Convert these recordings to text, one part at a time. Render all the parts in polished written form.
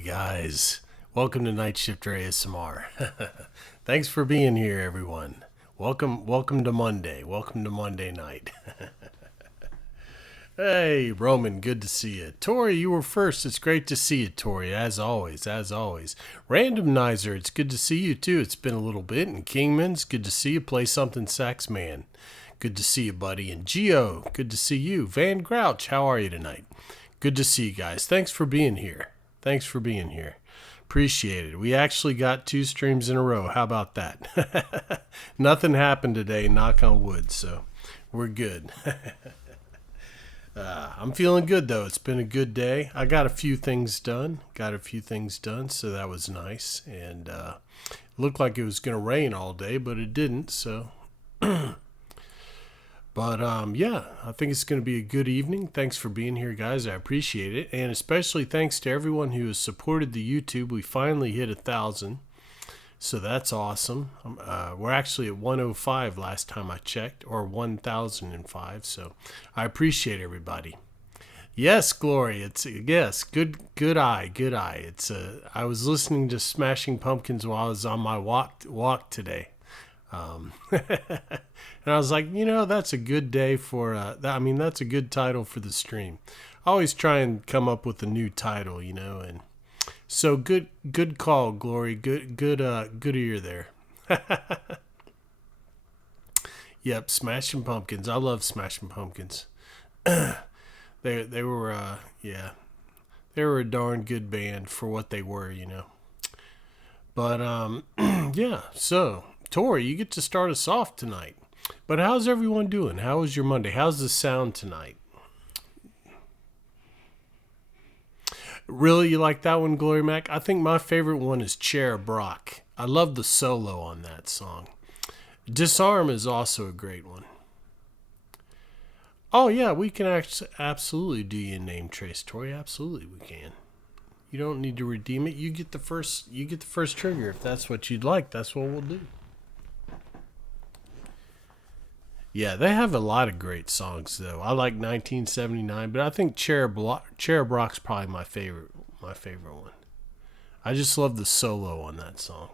Hey guys, welcome to NightshifterASMR. Thanks for being here, everyone. Welcome to Monday. Welcome to Monday night. Hey, Roman, good to see you. Tori, you were first. It's great to see you, Tori, as always. Randomizer, it's good to see you too. It's been a little bit. And Kingman's, good to see you. Play something, Sax Man. Good to see you, buddy. And Geo, good to see you. Van Grouch, how are you tonight? Good to see you guys. Thanks for being here. Appreciate it. We actually got 2 streams in a row. How about that? Nothing happened today, knock on wood, so we're good. I'm feeling good, though. It's been a good day. I got a few things done. So that was nice. And it looked like it was going to rain all day, but it didn't, so... But, yeah, I think it's going to be a good evening. Thanks for being here, guys. I appreciate it. And especially thanks to everyone who has supported the YouTube. We finally hit 1,000. So that's awesome. We're actually at 105 last time I checked, or 1,005. So I appreciate everybody. Yes, Glory. Yes, good eye. It's I was listening to Smashing Pumpkins while I was on my walk today. And I was like, that's a good day for, that's a good title for the stream. I always try and come up with a new title, and so good call, Glory. Good ear there. Yep. Smashing Pumpkins. I love Smashing Pumpkins. They were, they were a darn good band for what they were, but, yeah, so Tori, you get to start us off tonight. But how's everyone doing? How was your Monday? How's the sound tonight? Really, you like that one, Glory Mac? I think my favorite one is Chair Brock. I love the solo on that song. Disarm is also a great one. Oh yeah, we can absolutely do your name trace, Tori. Absolutely, we can. You don't need to redeem it. You get the first trigger if that's what you'd like. That's what we'll do. Yeah, they have a lot of great songs, though. I like 1979, but I think Chair Brock's probably my favorite one. I just love the solo on that song.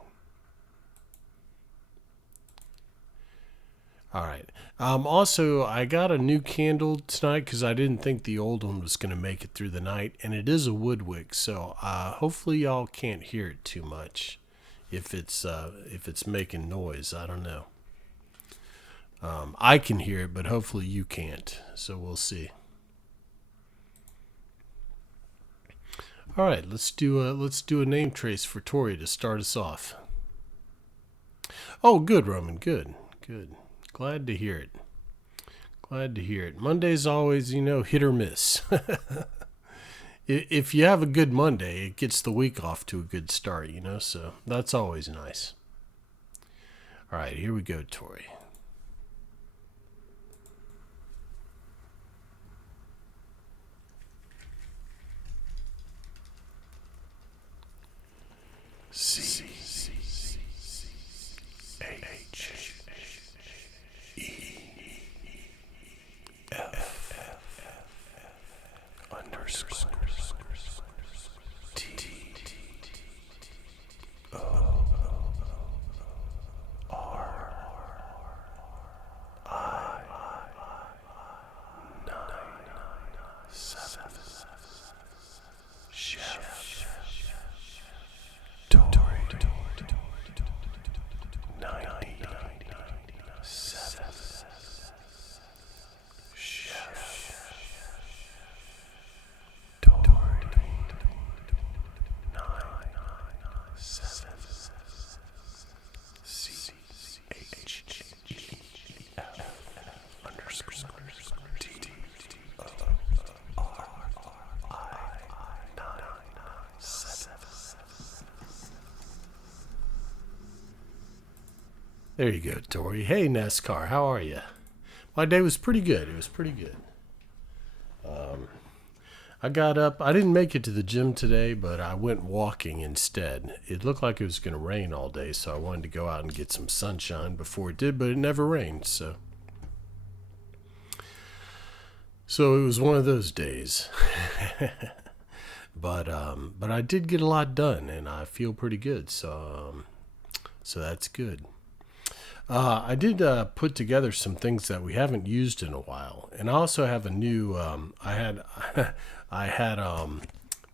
All right. Also, I got a new candle tonight because I didn't think the old one was going to make it through the night, and it is a wood wick, so hopefully y'all can't hear it too much. If it's making noise, I don't know. I can hear it, but hopefully you can't. So we'll see. All right, let's do a name trace for Tori to start us off. Oh, good, Roman. Good. Glad to hear it. Monday's always, hit or miss. If you have a good Monday, it gets the week off to a good start, so that's always nice. All right, here we go, Tori. C H E F underscore T O R I 97 Chef. There you go, Tori. Hey, NASCAR, how are you? My day was pretty good. It was pretty good. I got up. I didn't make it to the gym today, but I went walking instead. It looked like it was going to rain all day, so I wanted to go out and get some sunshine before it did, but it never rained, so it was one of those days. But I did get a lot done, and I feel pretty good. So that's good. I did put together some things that we haven't used in a while, and I also have a new. I had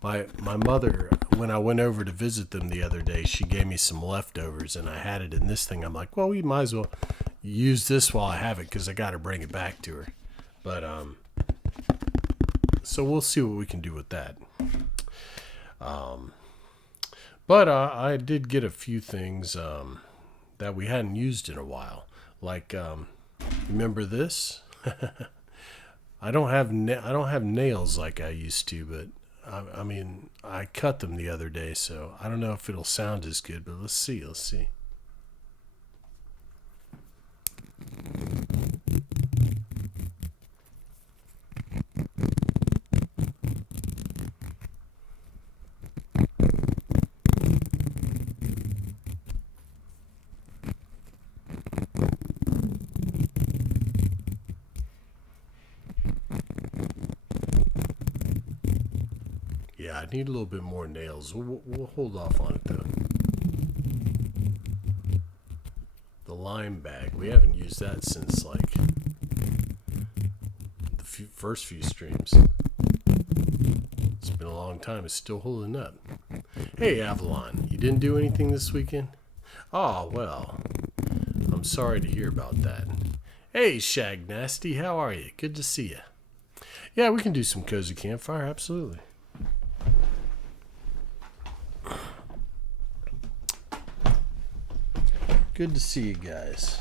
my mother, when I went over to visit them the other day, she gave me some leftovers, and I had it in this thing. I'm like, well, we might as well use this while I have it because I got to bring it back to her. But so we'll see what we can do with that. But I did get a few things that we hadn't used in a while. Like, remember this? I don't have nails like I used to, but I mean, I cut them the other day, so I don't know if it'll sound as good, but let's see. Yeah, I need a little bit more nails. We'll hold off on it though. The lime bag, we haven't used that since like the first few streams. It's been a long time. It's still holding up. Hey Avalon, you didn't do anything this weekend? Oh, well, I'm sorry to hear about that. Hey Shag Nasty, how are you? Good to see you. Yeah, we can do some cozy campfire, absolutely. Good to see you guys.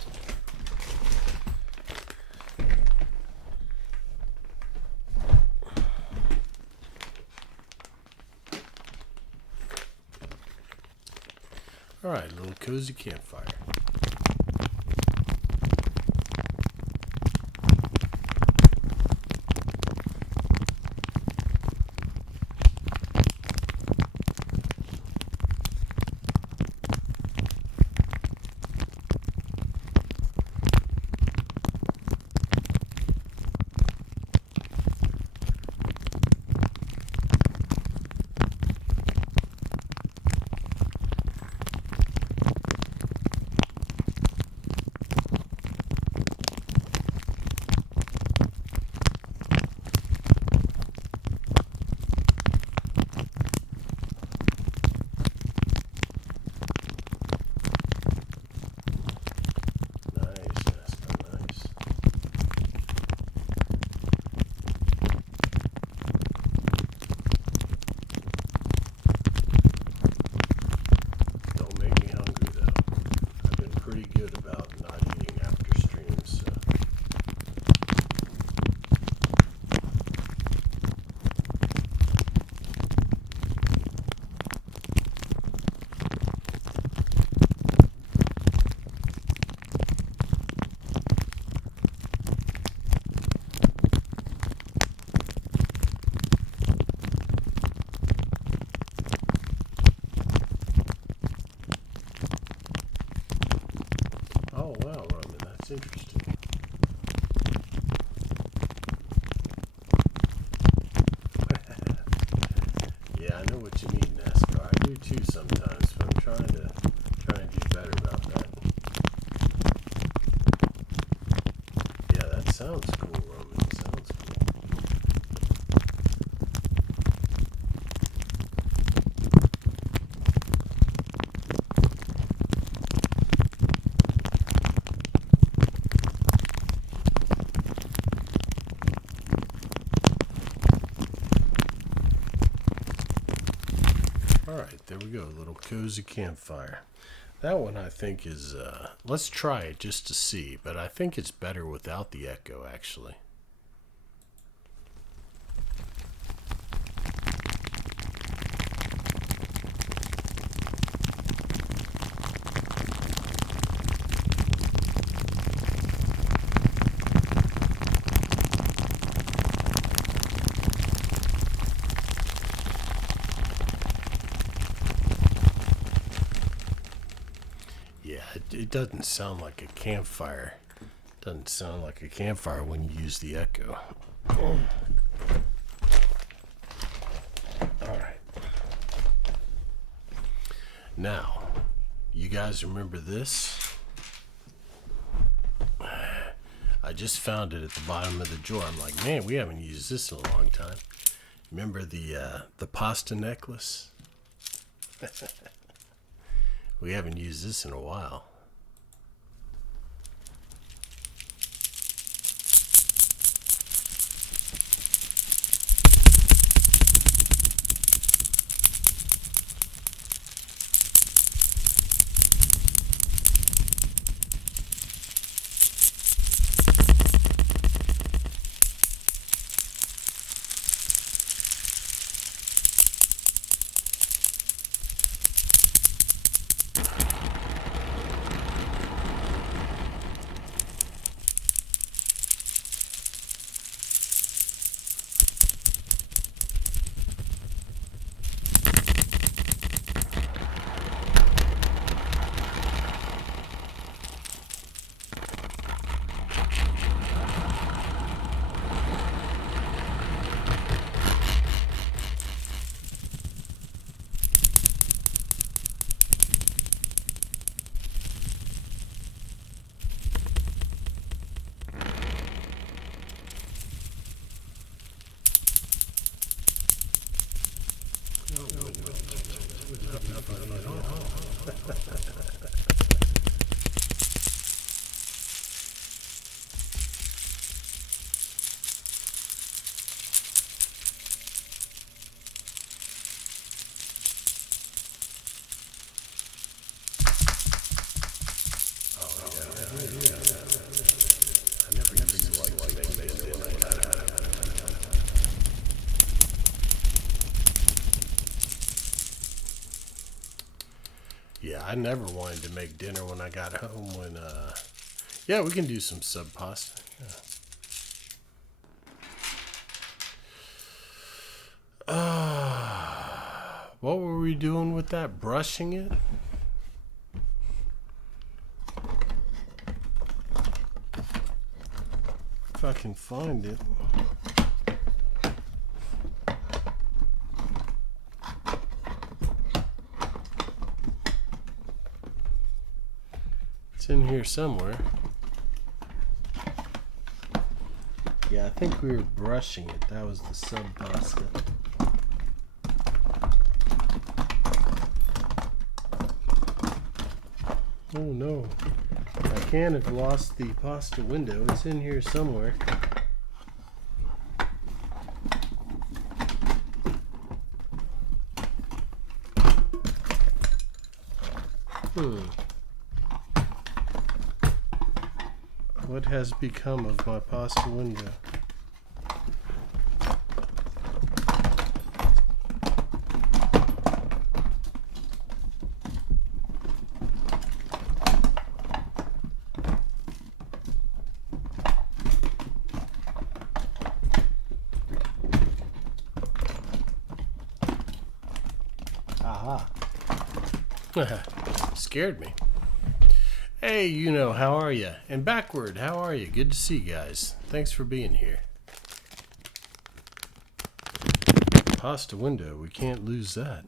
All right, little cozy campfire. Oh, wow, Roman, that's interesting. Yeah, I know what you mean, NASCAR. I do too sometimes, but I'm trying to do better about that. Yeah, that sounds cool, Roman. Sounds cool. Alright, there we go, a little cozy campfire. That one I think is, let's try it just to see, but I think it's better without the echo, actually. It doesn't sound like a campfire. It doesn't sound like a campfire when you use the echo. All right. Now, you guys remember this? I just found it at the bottom of the drawer. I'm like, man, we haven't used this in a long time. Remember the pasta necklace? We haven't used this in a while. Yeah, I never wanted to make dinner when I got home. Yeah, we can do some sub pasta. What were we doing with that? Brushing it? If I can find it. It's in here somewhere. Yeah, I think we were brushing it. That was the sub pasta. Oh no. I can't have lost the pasta window. It's in here somewhere. What has become of my pasta window? Aha. Scared me. Hey, how are you? And backward, how are you? Good to see you guys. Thanks for being here. Pasta window, we can't lose that.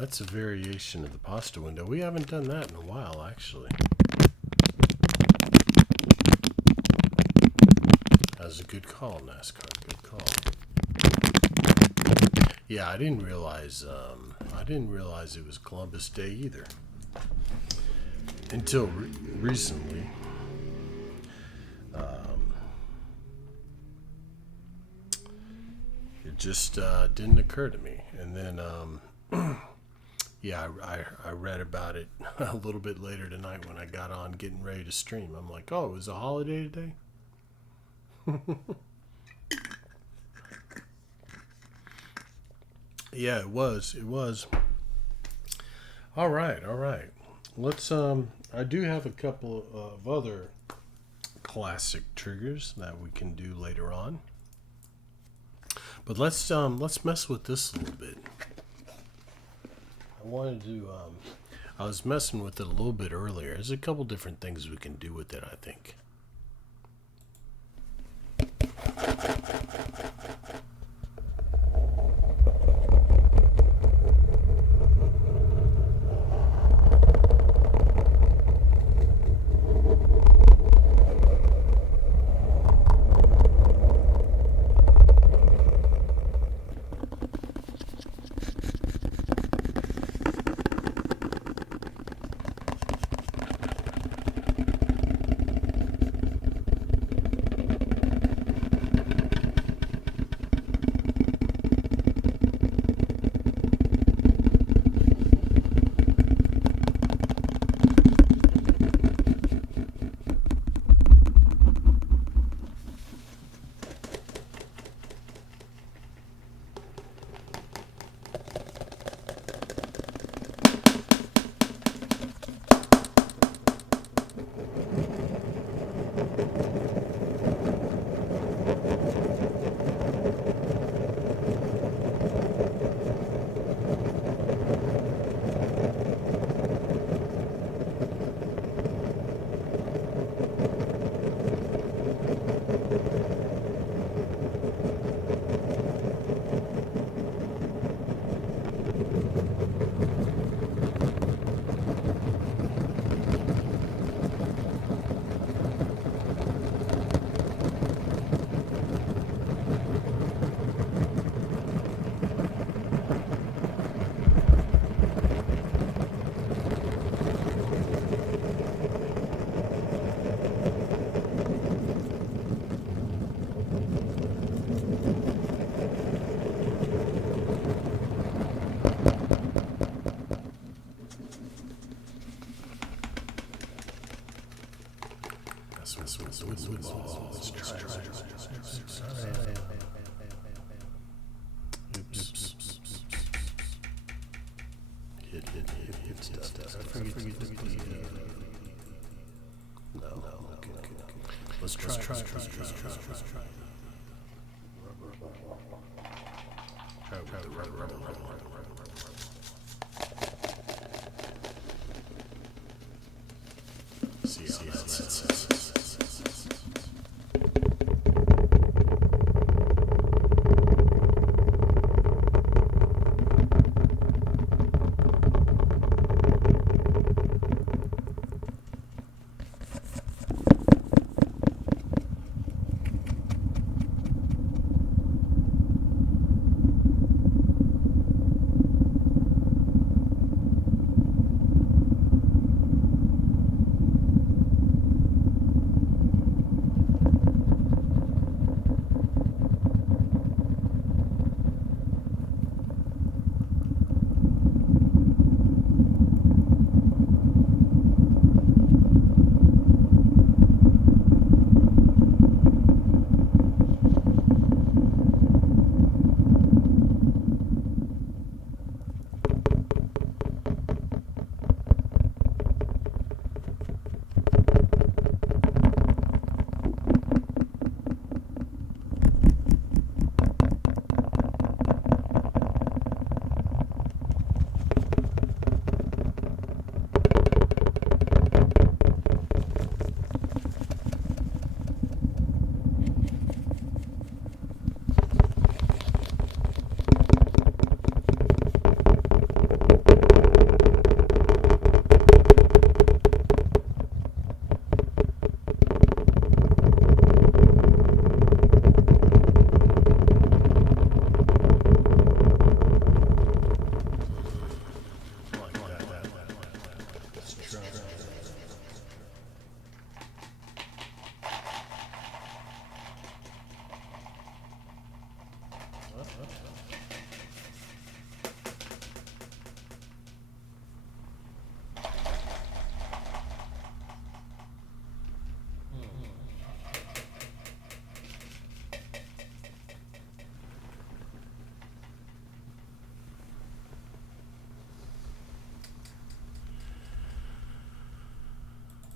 that's a variation of the pasta window. We haven't done that in a while, actually. That was a good call, NASCAR. Good call. Yeah, I didn't realize it was Columbus Day either until recently. It just didn't occur to me, and then yeah, I read about it a little bit later tonight when I got on getting ready to stream. I'm like, oh, it was a holiday today. Yeah, it was. It was. All right, all right. Let's. I do have a couple of other classic triggers that we can do later on. But let's mess with this a little bit. I wanted to. I was messing with it a little bit earlier. There's a couple different things we can do with it, I think. Let's try it. Hit stuff. I forget the No, okay. Let's try it. See how that's.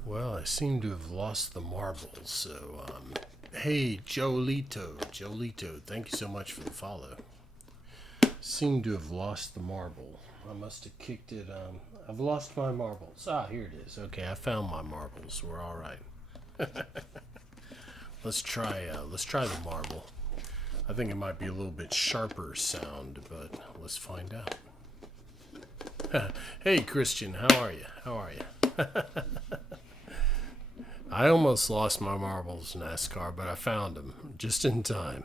Well, I seem to have lost the marbles, so, hey, Jolito, thank you so much for the follow. Seem to have lost the marble. I must have kicked it, I've lost my marbles. Ah, here it is. Okay, I found my marbles. We're all right. Let's try the marble. I think it might be a little bit sharper sound, but let's find out. Hey, Christian, how are you? I almost lost my marbles, NASCAR, but I found them just in time.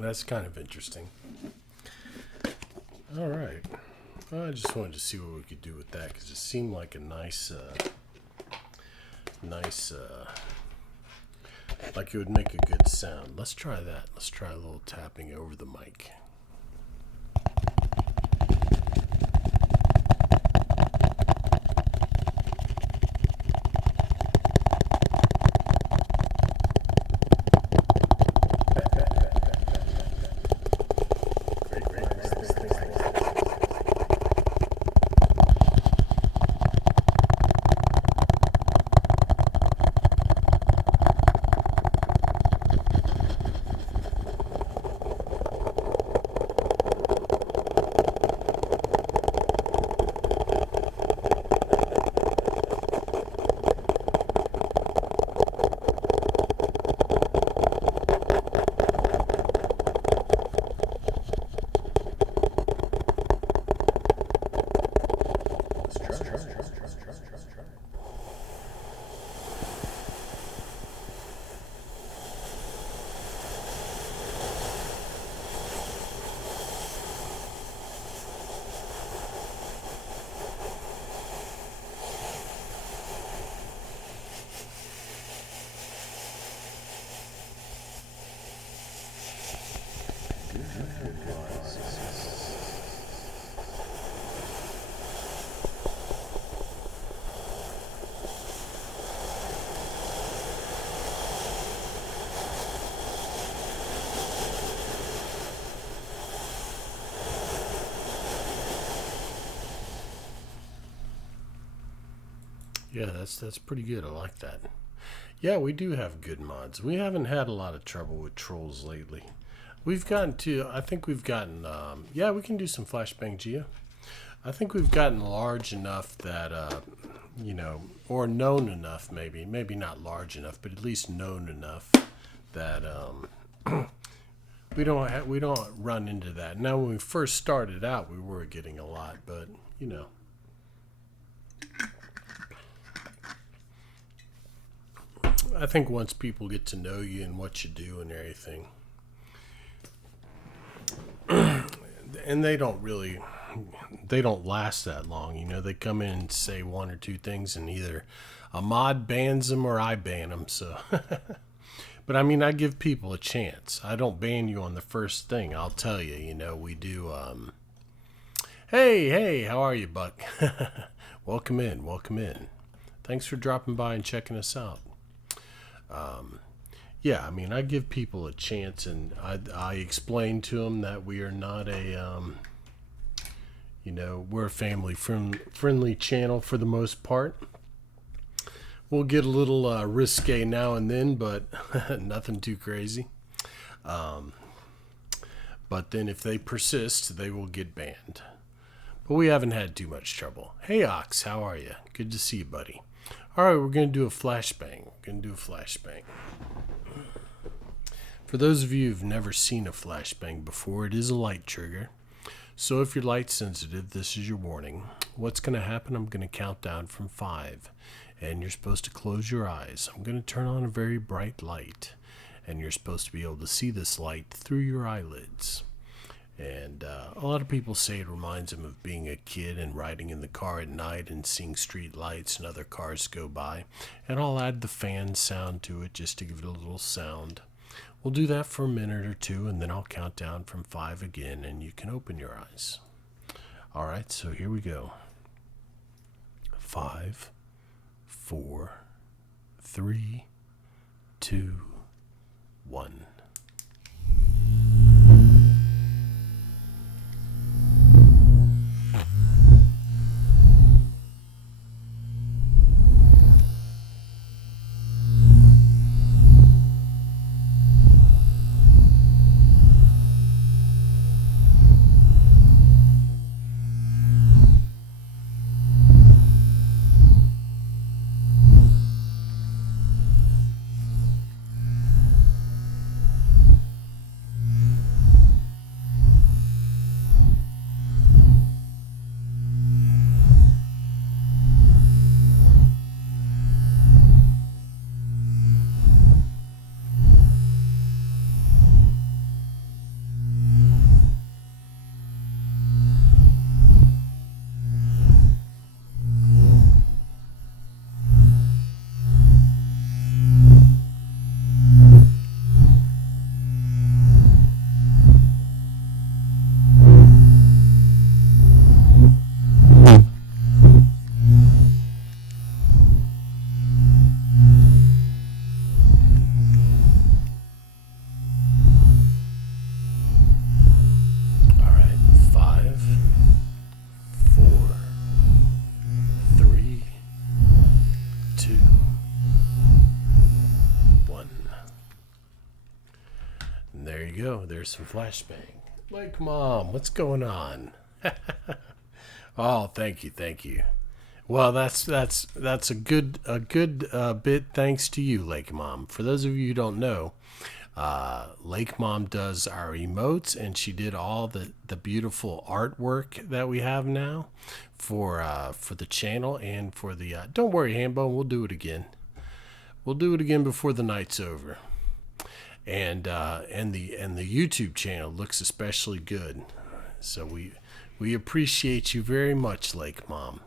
That's kind of interesting. All right. Well, I just wanted to see what we could do with that because it seemed like a nice, like it would make a good sound. Let's try that. Let's try a little tapping over the mic. Yeah, that's pretty good. I like that. Yeah, we do have good mods. We haven't had a lot of trouble with trolls lately. We've gotten to, I think we've gotten, yeah, we can do some Flashbang Geo. I think we've gotten large enough that, you know, or known enough maybe not large enough, but at least known enough that we don't run into that. Now, when we first started out, we were getting a lot, but, you know. I think once people get to know you and what you do and everything, and they don't really, they don't last that long. You know, they come in and say one or two things, and either a mod bans them or I ban them. So, but I mean, I give people a chance. I don't ban you on the first thing. I'll tell you. You know, we do. Hey, how are you, Buck? Welcome in, welcome in. Thanks for dropping by and checking us out. Yeah, I mean, I give people a chance, and I explain to them that we are not a, you know, we're a family friendly channel for the most part. We'll get a little risque now and then, but nothing too crazy. But then if they persist, they will get banned. But we haven't had too much trouble. Hey, Ox, how are you? Good to see you, buddy. All right, we're going to do a flashbang. For those of you who've never seen a flashbang before, it is a light trigger. So if you're light sensitive, this is your warning. What's going to happen? I'm going to count down from 5. And you're supposed to close your eyes. I'm going to turn on a very bright light. And you're supposed to be able to see this light through your eyelids. And a lot of people say it reminds them of being a kid and riding in the car at night and seeing street lights and other cars go by. And I'll add the fan sound to it just to give it a little sound. We'll do that for a minute or two, and then I'll count down from 5 again, and you can open your eyes. All right, so here we go. 5, 4, 3, 2, 1. There you go. There's some flashbang. Like, Mom, what's going on? Oh, thank you. Well, that's a good bit. Thanks to you, Lake Mom. For those of you who don't know, Lake Mom does our emotes, and she did all the beautiful artwork that we have now for the channel and for the. Don't worry, Hambone. We'll do it again. We'll do it again before the night's over. And the YouTube channel looks especially good. So we appreciate you very much, Lake Mom.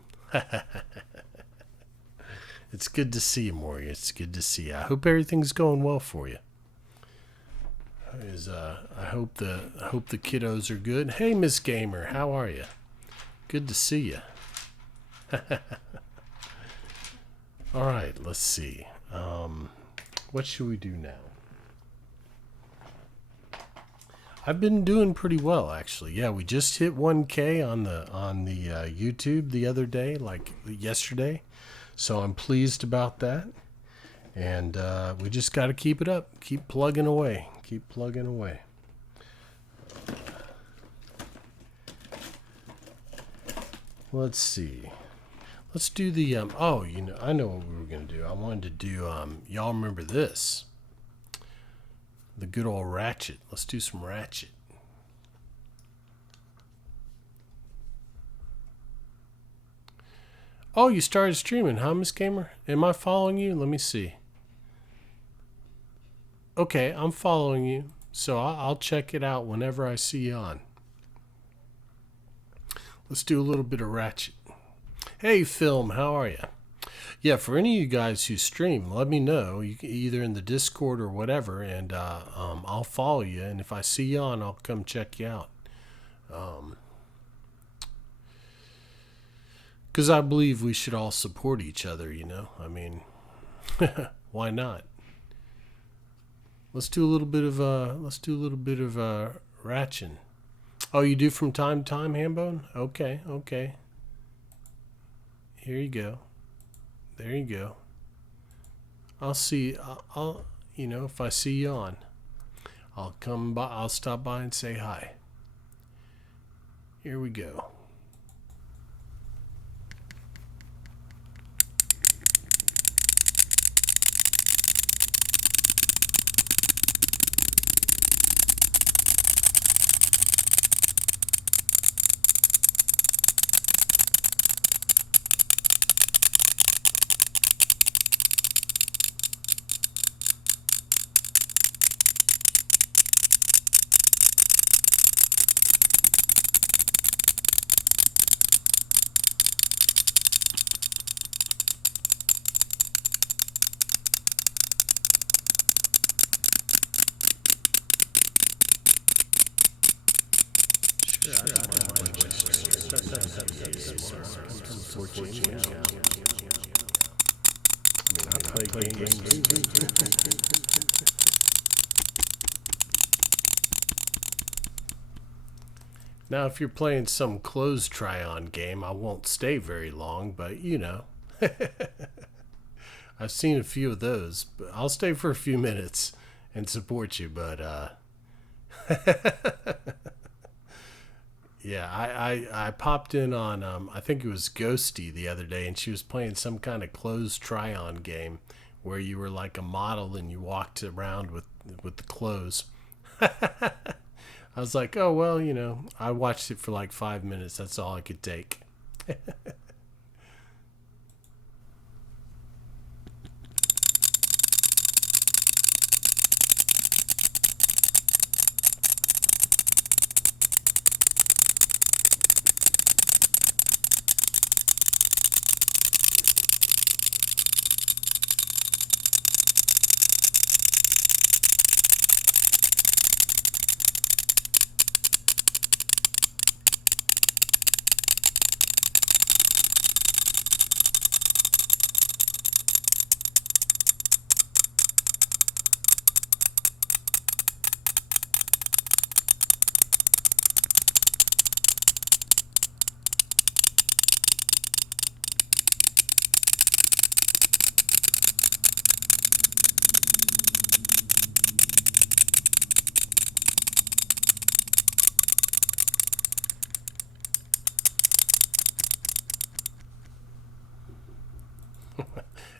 It's good to see you, Maury. It's good to see you. I hope everything's going well for you. I hope the kiddos are good. Hey, Miss Gamer, how are you? Good to see you. All right, let's see. What should we do now? I've been doing pretty well, actually. Yeah, we just hit 1K on the YouTube the other day, like yesterday. So I'm pleased about that. And we just got to keep it up. Keep plugging away. Let's see. Let's do the oh, you know, I know what we were going to do. I wanted to do y'all remember this? The good old Ratchet. Let's do some Ratchet. Oh, you started streaming, huh, Miss Gamer? Am I following you? Let me see. Okay, I'm following you. So I'll check it out whenever I see you on. Let's do a little bit of Ratchet. Hey, Film, how are you? Yeah, for any of you guys who stream, let me know, either in the Discord or whatever, and I'll follow you. And if I see you on, I'll come check you out. Because I believe we should all support each other, you know? I mean, why not? Let's do a little bit of ratchet. Oh, you do from time to time, Hambone? Okay. Here you go. There you go. I'll see. I'll if I see you on, I'll come by. I'll stop by and say hi. Here we go. Now, if you're playing some clothes try-on game, I won't stay very long, but you know. I've seen a few of those, but I'll stay for a few minutes and support you, but yeah, I popped in on I think it was Ghosty the other day, and she was playing some kind of clothes try-on game where you were like a model and you walked around with the clothes. I was like, oh well, you know, I watched it for like 5 minutes. That's all I could take.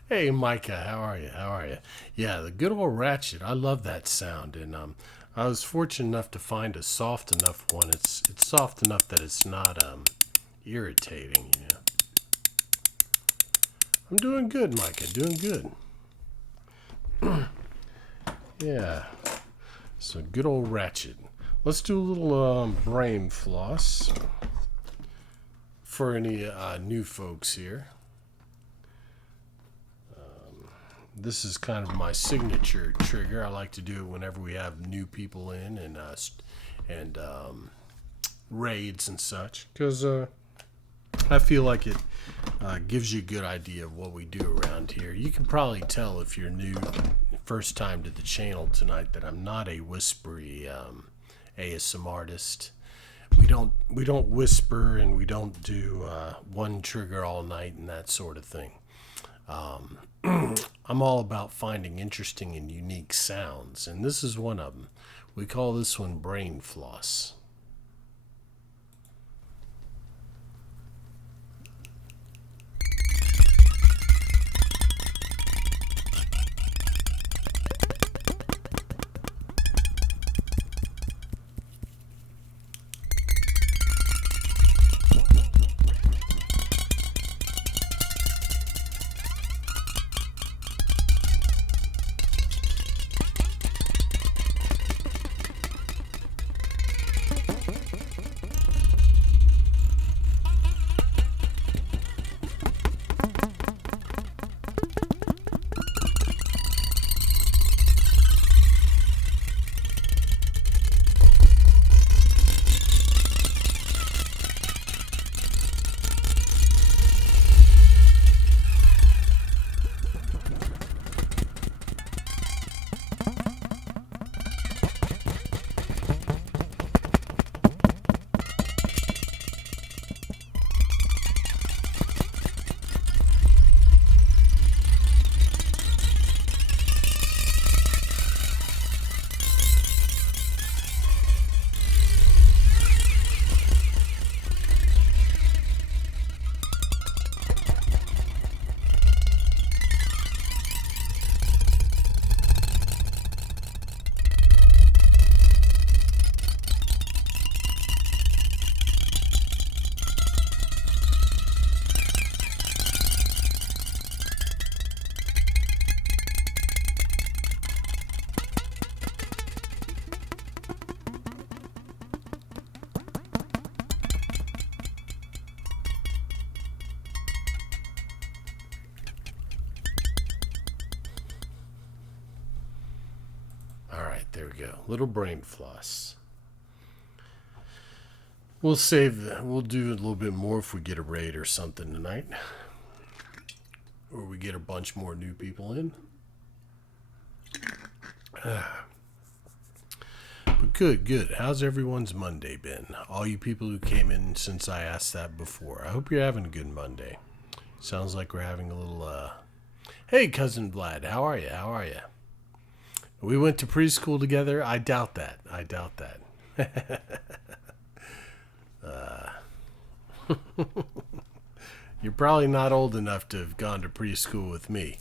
Hey, Micah, how are you? Yeah, the good old Ratchet. I love that sound, and I was fortunate enough to find a soft enough one. It's soft enough that it's not irritating, you know. I'm doing good, Micah. Doing good. Yeah. So good old Ratchet. Let's do a little brain floss for any new folks here. This is kind of my signature trigger. I like to do it whenever we have new people in and raids and such, because I feel like it gives you a good idea of what we do around here. You can probably tell if you're new, first time to the channel tonight, that I'm not a whispery ASMR artist. We don't whisper, and we don't do one trigger all night and that sort of thing. I'm all about finding interesting and unique sounds, and this is one of them. We call this one brain floss. there we go. Little brain floss. We'll save that. We'll do a little bit more if we get a raid or something tonight. Or we get a bunch more new people in. But good. How's everyone's Monday been? All you people who came in since I asked that before. I hope you're having a good Monday. Sounds like we're having a little, Hey, Cousin Vlad, how are you? We went to preschool together? I doubt that. You're probably not old enough to have gone to preschool with me.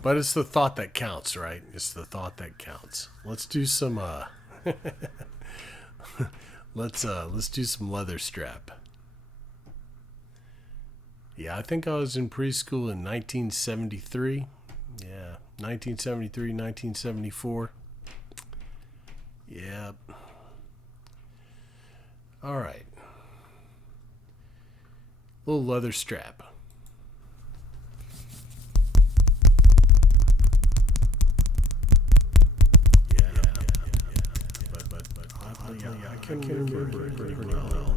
But it's the thought that counts, right? It's the thought that counts. Let's do some let's do some leather strap. Yeah, I think I was in preschool in 1973. Yeah, 1973, 1974. Yep. All right. Little leather strap. Yeah. But I can remember it pretty well.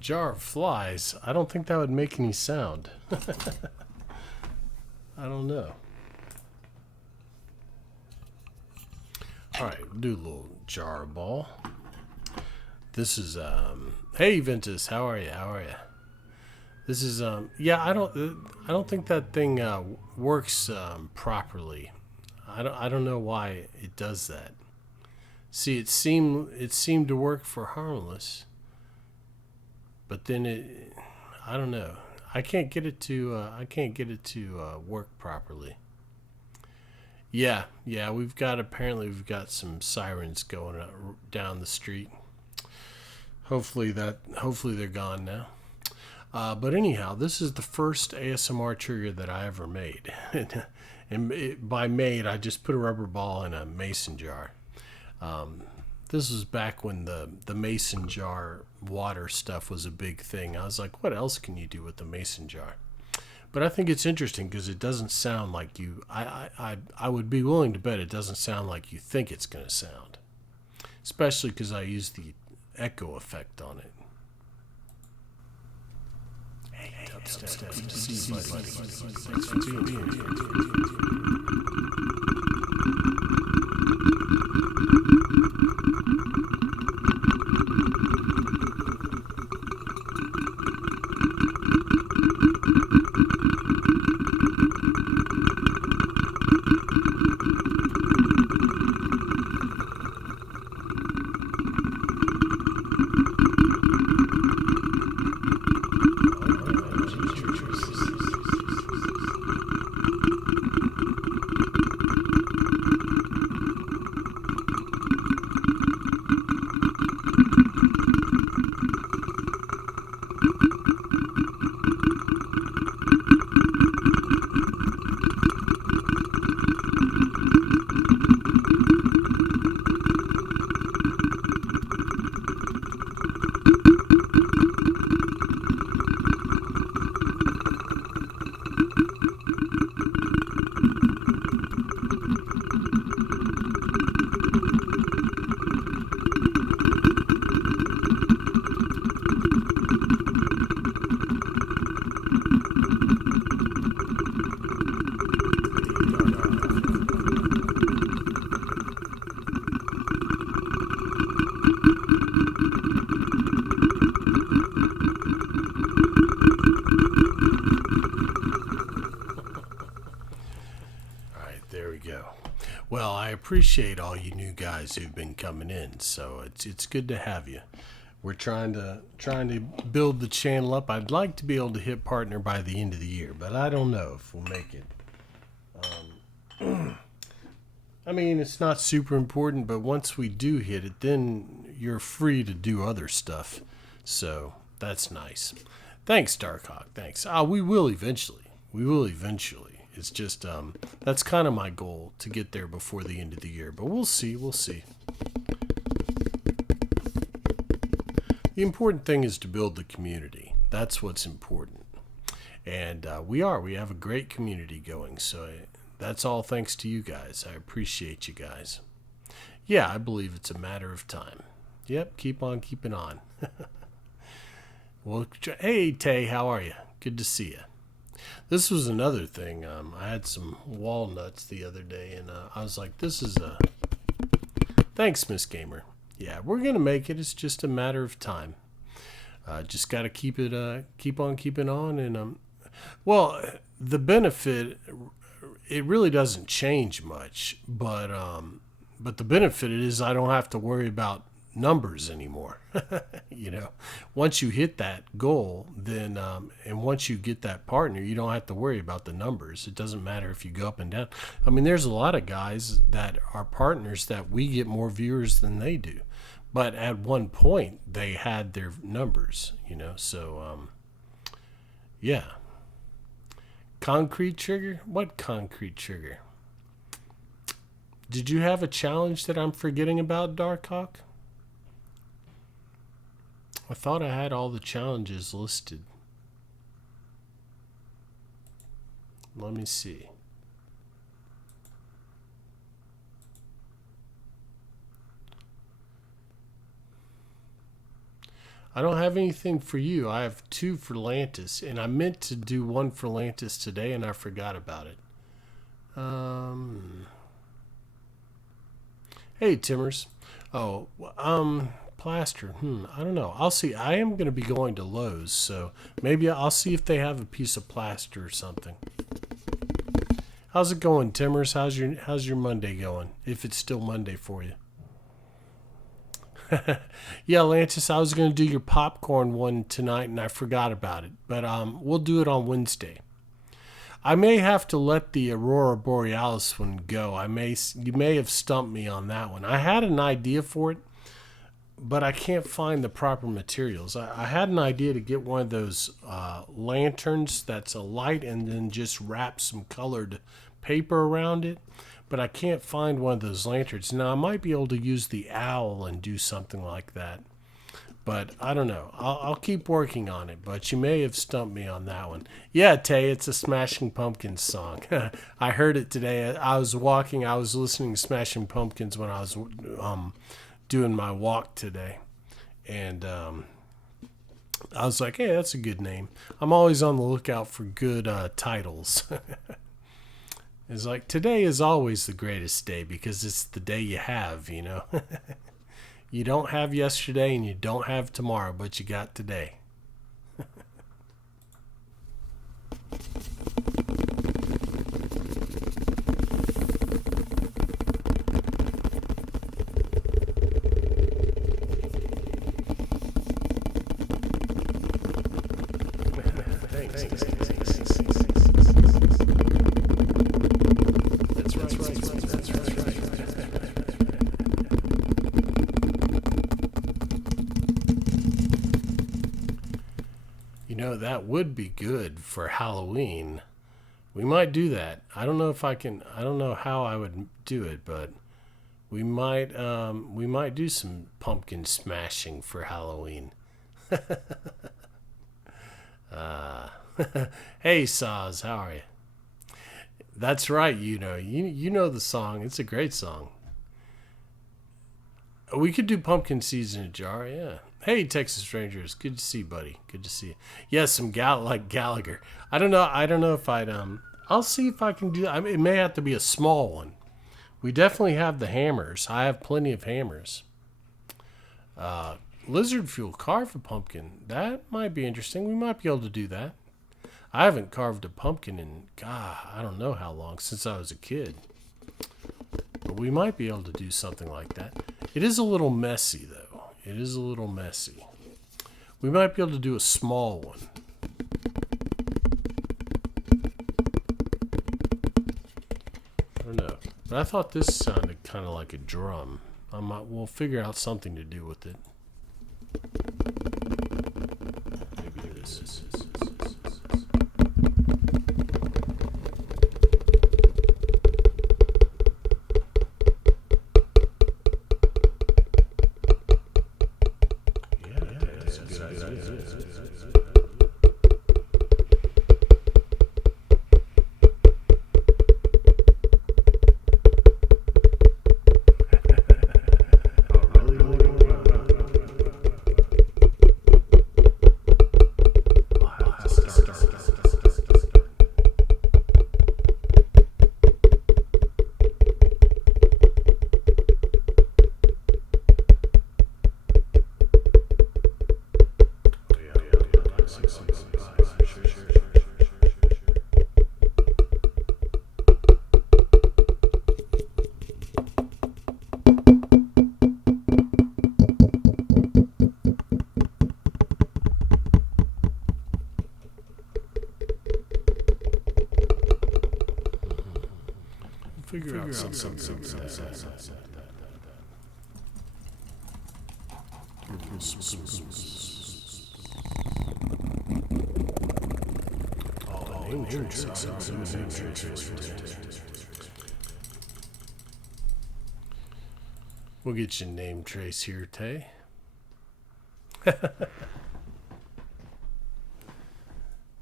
Jar of flies. I don't think that would make any sound. I don't know. All right, we'll do a little jar ball. This is hey Ventus, how are you? This is yeah, I don't think that thing works properly. I don't know why it does that. See, it seemed to work for harmless. But then I don't know. I can't get it to work properly. Yeah. We've got some sirens going down the street. Hopefully they're gone now. But anyhow, this is the first ASMR trigger that I ever made, and by made I just put a rubber ball in a mason jar. This was back when the mason jar water stuff was a big thing. I was like, what else can you do with the mason jar? But I think it's interesting because it doesn't sound like you... I would be willing to bet it doesn't sound like you think it's going to sound. Especially because I use the echo effect on it. Hey, dubstep. Good to see you, buddy. Thanks for being here. There we go. Well, I appreciate all you new guys who've been coming in, so it's good to have you. We're trying to build the channel up. I'd like to be able to hit partner by the end of the year, but I don't know if we'll make it. I mean, it's not super important, but once we do hit it, then you're free to do other stuff. So that's nice. Thanks, Darkhawk. Thanks. We will eventually. We will eventually. It's just that's kind of my goal, to get there before the end of the year. But we'll see. We'll see. The important thing is to build the community. That's what's important. And we have a great community going. So that's all thanks to you guys. I appreciate you guys. Yeah, I believe it's a matter of time. Yep, keep on keeping on. Well, hey, Tay, how are you? Good to see you. This was another thing. I had some walnuts the other day, and I was like, this is a... Thanks, Miss Gamer. Yeah, we're going to make it. It's just a matter of time. Just got to keep on keeping on. And, well, the benefit, it really doesn't change much. But the benefit is I don't have to worry about numbers anymore. You know, once you hit that goal, then and once you get that partner, you don't have to worry about the numbers. It doesn't matter if you go up and down. I mean, there's a lot of guys that are partners that we get more viewers than they do, but at one point they had their numbers, you know. So yeah. Concrete trigger? What concrete trigger? Did you have a challenge that I'm forgetting about, Darkhawk? I thought I had all the challenges listed. Let me see. I don't have anything for you. I have 2 for Lantis, and I meant to do 1 for Lantis today, and I forgot about it. Hey, Timmers. Oh, plaster. I don't know. I'll see. I am going to be going to Lowe's, so maybe I'll see if they have a piece of plaster or something. How's it going, Timmers? How's your Monday going? If it's still Monday for you. Yeah, Lantis, I was going to do your popcorn one tonight, and I forgot about it. But we'll do it on Wednesday. I may have to let the Aurora Borealis one go. You may have stumped me on that one. I had an idea for it, but I can't find the proper materials. I had an idea to get one of those lanterns that's a light and then just wrap some colored paper around it, but I can't find one of those lanterns. Now, I might be able to use the owl and do something like that, but I don't know. I'll keep working on it, but you may have stumped me on that one. Yeah, Tay, it's a Smashing Pumpkins song. I heard it today. I was listening to Smashing Pumpkins when I was doing my walk today, and I was like, hey, that's a good name. I'm always on the lookout for good titles. It's like, today is always the greatest day because it's the day you have, you know. You don't have yesterday and you don't have tomorrow, but you got today. You know, that would be good for Halloween. We might do that. I don't know if I can. I don't know how I would do it, but we might do some pumpkin smashing for Halloween. Hey, Saz, how are you? That's right. You know the song. It's a great song. We could do pumpkin seeds in a jar. Yeah. Hey, Texas Rangers. Good to see you, buddy. Good to see you. Yes, some like Gallagher. I don't know. I don't know if I'd. I'll see if I can do that. I mean, it may have to be a small one. We definitely have the hammers. I have plenty of hammers. Lizard fuel, carve a pumpkin. That might be interesting. We might be able to do that. I haven't carved a pumpkin in, God, I don't know how long, since I was a kid. But we might be able to do something like that. It is a little messy, though. It is a little messy. We might be able to do a small one. I don't know. But I thought this sounded kind of like a drum. We'll figure out something to do with it. Maybe this. Figure out something. We'll get you name trace here, Tay.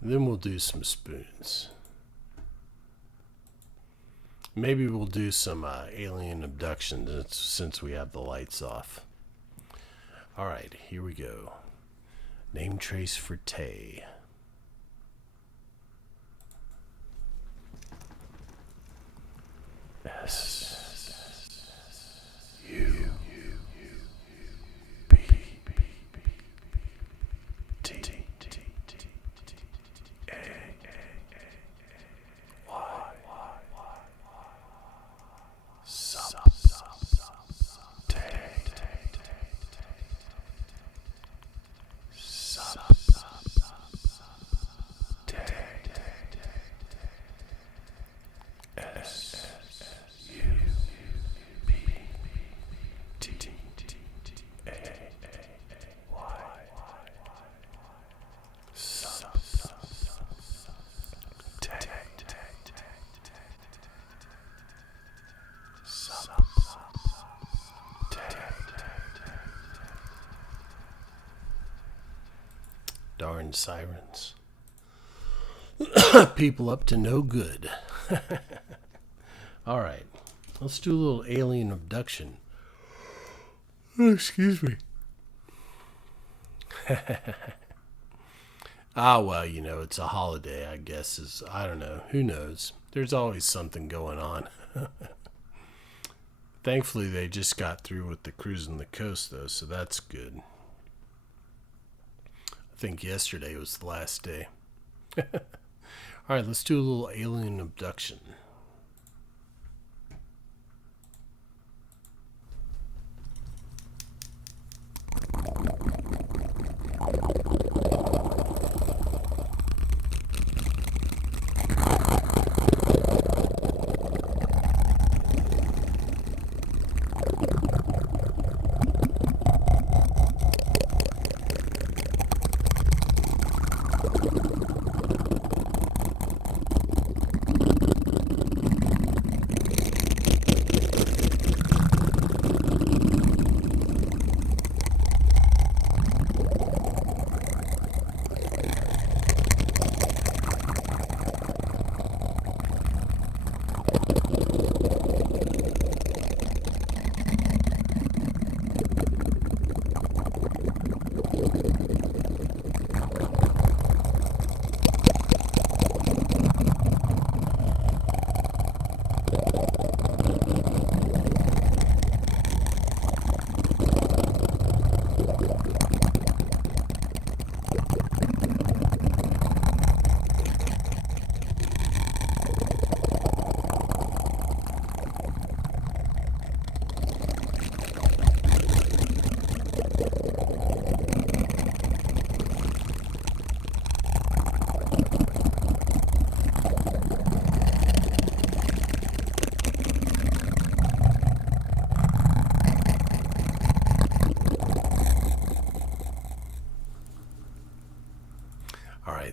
Then we'll do some spoons. Maybe we'll do some alien abduction since we have the lights off. All right, here we go. Name trace for Tay. S U B T A Y. Darn sirens. People up to no good. All right. Let's do a little alien abduction. Oh, excuse me. Well, it's a holiday, I guess. I don't know. Who knows? There's always something going on. Thankfully, they just got through with the cruising the coast, though, so that's good. I think yesterday was the last day. All right, let's do a little alien abduction.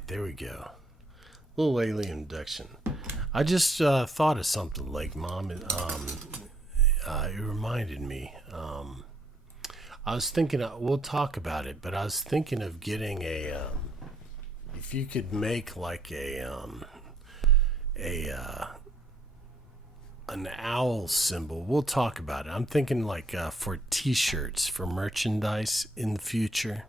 there we go. Little alien abduction. I just thought of something, like, Mom. It reminded me. I was thinking, we'll talk about it, but I was thinking of getting a, if you could make like an owl symbol. We'll talk about it. I'm thinking like for t-shirts, for merchandise in the future.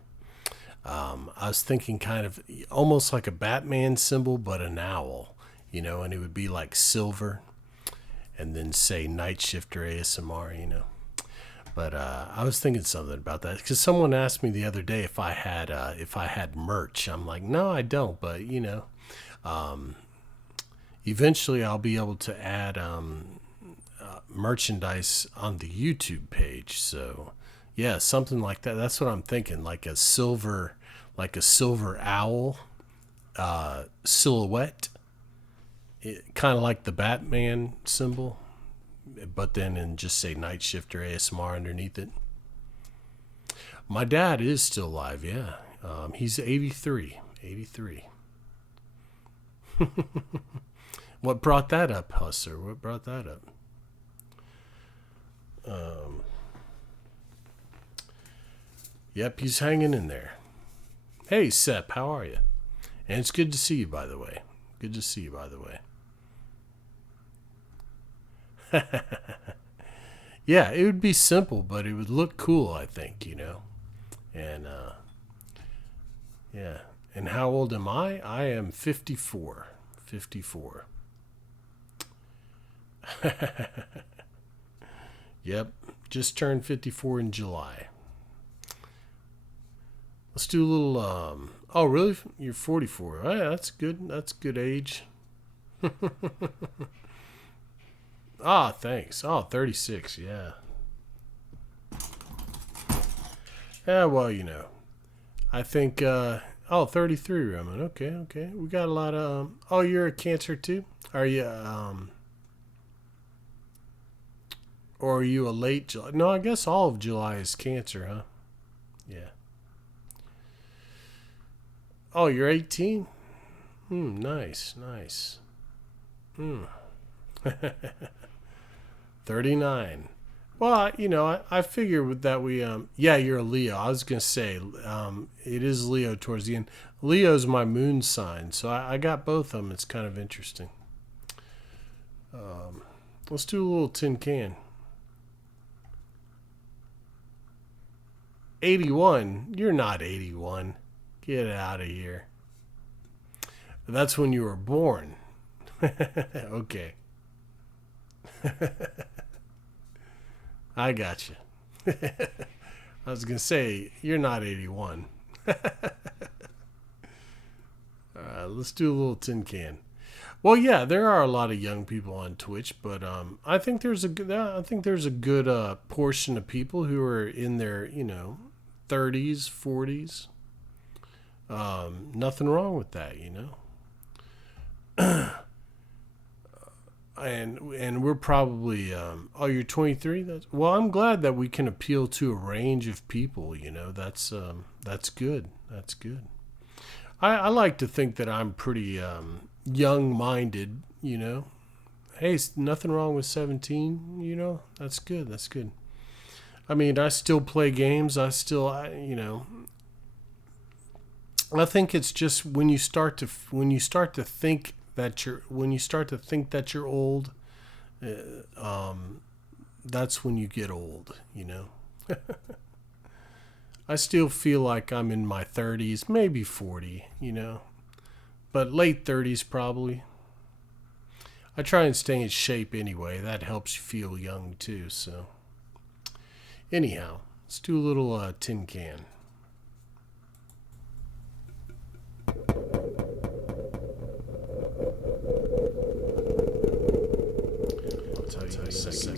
I was thinking kind of almost like a Batman symbol, but an owl, you know, and it would be like silver and then say NightshifterASMR, you know. But I was thinking something about that because someone asked me the other day if I had merch. I'm like, no, I don't. But you know, eventually I'll be able to add merchandise on the YouTube page. So yeah, something like that. That's what I'm thinking. Like a silver owl silhouette, kind of like the Batman symbol. But then and just say NightshifterASMR underneath it. My dad is still alive, yeah. He's 83. 83. What brought that up, Husser? What brought that up? Yep, he's hanging in there. Hey, Sep, how are you? And it's good to see you, by the way. Good to see you, by the way. Yeah, it would be simple, but it would look cool, I think, you know. And yeah. And how old am I? I am 54. 54. Yep, just turned 54 in July. Let's do a little oh, really? You're 44. Oh, yeah, that's good. That's good age. Ah, thanks. Oh, 36, yeah. Yeah, well, you know. I think, 33, Roman. Okay. We got a lot of, oh, you're a Cancer too? Are you, or are you a late July? No, I guess all of July is Cancer, huh? Yeah. Oh, you're 18? Nice. 39. Well, you know, I figured that we, yeah, you're a Leo. I was going to say, it is Leo towards the end. Leo's my moon sign, so I got both of them. It's kind of interesting. Let's do a little tin can. 81? You're not 81. Get out of here. That's when you were born. Okay. I got you. I was going to say, you're not 81. Let's do a little tin can. Well, yeah, there are a lot of young people on Twitch, but I think there's a good portion of people who are in their, you know, 30s, 40s. Nothing wrong with that, you know. And we're probably oh, you're 23. Well, I'm glad that we can appeal to a range of people, you know. That's good. That's good. I like to think that I'm pretty young-minded, you know. Hey, nothing wrong with 17, you know. That's good. I mean, I still play games. You know, I think it's just when you start to think that you're old, that's when you get old, you know. I still feel like I'm in my 30s, maybe 40, you know, but late 30s probably. I try and stay in shape anyway. That helps you feel young too. So anyhow, let's do a little tin can. I'll tell you in a second.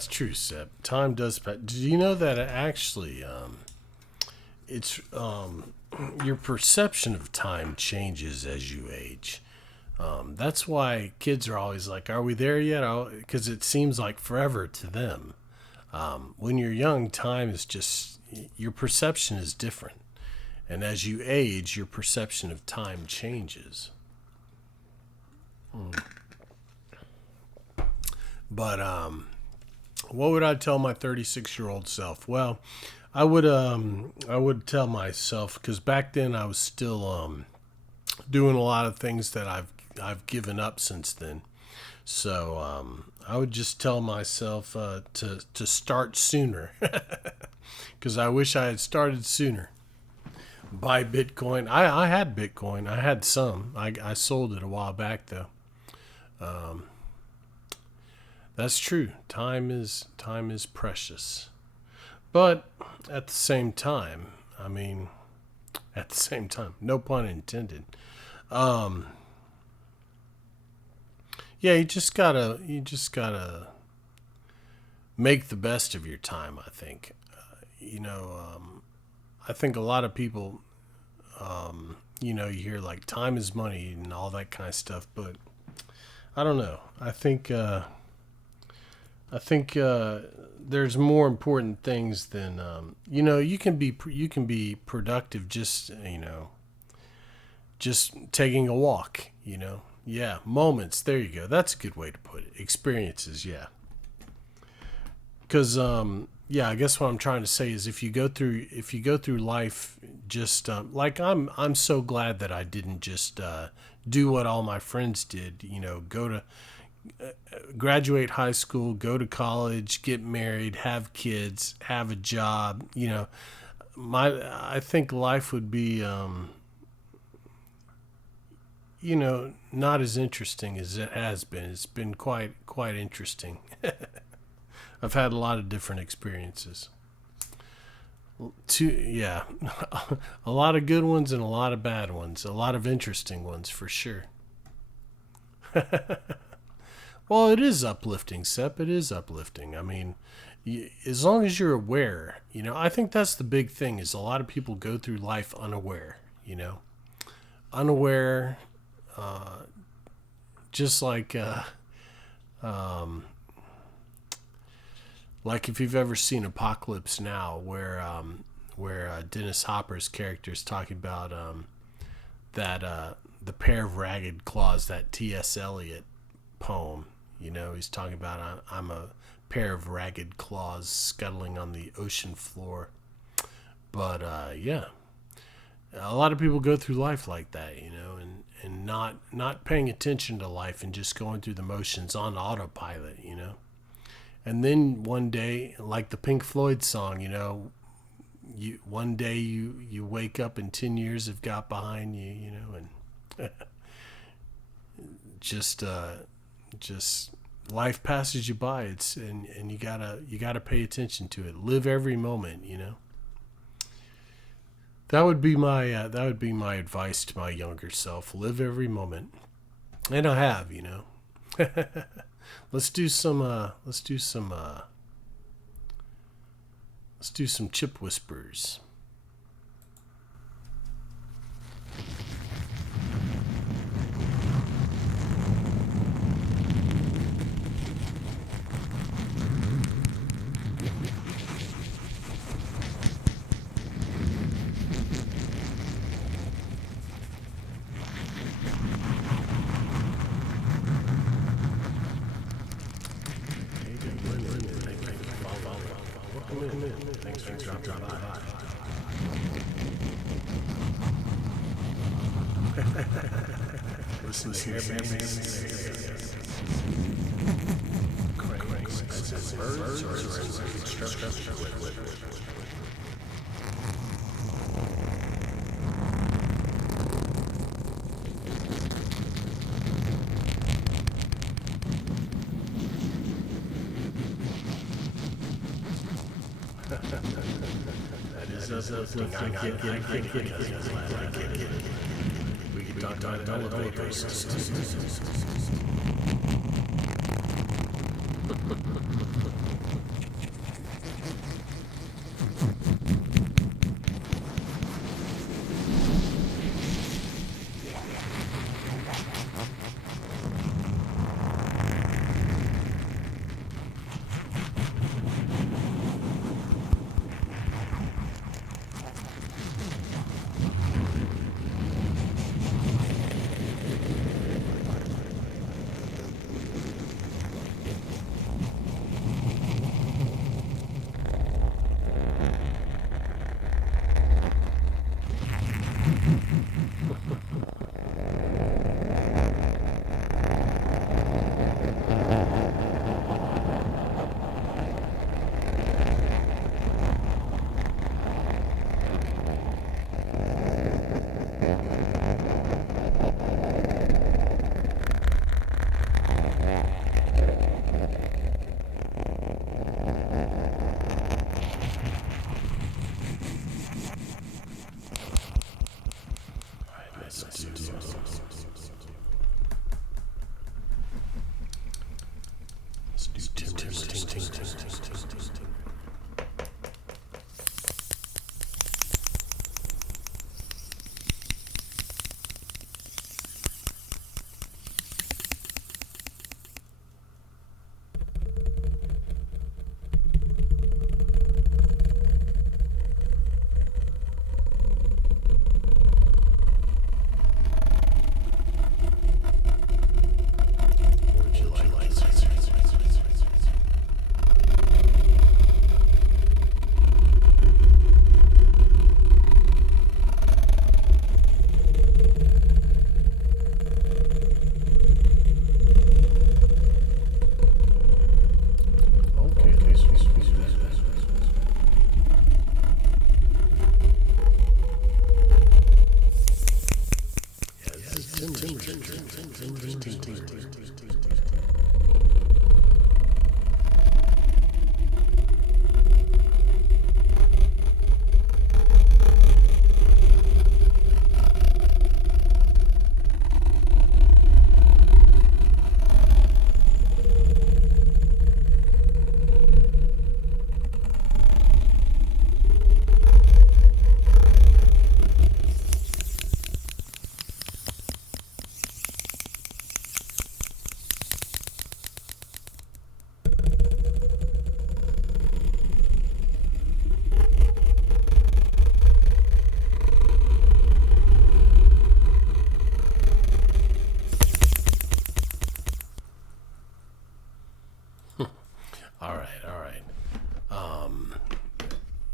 that's true, Seb. Time does pass. Do you know that it actually, it's your perception of time changes as you age. That's why kids are always like, "Are we there yet?" Because it seems like forever to them. When you're young, time is just your perception is different, and as you age, your perception of time changes. But what would I tell my 36-year-old self? Well, I would tell myself, because back then I was still doing a lot of things that I've given up since then. So I would just tell myself to start sooner, because I wish I had started sooner. Buy Bitcoin. I had Bitcoin. I had some. I sold it a while back though. That's true. Time is precious. But at the same time, I mean, at the same time, no pun intended. Yeah, you just gotta make the best of your time. I think, I think a lot of people, you hear like time is money and all that kind of stuff, but I don't know. I think there's more important things than you can be productive just just taking a walk. Yeah, moments. There you go. That's a good way to put it. Experiences. Yeah. Because yeah, I guess what I'm trying to say is if you go through life just like I'm so glad that I didn't just do what all my friends did. Go to graduate high school, go to college, get married, have kids, have a job. I think life would be not as interesting as it has been. It's been quite interesting. I've had a lot of different experiences. Yeah, a lot of good ones and a lot of bad ones. A lot of interesting ones for sure. Well, it is uplifting, Sep. It is uplifting. I mean, as long as you're aware, I think that's the big thing is a lot of people go through life unaware, unaware, just like if you've ever seen Apocalypse Now, where Dennis Hopper's character is talking about that the pair of ragged claws, that T.S. Eliot poem. He's talking about I'm a pair of ragged claws scuttling on the ocean floor. But yeah, a lot of people go through life like that, and not paying attention to life and just going through the motions on autopilot, And then one day, like the Pink Floyd song, one day you wake up and 10 years have got behind you, and just life passes you by. And you gotta pay attention to it. Live every moment, That would be my advice to my younger self. Live every moment, and I have, Let's do some chip whispers. Thanks for dropping by. Listen to your cranks. Birds or construction equipment. That is uplifting. I get it. We can talk about elevator systems.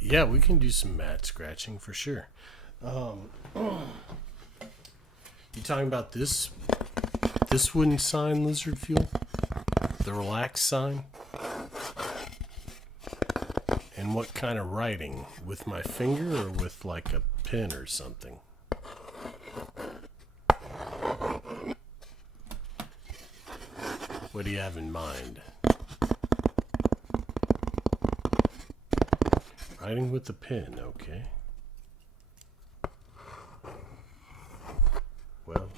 Yeah, we can do some mat scratching for sure. You talking about this wooden sign, Lizard Fuel? The relax sign? And what kind of writing? With my finger or with like a pen or something? What do you have in mind? Writing with the pen, okay. Well,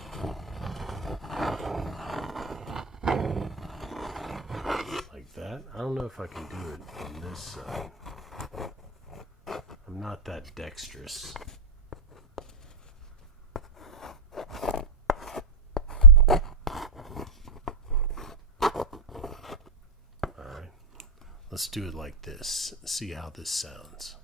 like that. I don't know if I can do it on this side. I'm not that dexterous. Alright, let's do it like this. See how this sounds.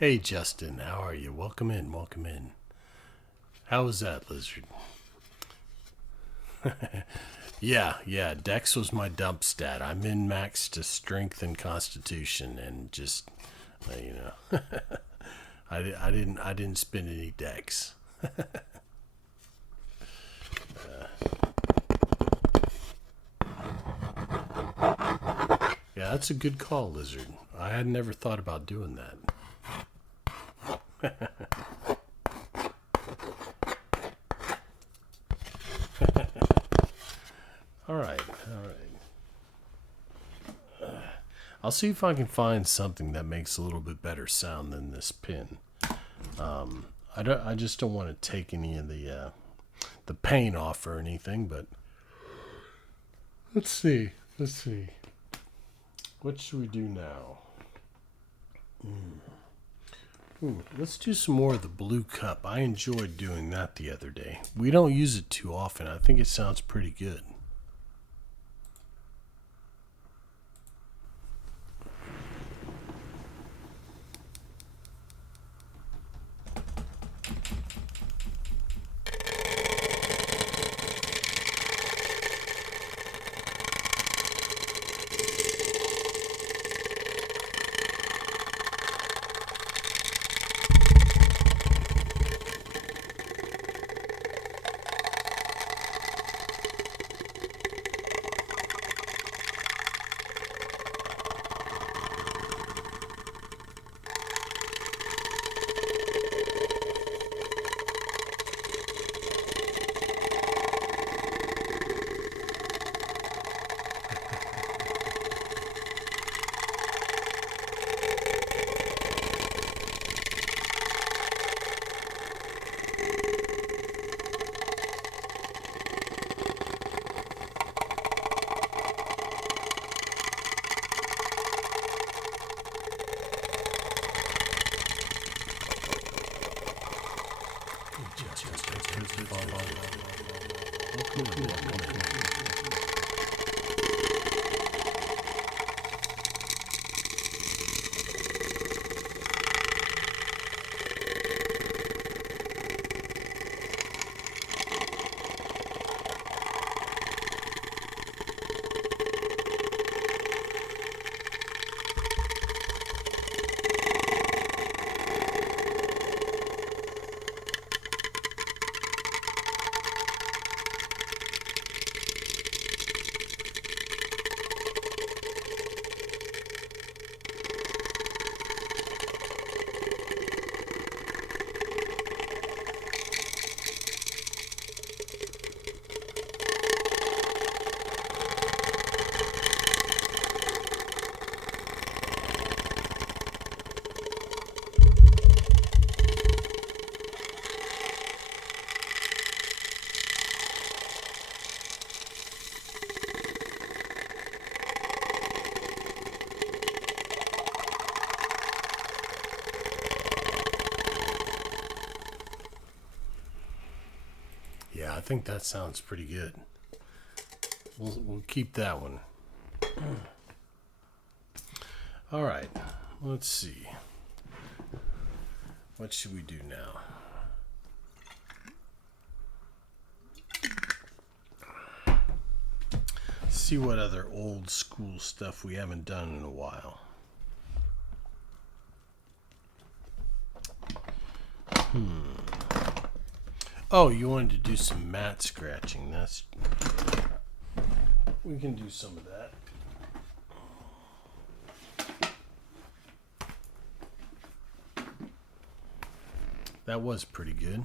Hey Justin, how are you? Welcome in, welcome in. How was that, Lizard? Yeah, Dex was my dump stat. I min-maxed to strength and constitution and just, you know, I didn't spend any Dex. Yeah, that's a good call, Lizard. I had never thought about doing that. All right. I'll see if I can find something that makes a little bit better sound than this pin. I just don't want to take any of the paint off or anything, but let's see. What should we do now? Ooh, let's do some more of the blue cup. I enjoyed doing that the other day. We don't use it too often. I think it sounds pretty good. I think that sounds pretty good. We'll keep that one. All right, let's see. What should we do now? See what other old school stuff we haven't done in a while. Oh, you wanted to do some mat scratching. We can do some of that. That was pretty good.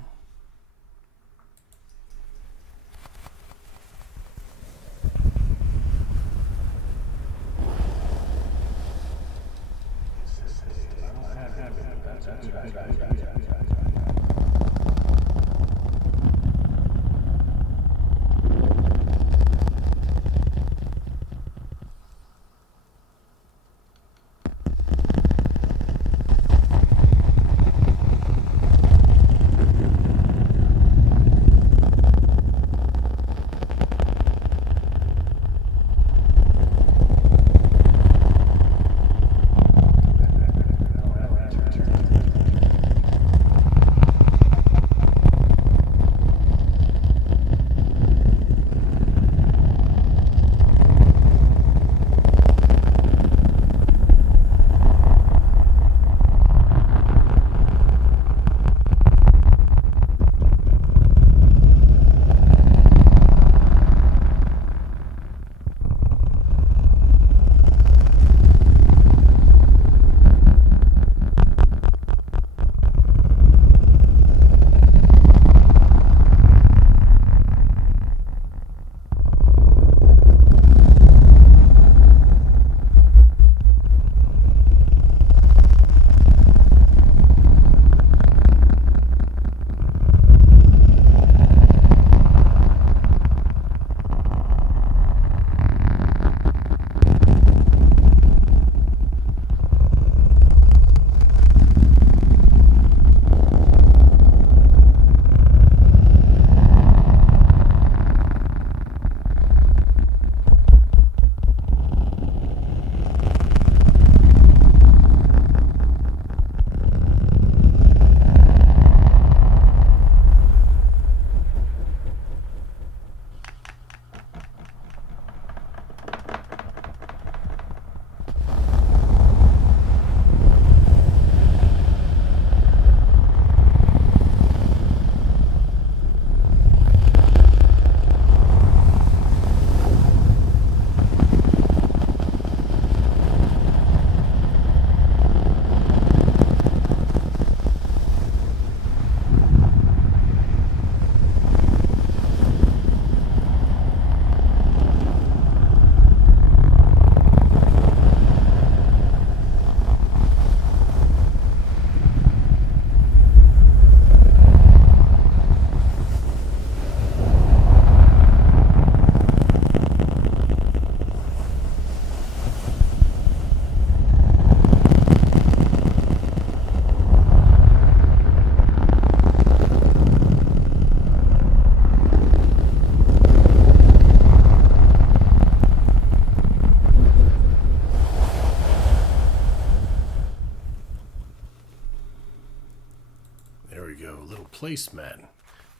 Placemat.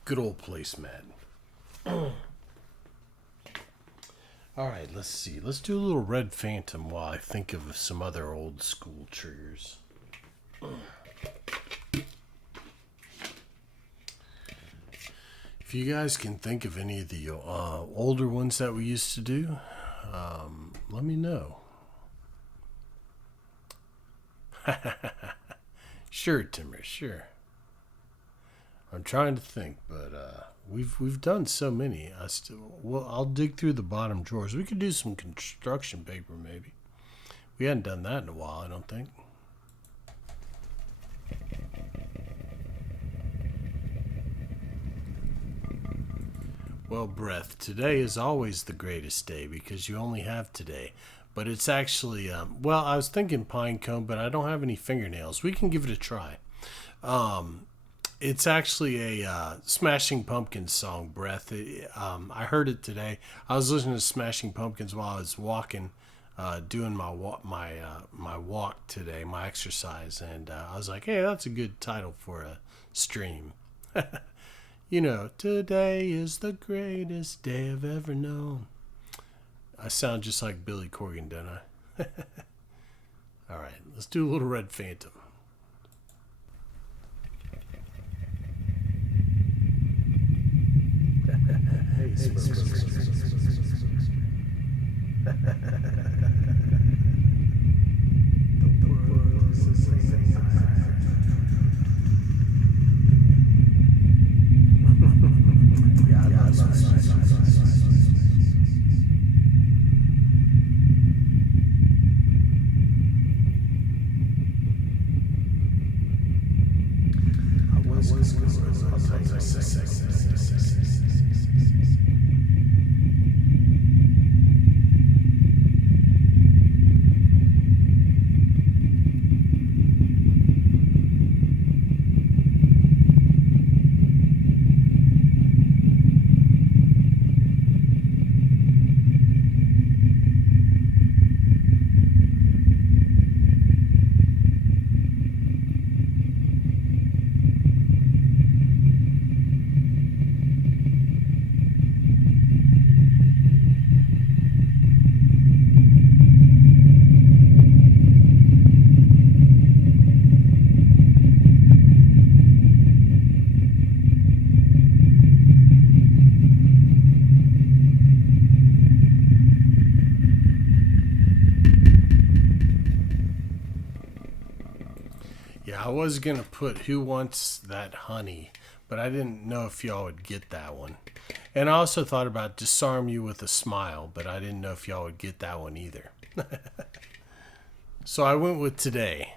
Good old placemat. Alright, let's see. Let's do a little Red Phantom while I think of some other old school triggers. If you guys can think of any of the older ones that we used to do, let me know. Sure, Timmer, sure. I'm trying to think, but we've done so many. I'll dig through the bottom drawers. We could do some construction paper, maybe. We hadn't done that in a while, I don't think. Well, Breath, today is always the greatest day because you only have today. But it's actually, well, I was thinking pine cone, but I don't have any fingernails. We can give it a try. It's actually a Smashing Pumpkins song, Breath. I heard it today. I was listening to Smashing Pumpkins while I was walking, doing my walk today, my exercise, and I was like, hey, that's a good title for a stream. You know, today is the greatest day I've ever known. I sound just like Billy Corgan, don't I? All right, let's do a little Red Phantom. I was going to put Who Wants That Honey, but I didn't know if y'all would get that one. And I also thought about Disarm You With a Smile, but I didn't know if y'all would get that one either. So I went with Today.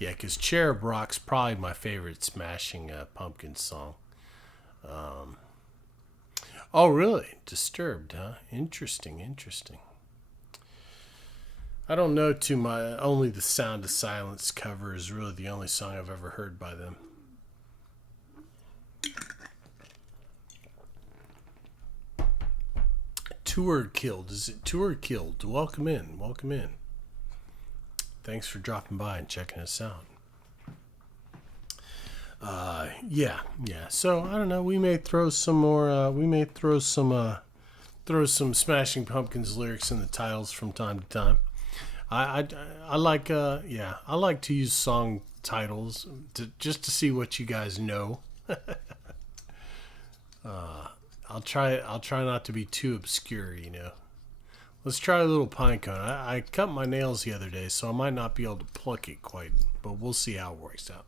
Yeah, because Cherub Rock's probably my favorite Smashing Pumpkins song. Oh, really? Disturbed, huh? Interesting. I don't know too much. Only the Sound of Silence cover is really the only song I've ever heard by them. Tour Killed. Is it Tour Killed? Welcome in. Thanks for dropping by and checking us out. Yeah. So I don't know. We may throw some more. Throw some Smashing Pumpkins lyrics in the titles from time to time. I like I like to use song titles just to see what you guys know. I'll try not to be too obscure, you know. Let's try a little Pinecone. I cut my nails the other day, so I might not be able to pluck it quite, but we'll see how it works out.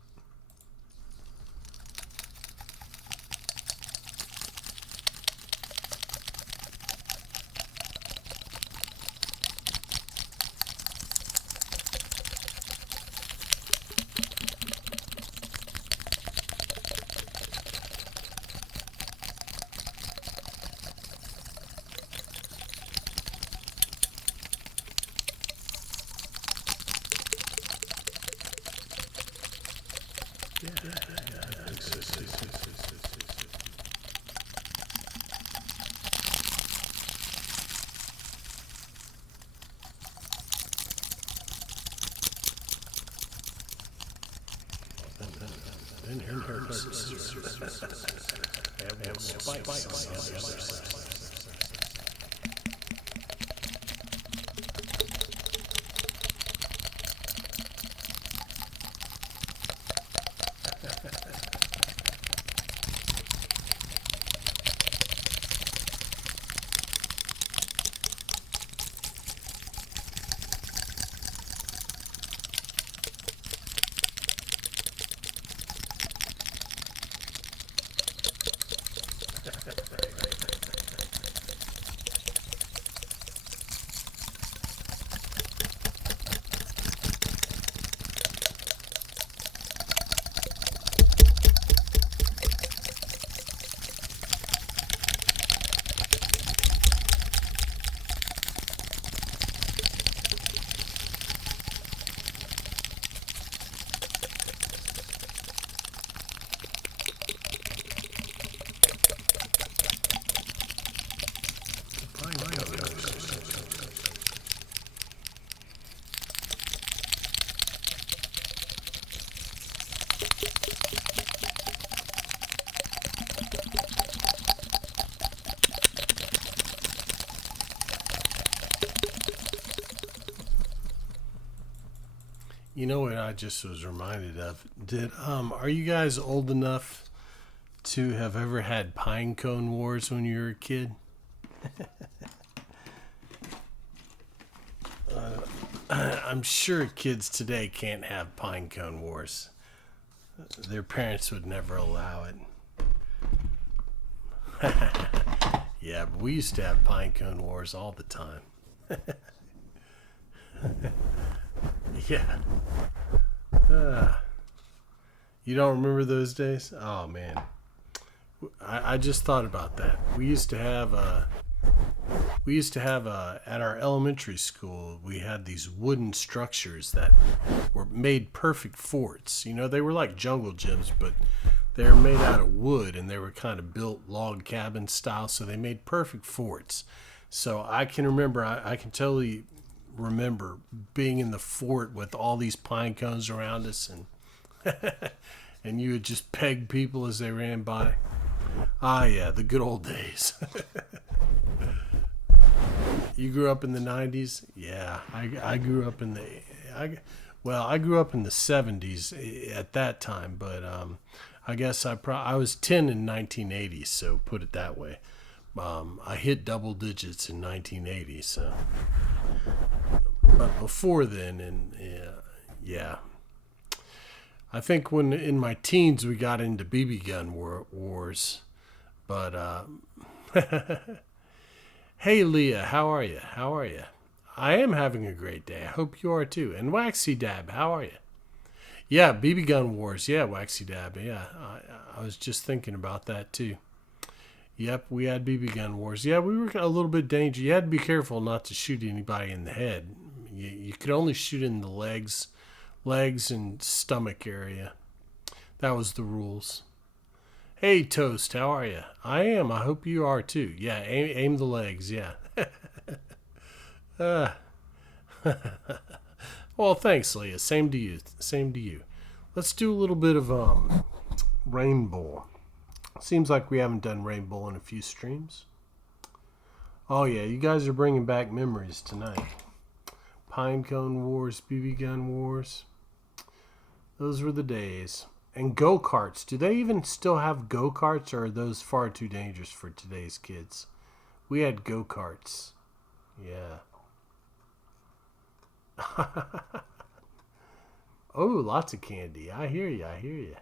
You know what I just was reminded of? Are you guys old enough to have ever had pine cone wars when you were a kid? I'm sure kids today can't have pine cone wars. Their parents would never allow it. Yeah, but we used to have pine cone wars all the time. Yeah. You don't remember those days? Oh man, I just thought about that. We used to have at our elementary school, we had these wooden structures that were made perfect forts. You know, they were like jungle gyms, but they were made out of wood, and they were kind of built log cabin style, so they made perfect forts. So I can remember, I can totally remember being in the fort with all these pine cones around us, and and you would just peg people as they ran by. Ah, yeah, the good old days. You grew up in the 90s? Yeah, I grew up in I grew up in the 70s at that time, but I guess I was 10 in 1980, so put it that way. I hit double digits in 1980, so. But before then, and yeah. I think when in my teens we got into BB gun wars, but hey Leah, how are you? How are you? I am having a great day. I hope you are too. And Waxy Dab, how are you? Yeah, BB gun wars. Yeah, Waxy Dab. Yeah, I was just thinking about that too. Yep, we had BB gun wars. Yeah, we were a little bit dangerous. You had to be careful not to shoot anybody in the head. You could only shoot in the legs and stomach area. That was the rules. Hey, Toast, how are you? I am. I hope you are too. Yeah, aim the legs. Yeah. Well, thanks, Leah. Same to you. Same to you. Let's do a little bit of Rainbow. Seems like we haven't done Rainbow in a few streams. Oh yeah, you guys are bringing back memories tonight. Pinecone wars, BB gun wars. Those were the days. And go-karts. Do they even still have go-karts, or are those far too dangerous for today's kids? We had go-karts. Yeah. Oh, lots of candy. I hear you. I hear you.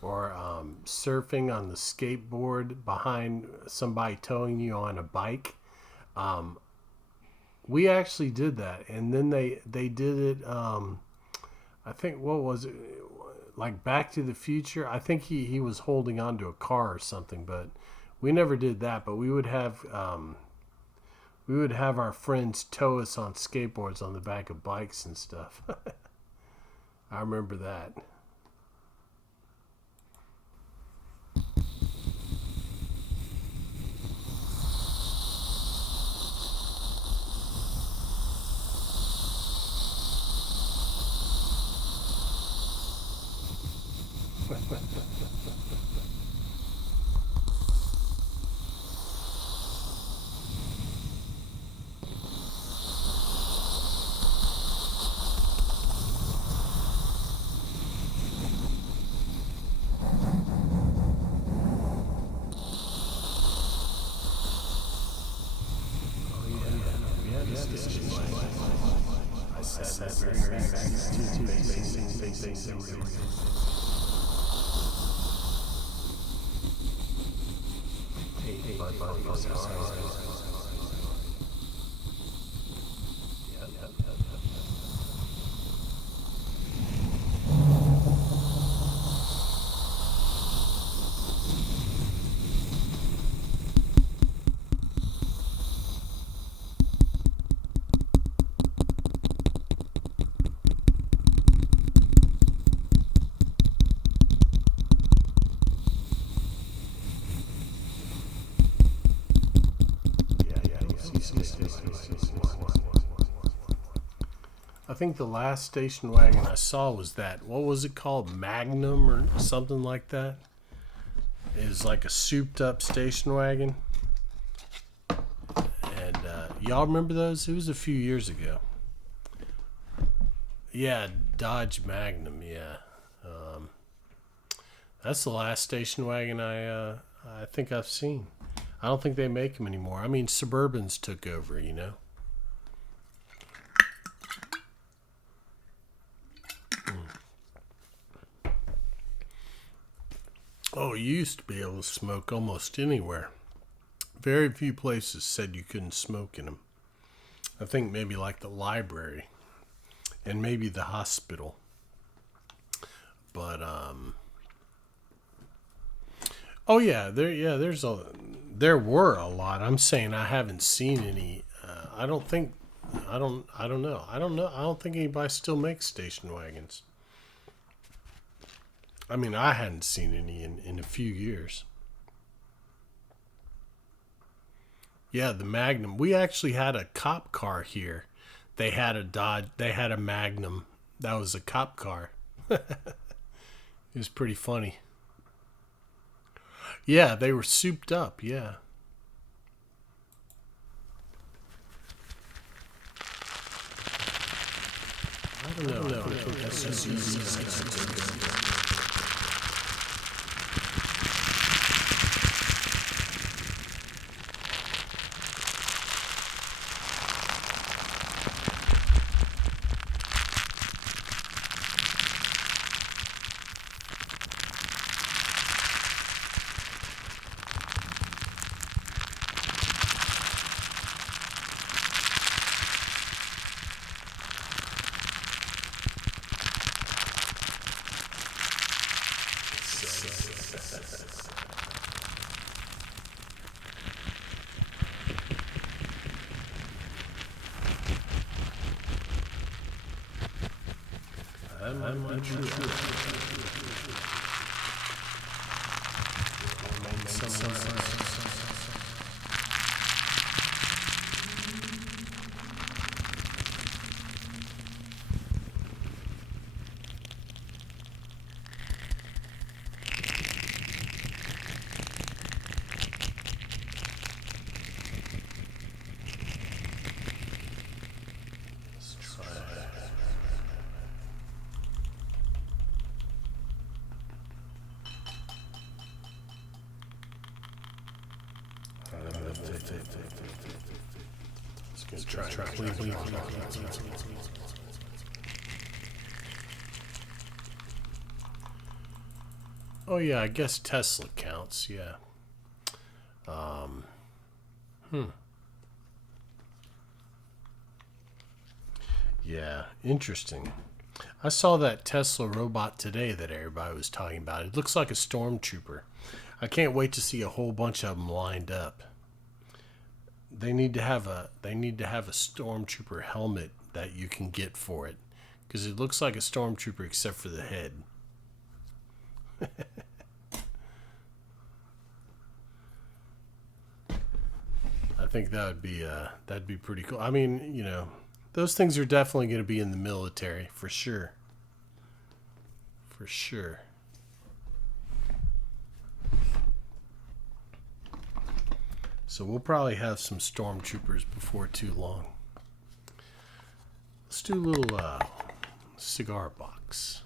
Or surfing on the skateboard behind somebody towing you on a bike. We actually did that, and then they did it. I think, what was it, like Back to the Future? I think he was holding onto a car or something, but we never did that. But we would have our friends tow us on skateboards on the back of bikes and stuff. I remember that. I think the last station wagon I saw was that, what was it called? Magnum or something like that? It was like a souped up station wagon. And y'all remember those? It was a few years ago. Yeah, Dodge Magnum, yeah. That's the last station wagon I think I've seen. I don't think they make them anymore. I mean, Suburbans took over, you know. Oh, you used to be able to smoke almost anywhere. Very few places said you couldn't smoke in them. I think maybe like the library and maybe the hospital. But oh yeah, there were a lot. I'm saying I haven't seen any. I don't know. I don't know. I don't think anybody still makes station wagons. I mean, I hadn't seen any in a few years. Yeah, the Magnum. We actually had a cop car here. They had a Dodge. They had a Magnum. That was a cop car. It was pretty funny. Yeah, they were souped up. Yeah. I don't know. I think that's just easy. I'm not sure. Let's try. Please. Oh yeah, I guess Tesla counts. Yeah. Yeah, interesting. I saw that Tesla robot today that everybody was talking about. It looks like a stormtrooper. I can't wait to see a whole bunch of them lined up. They need to have a stormtrooper helmet that you can get for it, because it looks like a stormtrooper except for the head. I think that'd be pretty cool. I mean, you know, those things are definitely going to be in the military for sure. For sure. So we'll probably have some stormtroopers before too long. Let's do a little cigar box.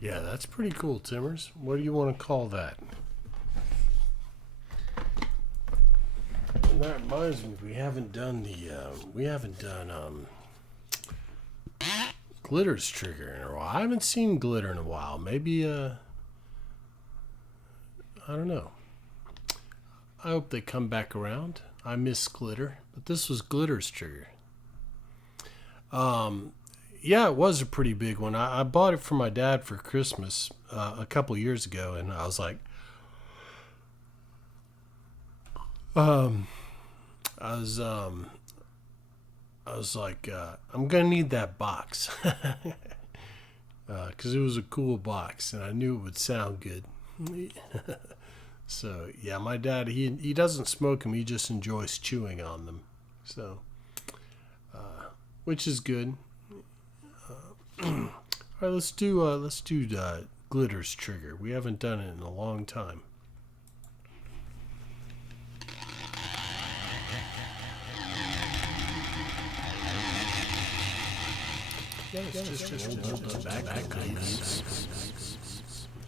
Yeah, that's pretty cool, Timmers. What do you want to call that? And that reminds me, we haven't done Glitter's trigger in a while. I haven't seen Glitter in a while. Maybe I don't know. I hope they come back around. I miss Glitter, but this was Glitter's trigger. Yeah, it was a pretty big one. I bought it for my dad for Christmas a couple years ago, and I was like, I was like, I'm gonna need that box because it was a cool box, and I knew it would sound good. So yeah, my dad he doesn't smoke them; he just enjoys chewing on them. So, which is good. All right, let's do Glitter's trigger. We haven't done it in a long time. Yeah, it's just old back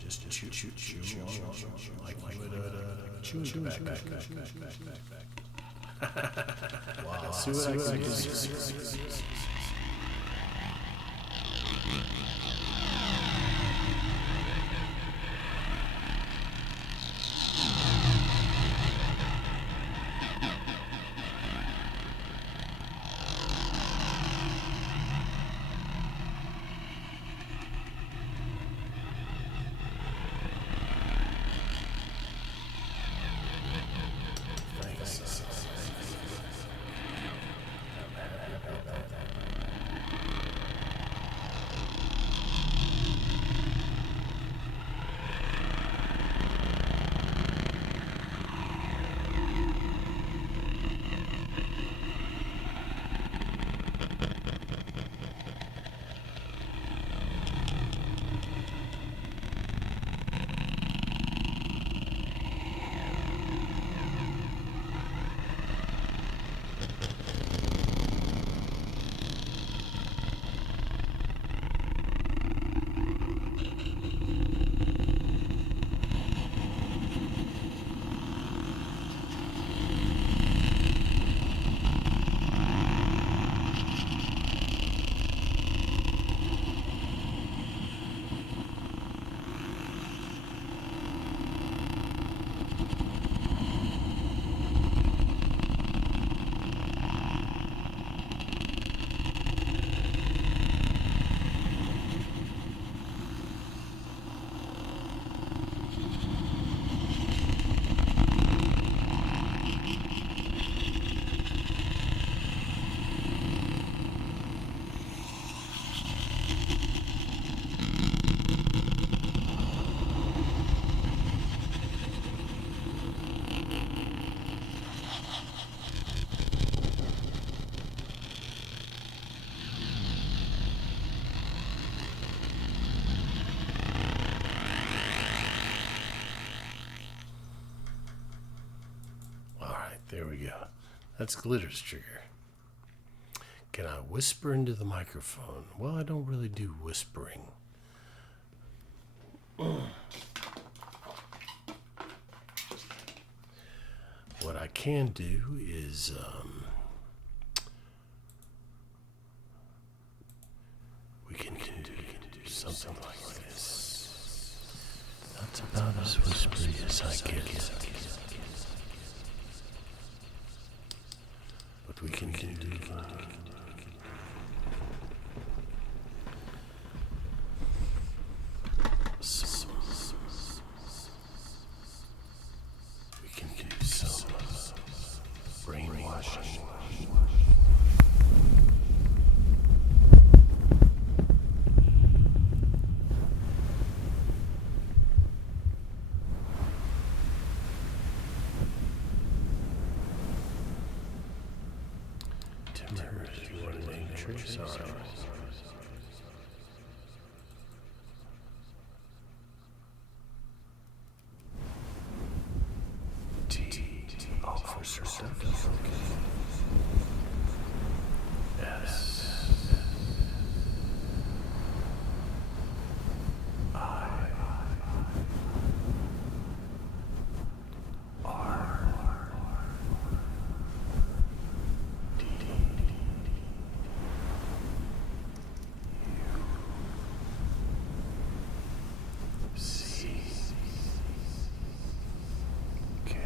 just chew like chewing tobacco. Wow, see what I can do. There we go. That's Glitter's trigger. Can I whisper into the microphone? Well, I don't really do whispering. what I can do is we can do something like this. That's about as whispery as I get. But we can do some brainwashing. Timber, if you want to name tricks on it. Officer S I R D U C K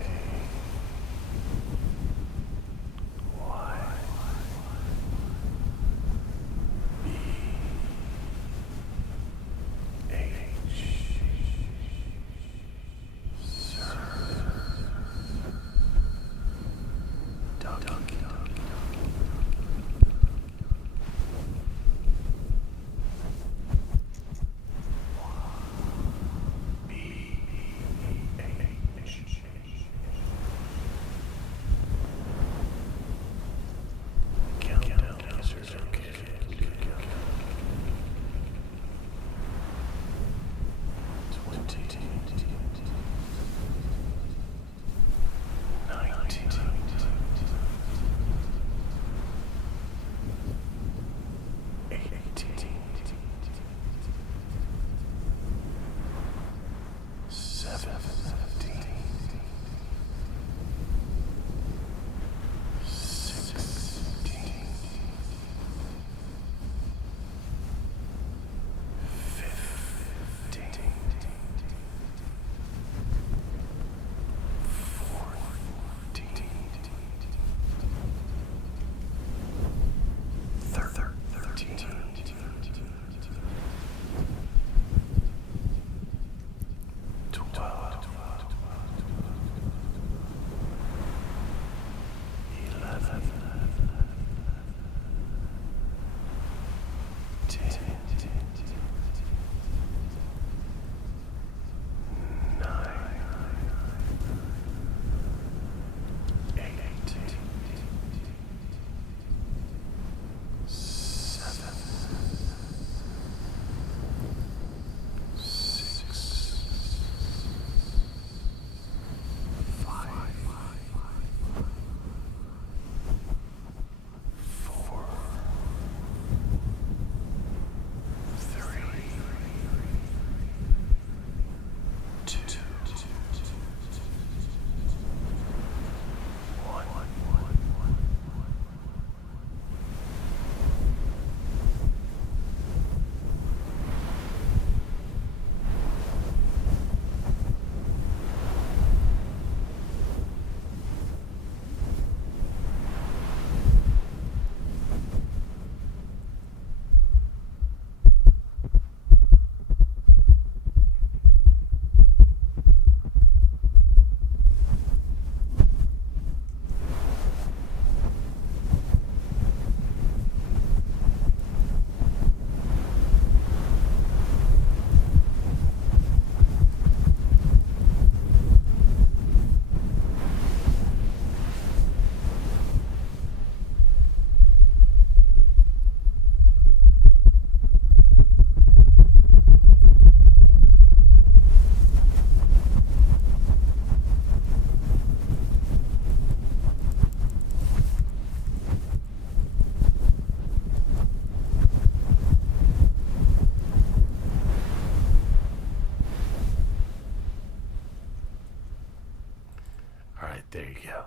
There you go.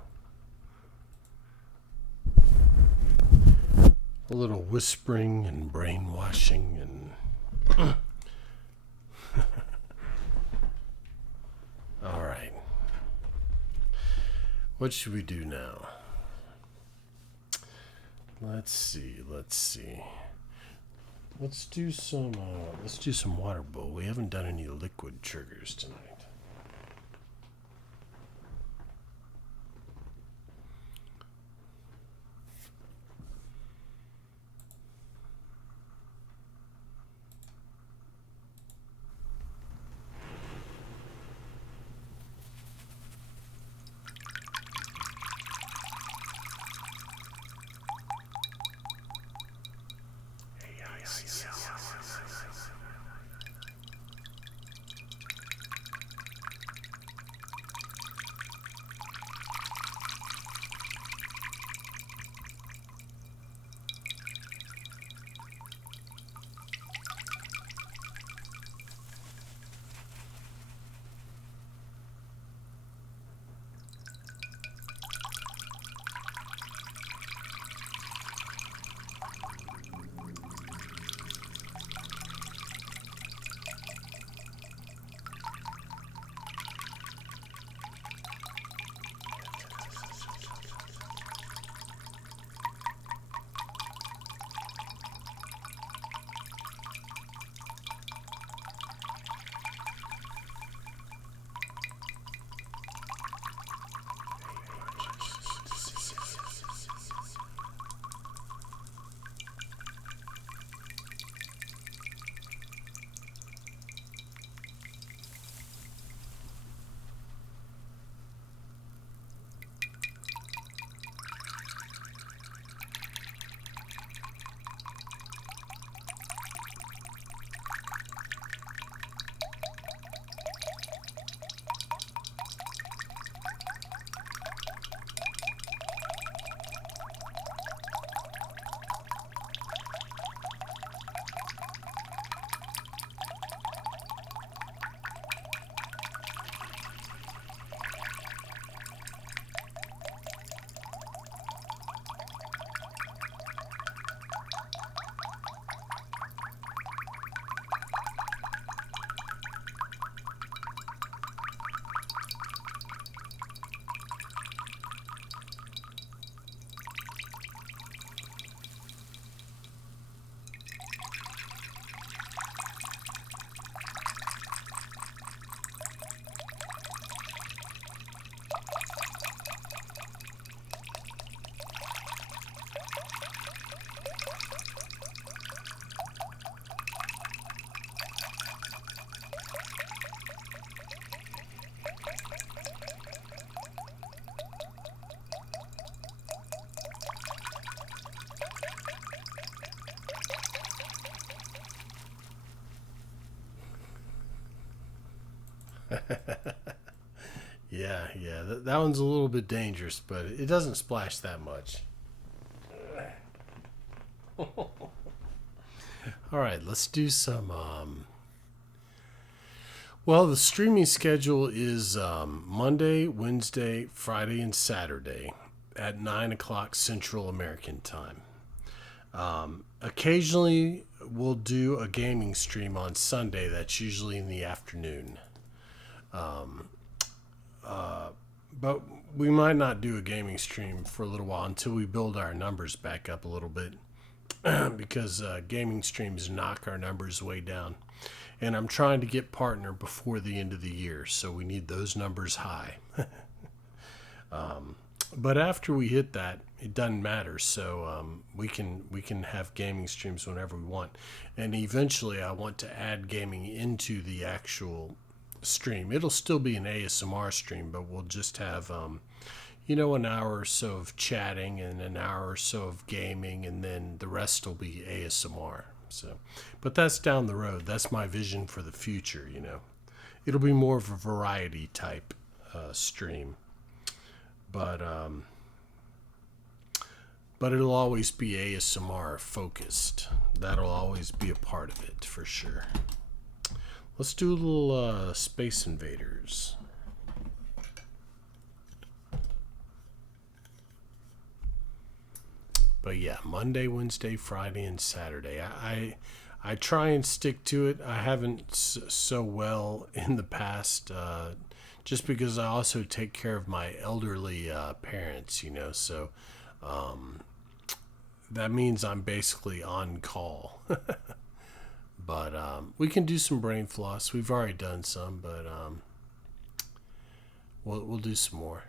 A little whispering and brainwashing and all right. What should we do now? Let's see. Let's do some water bowl. We haven't done any liquid triggers tonight. Yeah, that one's a little bit dangerous, but it doesn't splash that much. All right, let's do some. Well, the streaming schedule is Monday, Wednesday, Friday, and Saturday at 9 o'clock Central American Time. Occasionally, we'll do a gaming stream on Sunday. That's usually in the afternoon. But we might not do a gaming stream for a little while until we build our numbers back up a little bit because gaming streams knock our numbers way down. And I'm trying to get partner before the end of the year, so we need those numbers high. But after we hit that, it doesn't matter. So we can have gaming streams whenever we want. And eventually I want to add gaming into the actual stream. It'll still be an ASMR stream, but we'll just have an hour or so of chatting and an hour or so of gaming, and then the rest will be ASMR. So, but that's down the road. That's my vision for the future. It'll be more of a variety type stream, but it'll always be ASMR focused. That'll always be a part of it for sure. Let's do a little Space Invaders. But yeah, Monday, Wednesday, Friday, and Saturday. I try and stick to it. I haven't so well in the past, just because I also take care of my elderly parents, you know. So that means I'm basically on call. But we can do some brain floss. We've already done some, but we'll do some more.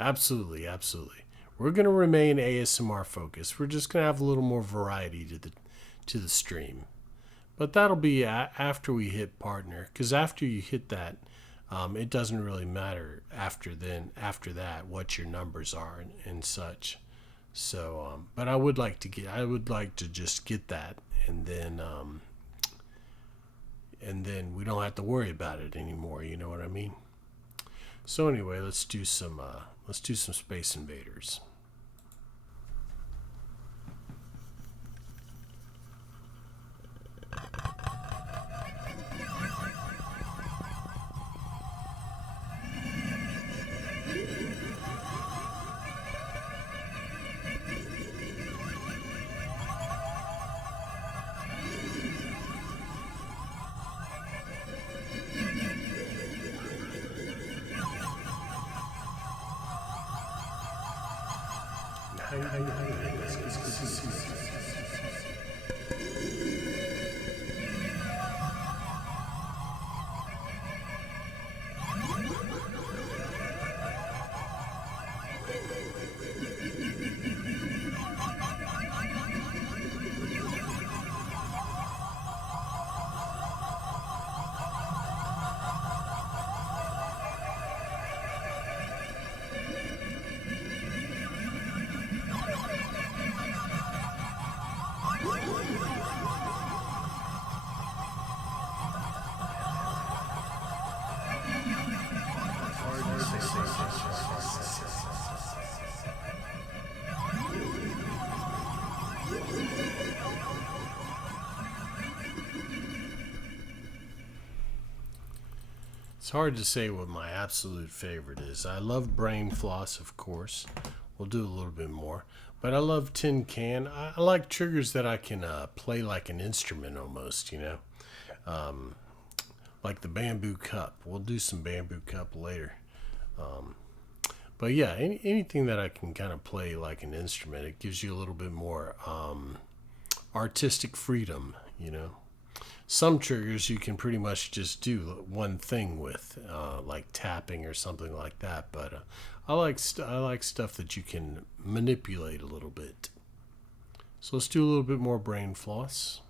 Absolutely, absolutely. We're gonna remain ASMR focused. We're just gonna have a little more variety to the stream, but that'll be after we hit partner. Because after you hit that, it doesn't really matter after that what your numbers are and such. So, but I would like to just get that, and then we don't have to worry about it anymore. You know what I mean? So anyway, let's do some Space Invaders. It's hard to say what my absolute favorite is. I love brain floss, of course. We'll do a little bit more. But I love tin can. I like triggers that I can play like an instrument almost, you know. Like the bamboo cup. We'll do some bamboo cup later. But yeah, anything that I can kind of play like an instrument, it gives you a little bit more artistic freedom, you know. Some triggers you can pretty much just do one thing with, like tapping or something like that. But I like stuff that you can manipulate a little bit. So let's do a little bit more brain floss.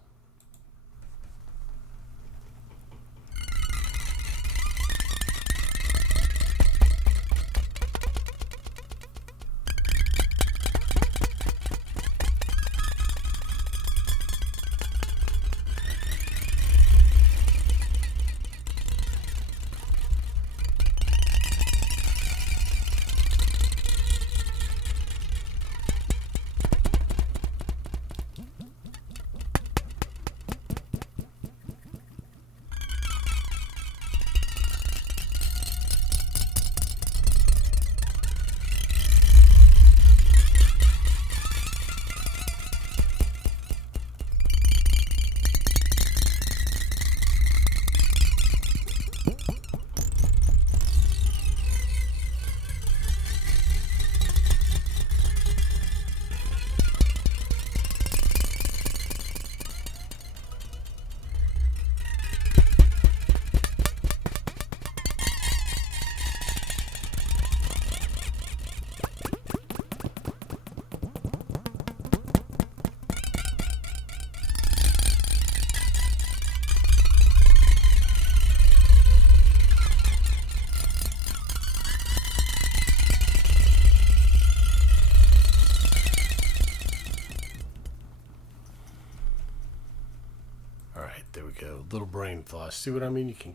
There we go. Little brain floss. See what I mean? You can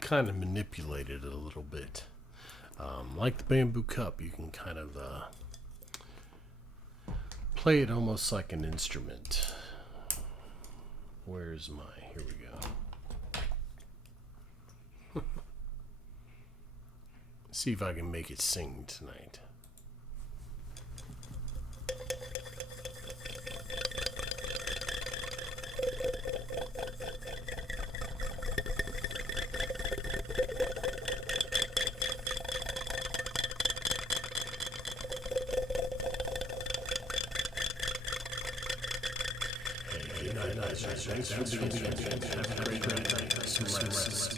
kind of manipulate it a little bit. Like the bamboo cup, you can kind of play it almost like an instrument. Where's my? Here we go. See if I can make it sing tonight. Thanks for being here. Have a great night. Some rest.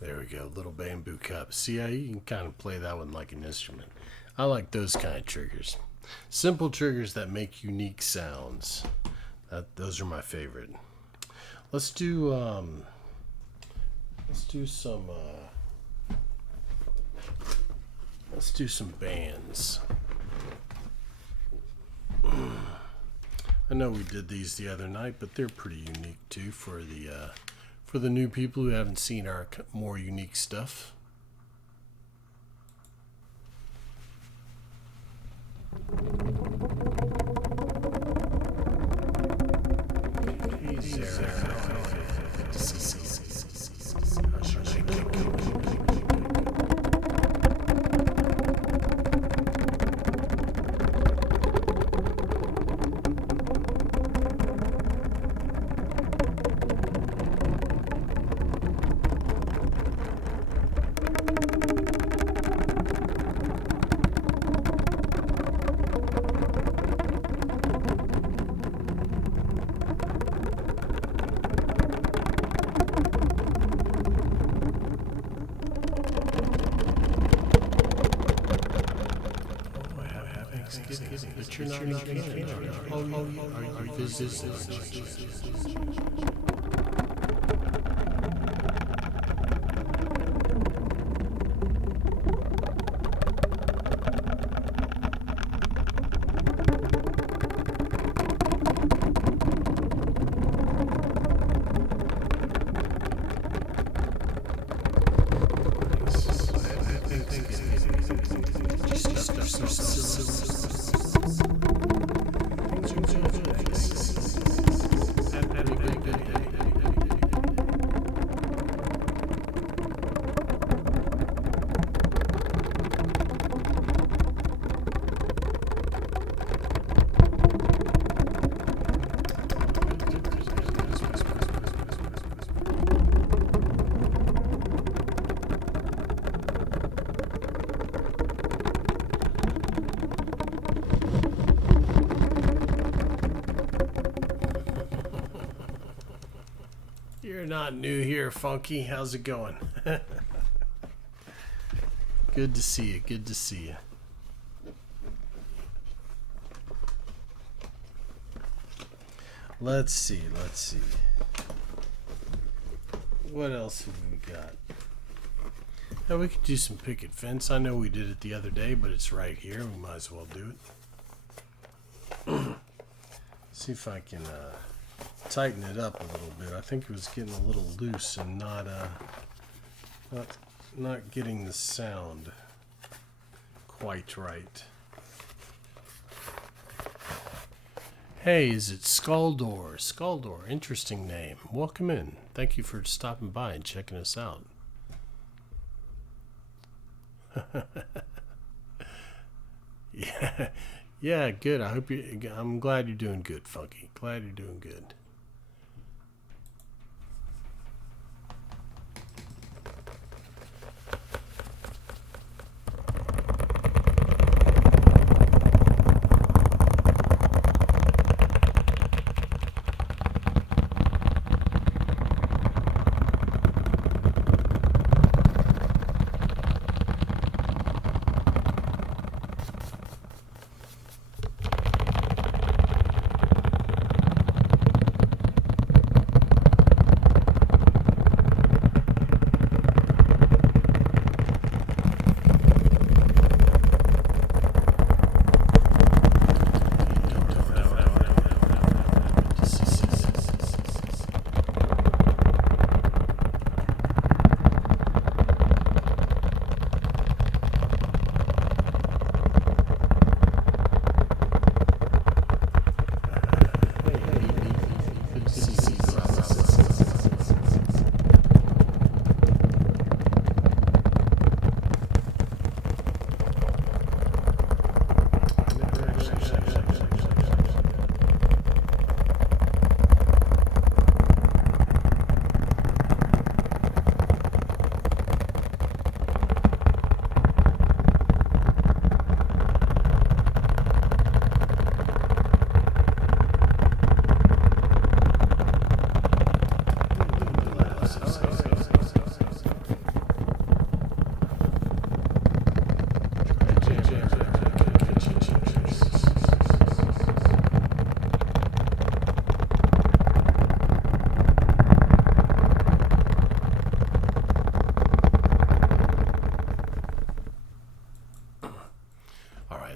There we go, little bamboo cup. See how you can kind of play that one like an instrument. I like those kind of triggers. Simple triggers that make unique sounds. Those are my favorite. Let's do some bands. I know we did these the other night, but they're pretty unique too for the new people who haven't seen our more unique stuff. Hey, Sarah. But you're not in Canada. Are you visiting? You're not new here, Funky. How's it going? Good to see you. Good to see you. Let's see. What else have we got? Yeah, we could do some picket fence. I know we did it the other day, but it's right here. We might as well do it. See if I can tighten it up a little bit. I think it was getting a little loose and not getting the sound quite right. Hey, is it Skuldor? Skuldor, interesting name. Welcome in. Thank you for stopping by and checking us out. Yeah, yeah, good. I hope you. I'm glad you're doing good, Funky. Glad you're doing good.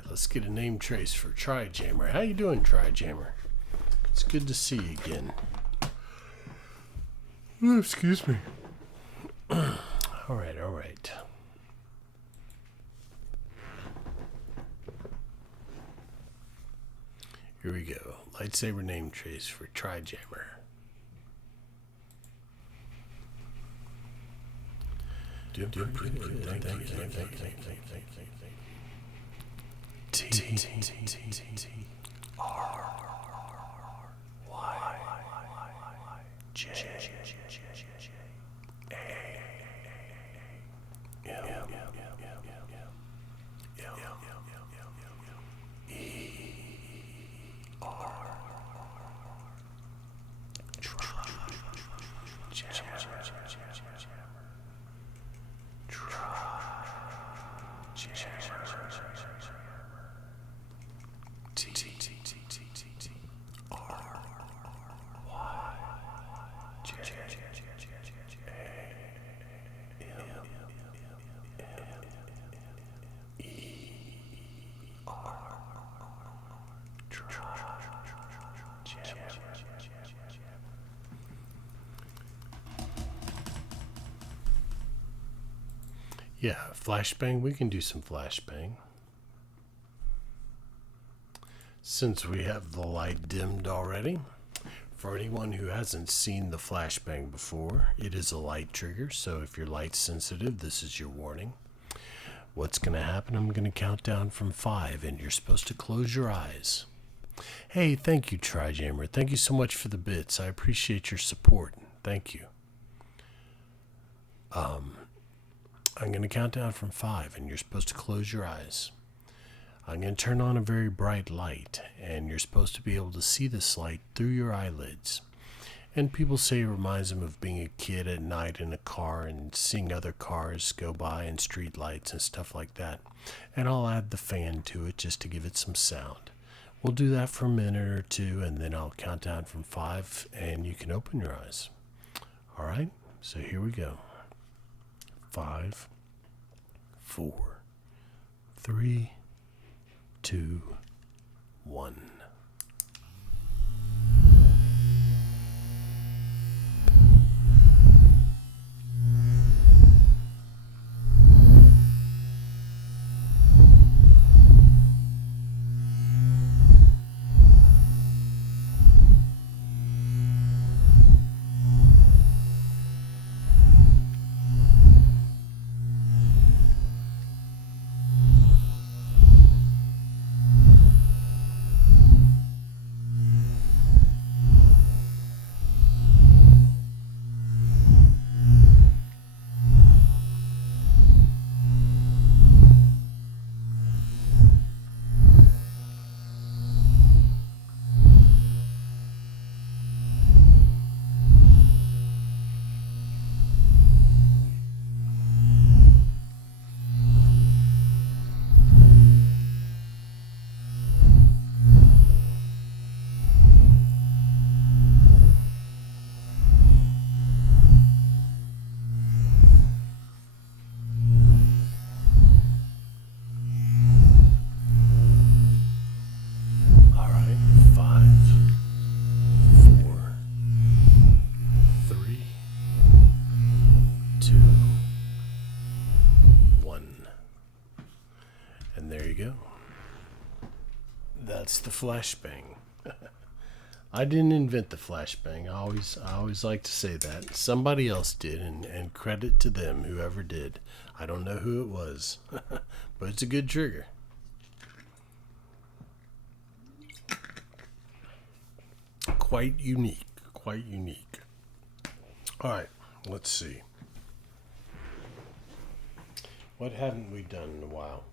Let's get a name trace for TriJammer. How you doing, TriJammer? It's good to see you again. Oh, excuse me. All right, all right. Here we go. Lightsaber name trace for TriJammer. Doing pretty good. Thank you. T R Y J A M E R Yeah, flashbang. We can do some flashbang. Since we have the light dimmed already, for anyone who hasn't seen the flashbang before, it is a light trigger. So if you're light sensitive, this is your warning. What's going to happen? I'm going to count down from 5, and you're supposed to close your eyes. Hey, thank you, TriJammer. Thank you so much for the bits. I appreciate your support. Thank you. I'm going to count down from 5, and you're supposed to close your eyes. I'm going to turn on a very bright light, and you're supposed to be able to see this light through your eyelids. And people say it reminds them of being a kid at night in a car and seeing other cars go by and street lights and stuff like that. And I'll add the fan to it just to give it some sound. We'll do that for a minute or two, and then I'll count down from 5, and you can open your eyes. All right? So here we go. 5, 4, 3, 2, 1. And there you go. That's the flashbang. I didn't invent the flashbang. I always like to say that. Somebody else did, and credit to them, whoever did. I don't know who it was, but it's a good trigger. Quite unique. Quite unique. All right, let's see. What haven't we done in a while?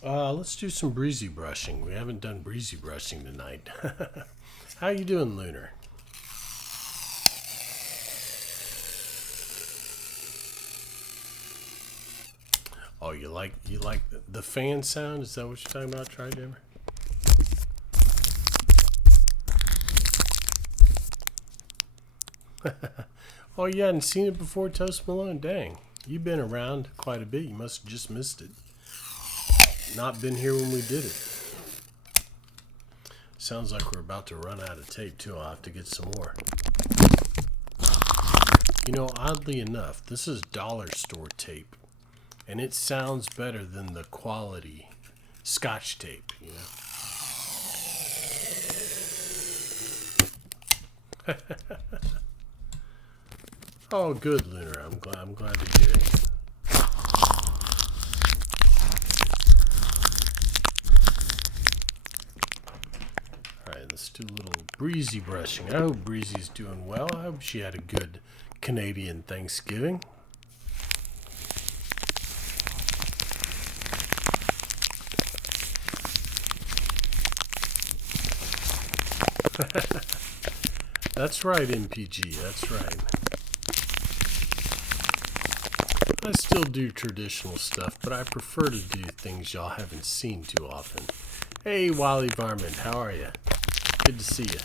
Let's do some breezy brushing. We haven't done breezy brushing tonight. How you doing, Lunar? Oh, you like the fan sound? Is that what you're talking about, Tridimmer? Oh, you hadn't seen it before, Toast Malone? Dang. You've been around quite a bit. You must have just missed it. Not been here when we did it. Sounds like we're about to run out of tape, too. I'll have to get some more. You know, oddly enough, this is dollar store tape. And it sounds better than the quality Scotch tape, you know. Oh, good, Lunar. I'm glad to hear it. All right, let's do a little breezy brushing. I hope Breezy's doing well. I hope she had a good Canadian Thanksgiving. That's right, MPG. That's right. I still do traditional stuff, but I prefer to do things y'all haven't seen too often. Hey, Wally Varmint, how are you? Good to see you.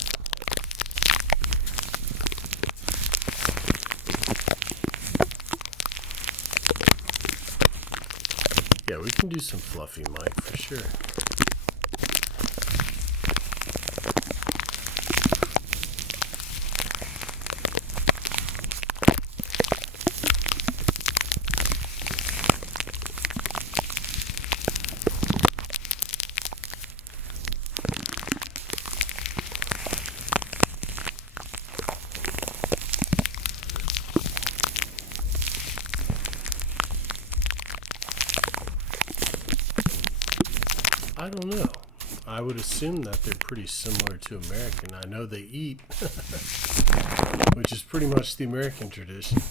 Yeah, we can do some fluffy mic for sure. I don't know. I would assume that they're pretty similar to American. I know they eat, which is pretty much the American tradition.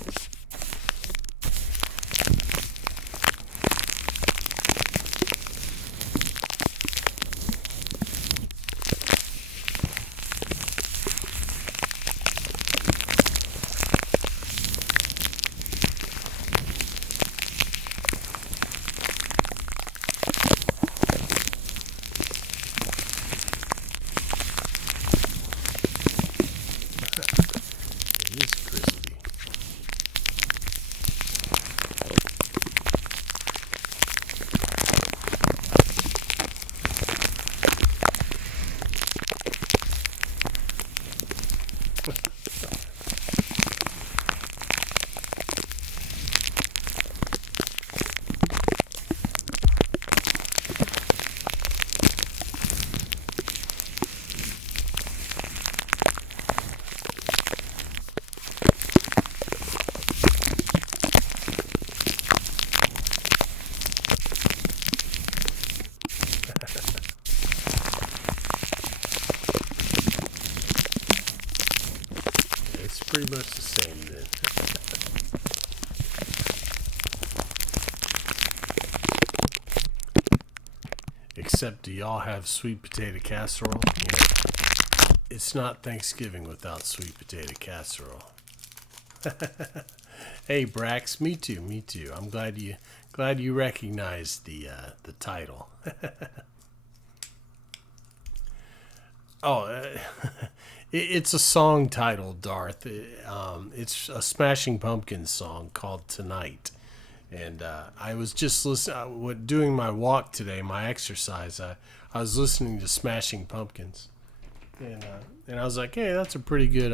It is crispy. It's pretty much the same then. Except, do y'all have sweet potato casserole? You know, it's not Thanksgiving without sweet potato casserole. Hey, Brax, me too, me too. I'm glad you recognized the title. Oh, it's a song title, Darth. It's a Smashing Pumpkins song called Tonight. And I was just listening, doing my walk today, my exercise. I was listening to Smashing Pumpkins, and I was like, hey, that's a pretty good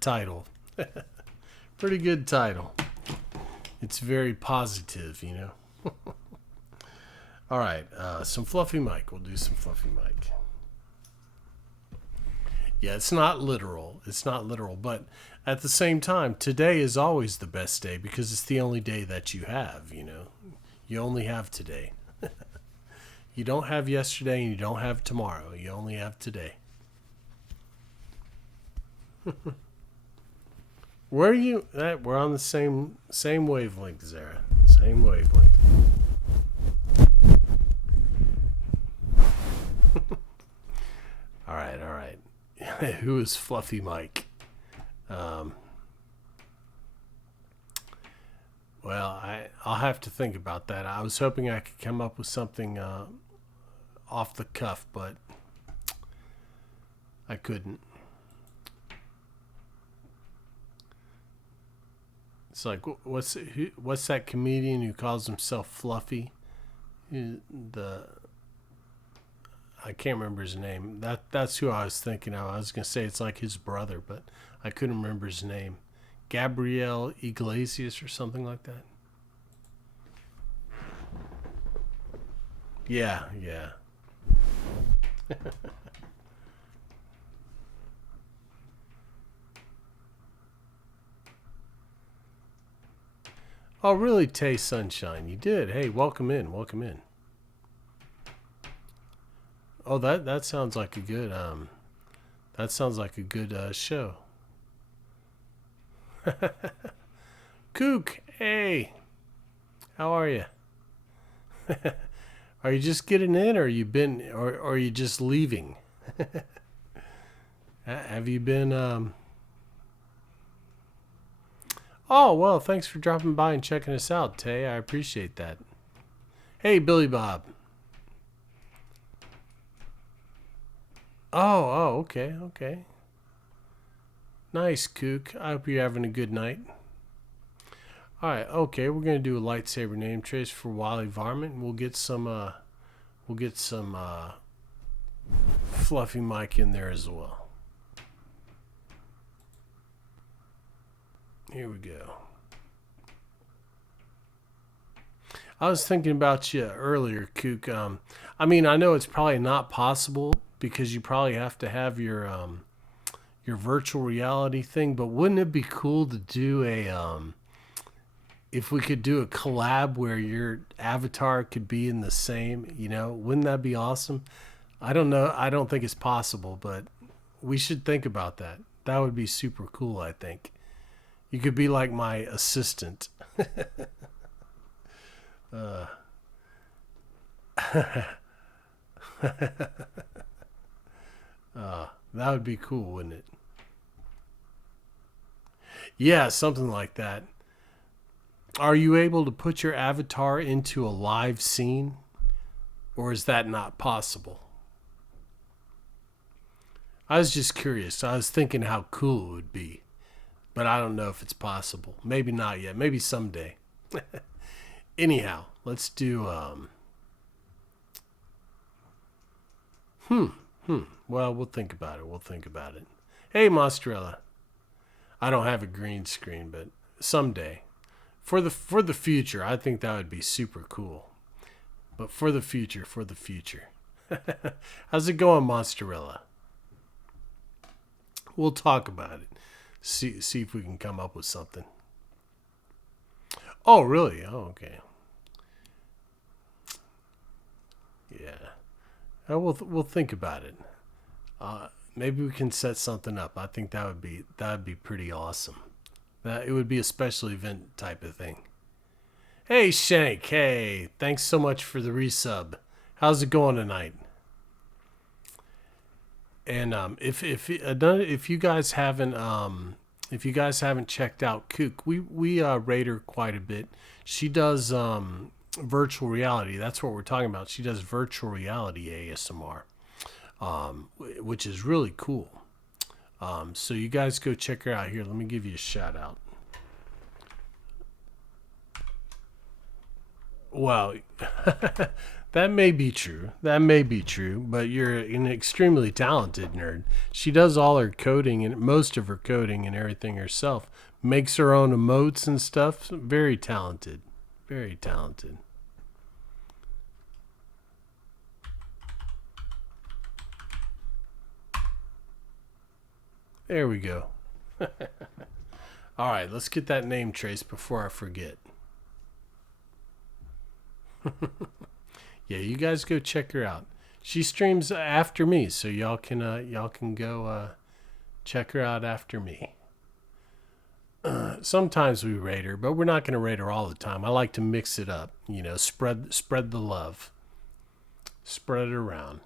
title. Pretty good title. It's very positive, you know. All right, some Fluffy Mike. We'll do some Fluffy Mike. Yeah, it's not literal. It's not literal, but at the same time, today is always the best day because it's the only day that you have, you know. You only have today. You don't have yesterday and you don't have tomorrow. You only have today. Where are you? We're on the same wavelength, Zara. Same wavelength. All right, all right. Who is Fluffy Mike? Well, I'll have to think about that. I was hoping I could come up with something off the cuff, but I couldn't. It's like, what's that comedian who calls himself Fluffy? I can't remember his name. That's who I was thinking of. I was gonna say it's like his brother, but I couldn't remember his name. Gabriel Iglesias or something like that. Yeah, yeah. Oh, really, Tay Sunshine? You did. Hey, welcome in. Welcome in. Oh, that sounds like a good show. Kook, hey, how are you? Are you just getting in, or are you just leaving? Have you been? Oh well, thanks for dropping by and checking us out, Tay. I appreciate that. Hey, Billy Bob. Oh, okay, okay. Nice, Kook. I hope you're having a good night. All right, okay. We're gonna do a lightsaber name trace for Wally Varmint. We'll get some Fluffy Mike in there as well. Here we go. I was thinking about you earlier, Kook. I mean, I know it's probably not possible because you probably have to have your virtual reality thing, but wouldn't it be cool to do if we could do a collab where your avatar could be in the same, you know, wouldn't that be awesome? I don't know. I don't think it's possible, but we should think about that. That would be super cool, I think. You could be like my assistant. That would be cool, wouldn't it? Yeah, something like that. Are you able to put your avatar into a live scene, or is that not possible? I was just curious. I was thinking how cool it would be, but I don't know if it's possible. Maybe not yet. Maybe someday. Anyhow, let's do Well, we'll think about it. We'll think about it. Hey, Mostrella. I don't have a green screen, but someday. For the future, I think that would be super cool. But for the future. How's it going, Mostrella? We'll talk about it. See if we can come up with something. Oh, really? Oh, okay. Yeah. We'll think about it. Maybe we can set something up. I think that would be pretty awesome. That it would be a special event type of thing. Hey, Shank. Hey, thanks so much for the resub. How's it going tonight? And if you guys haven't checked out Kook, we rate her quite a bit. She does virtual reality. That's what we're talking about. She does virtual reality ASMR, which is really cool. So you guys go check her out. Here, let me give you a shout out. Well, that may be true. But you're an extremely talented nerd. She does all her coding and most of her coding and everything herself. Makes her own emotes and stuff. Very talented. Very talented. There we go. All right, let's get that name trace before I forget. Yeah, you guys go check her out. She streams after me, so y'all can go check her out after me. Sometimes we raid her, but we're not going to raid her all the time. I like to mix it up, you know, spread the love, spread it around.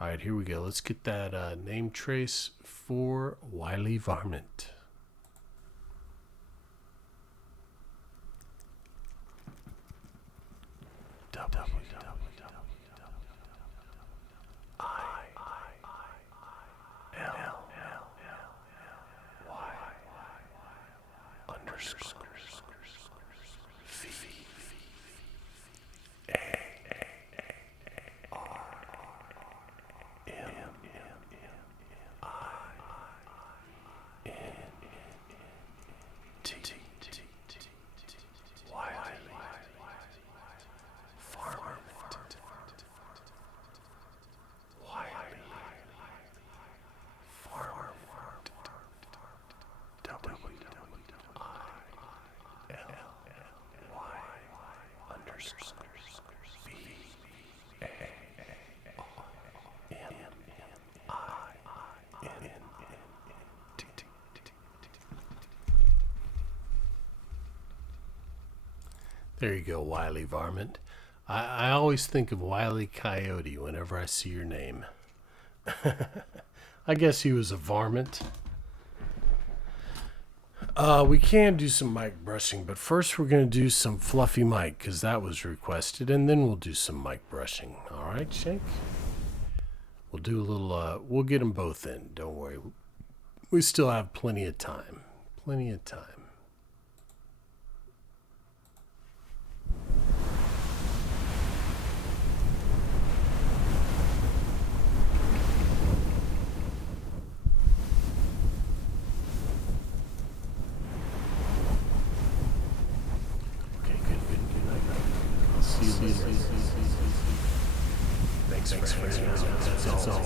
All right, here we go. Let's get that name trace for Wily Varmint. There you go, Wily Varmint. I always think of Wily Coyote whenever I see your name. I guess he was a varmint. We can do some mic brushing, but first we're going to do some fluffy mic because that was requested, and then we'll do some mic brushing. All right, Shank? We'll do a little, we'll get them both in. Don't worry. We still have plenty of time. Plenty of time. Thanks for that's all.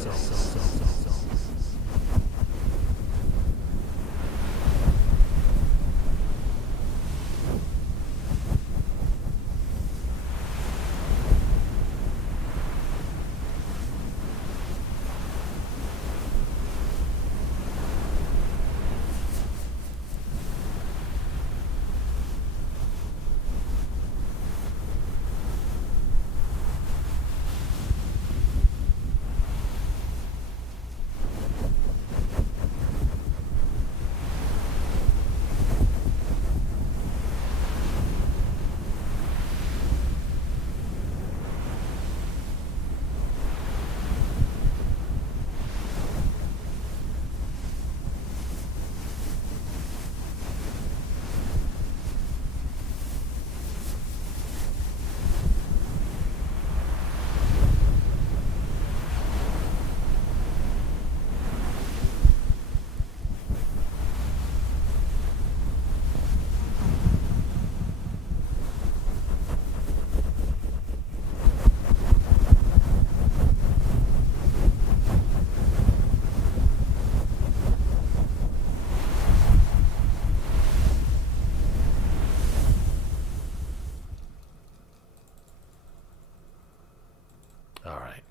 All right.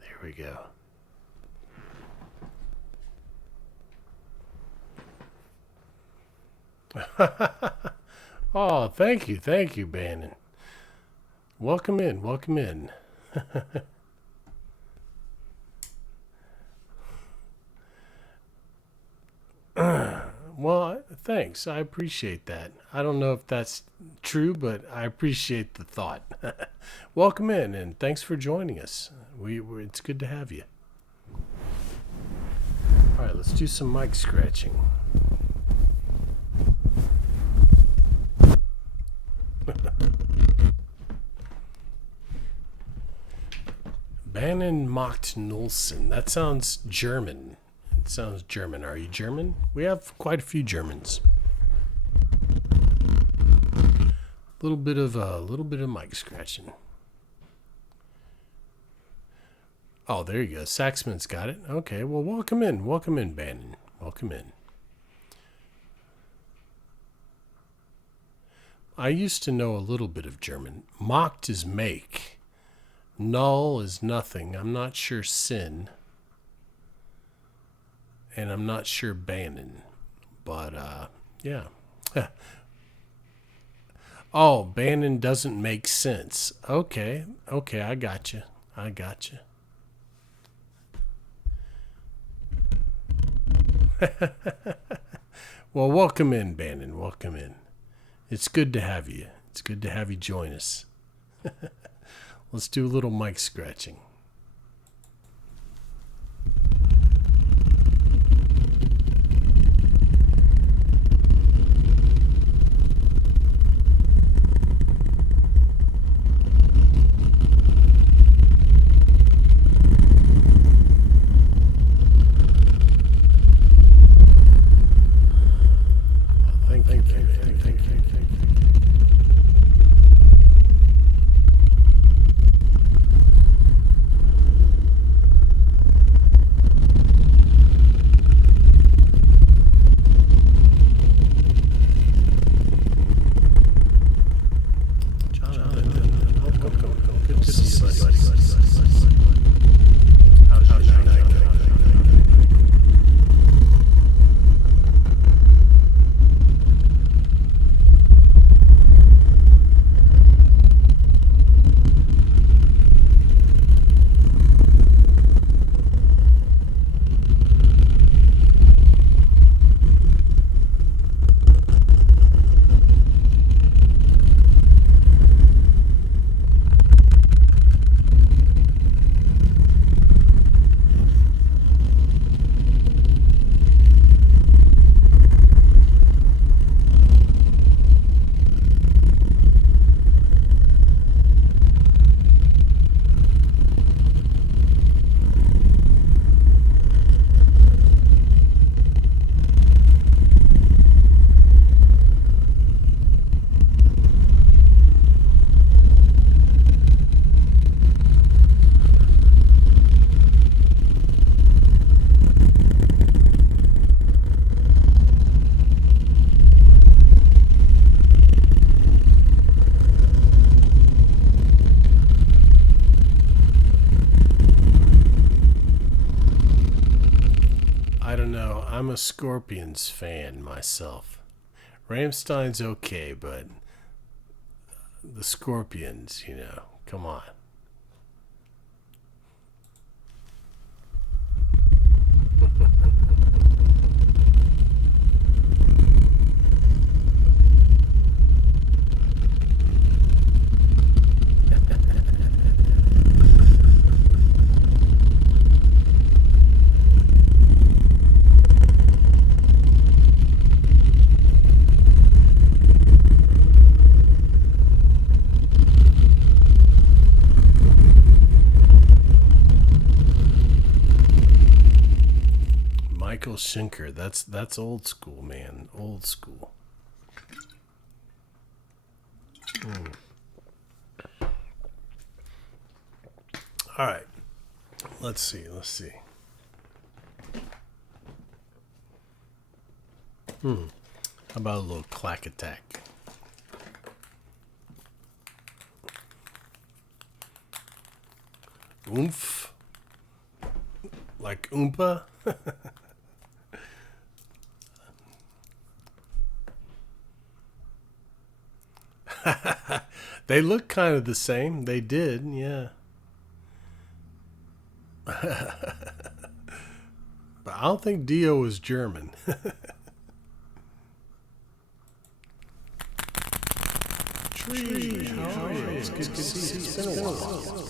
There we go. Oh, thank you, Bannon. Welcome in. Well, thanks. I appreciate that. I don't know if that's true, but I appreciate the thought. Welcome in, and thanks for joining us. It's good to have you. All right, let's do some mic scratching. Bannon mocked Nulson. That sounds German. It sounds German. Are you German? We have quite a few Germans. A little bit of mic scratching. Oh, there you go. Saxman's got it. Okay, well, welcome in. Welcome in, Bannon. Welcome in. I used to know a little bit of German. Macht is make. Null is nothing. I'm not sure sin. And I'm not sure Bannon. But, yeah. Oh, Bannon doesn't make sense. Okay. Okay, I got you. I got you. Well, welcome in, Bannon. Welcome in. It's good to have you. It's good to have you join us. Let's do a little mic scratching. I don't know. I'm a Scorpions fan myself. Rammstein's okay, but the Scorpions, you know, come on. Michael Schenker, that's old school, man. Old school. All right. Let's see. How about a little clack attack? Oomph. Like Oompa? They look kind of the same. They did, yeah. But I don't think Dio was German. Tree, how are you? It's good to see you. It's been a while.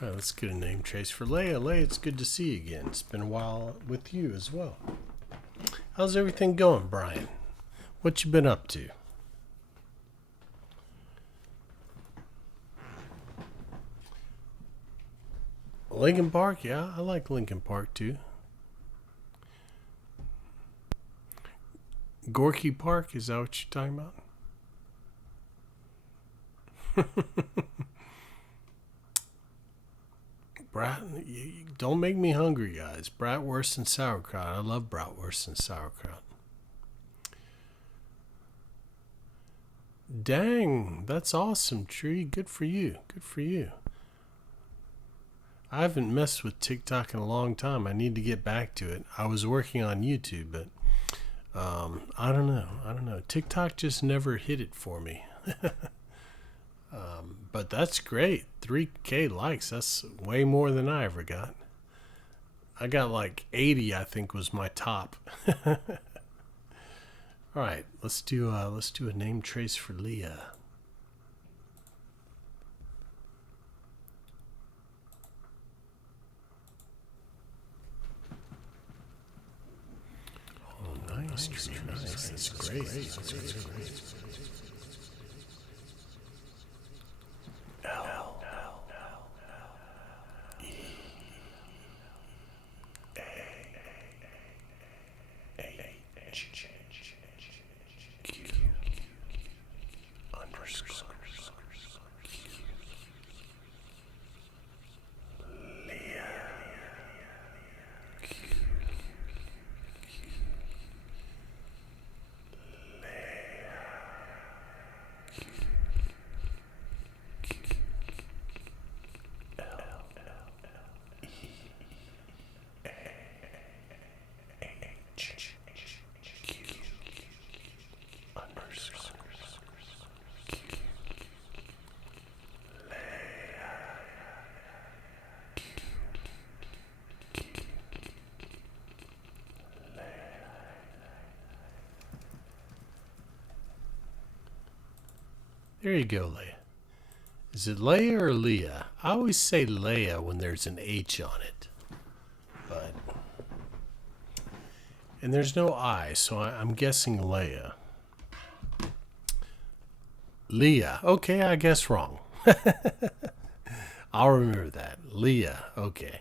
All right, let's get a name trace for Leia. Leia, it's good to see you again. It's been a while with you as well. How's everything going, Brian? What you been up to? Lincoln Park? Yeah, I like Lincoln Park too. Gorky Park? Is that what you're talking about? Brat, don't make me hungry, guys. Bratwurst and sauerkraut. I love bratwurst and sauerkraut. Dang, that's awesome, Tree. Good for you. Good for you. I haven't messed with TikTok in a long time. I need to get back to it. I was working on YouTube, but I don't know. TikTok just never hit it for me. But that's great. 3K likes. That's way more than I ever got. I got like 80, I think was my top. All right, let's do a name trace for Leah. Oh, nice, nice. That's great. That's great. There you go, Leia. Is it Leia or Leah? I always say Leia when there's an H on it. But and there's no I, so I'm guessing Leia. Leah. Okay, I guess wrong. I'll remember that. Leah. Okay.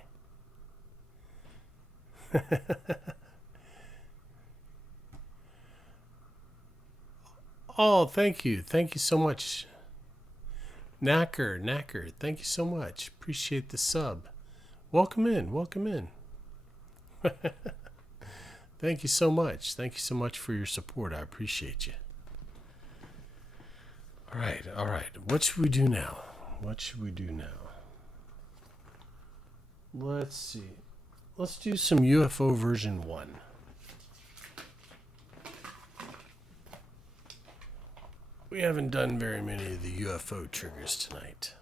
Oh, thank you. Thank you so much. Knacker. Thank you so much. Appreciate the sub. Welcome in. Thank you so much. Thank you so much for your support. I appreciate you. All right. What should we do now? Let's see. Let's do some UFO version 1. We haven't done very many of the UFO triggers tonight.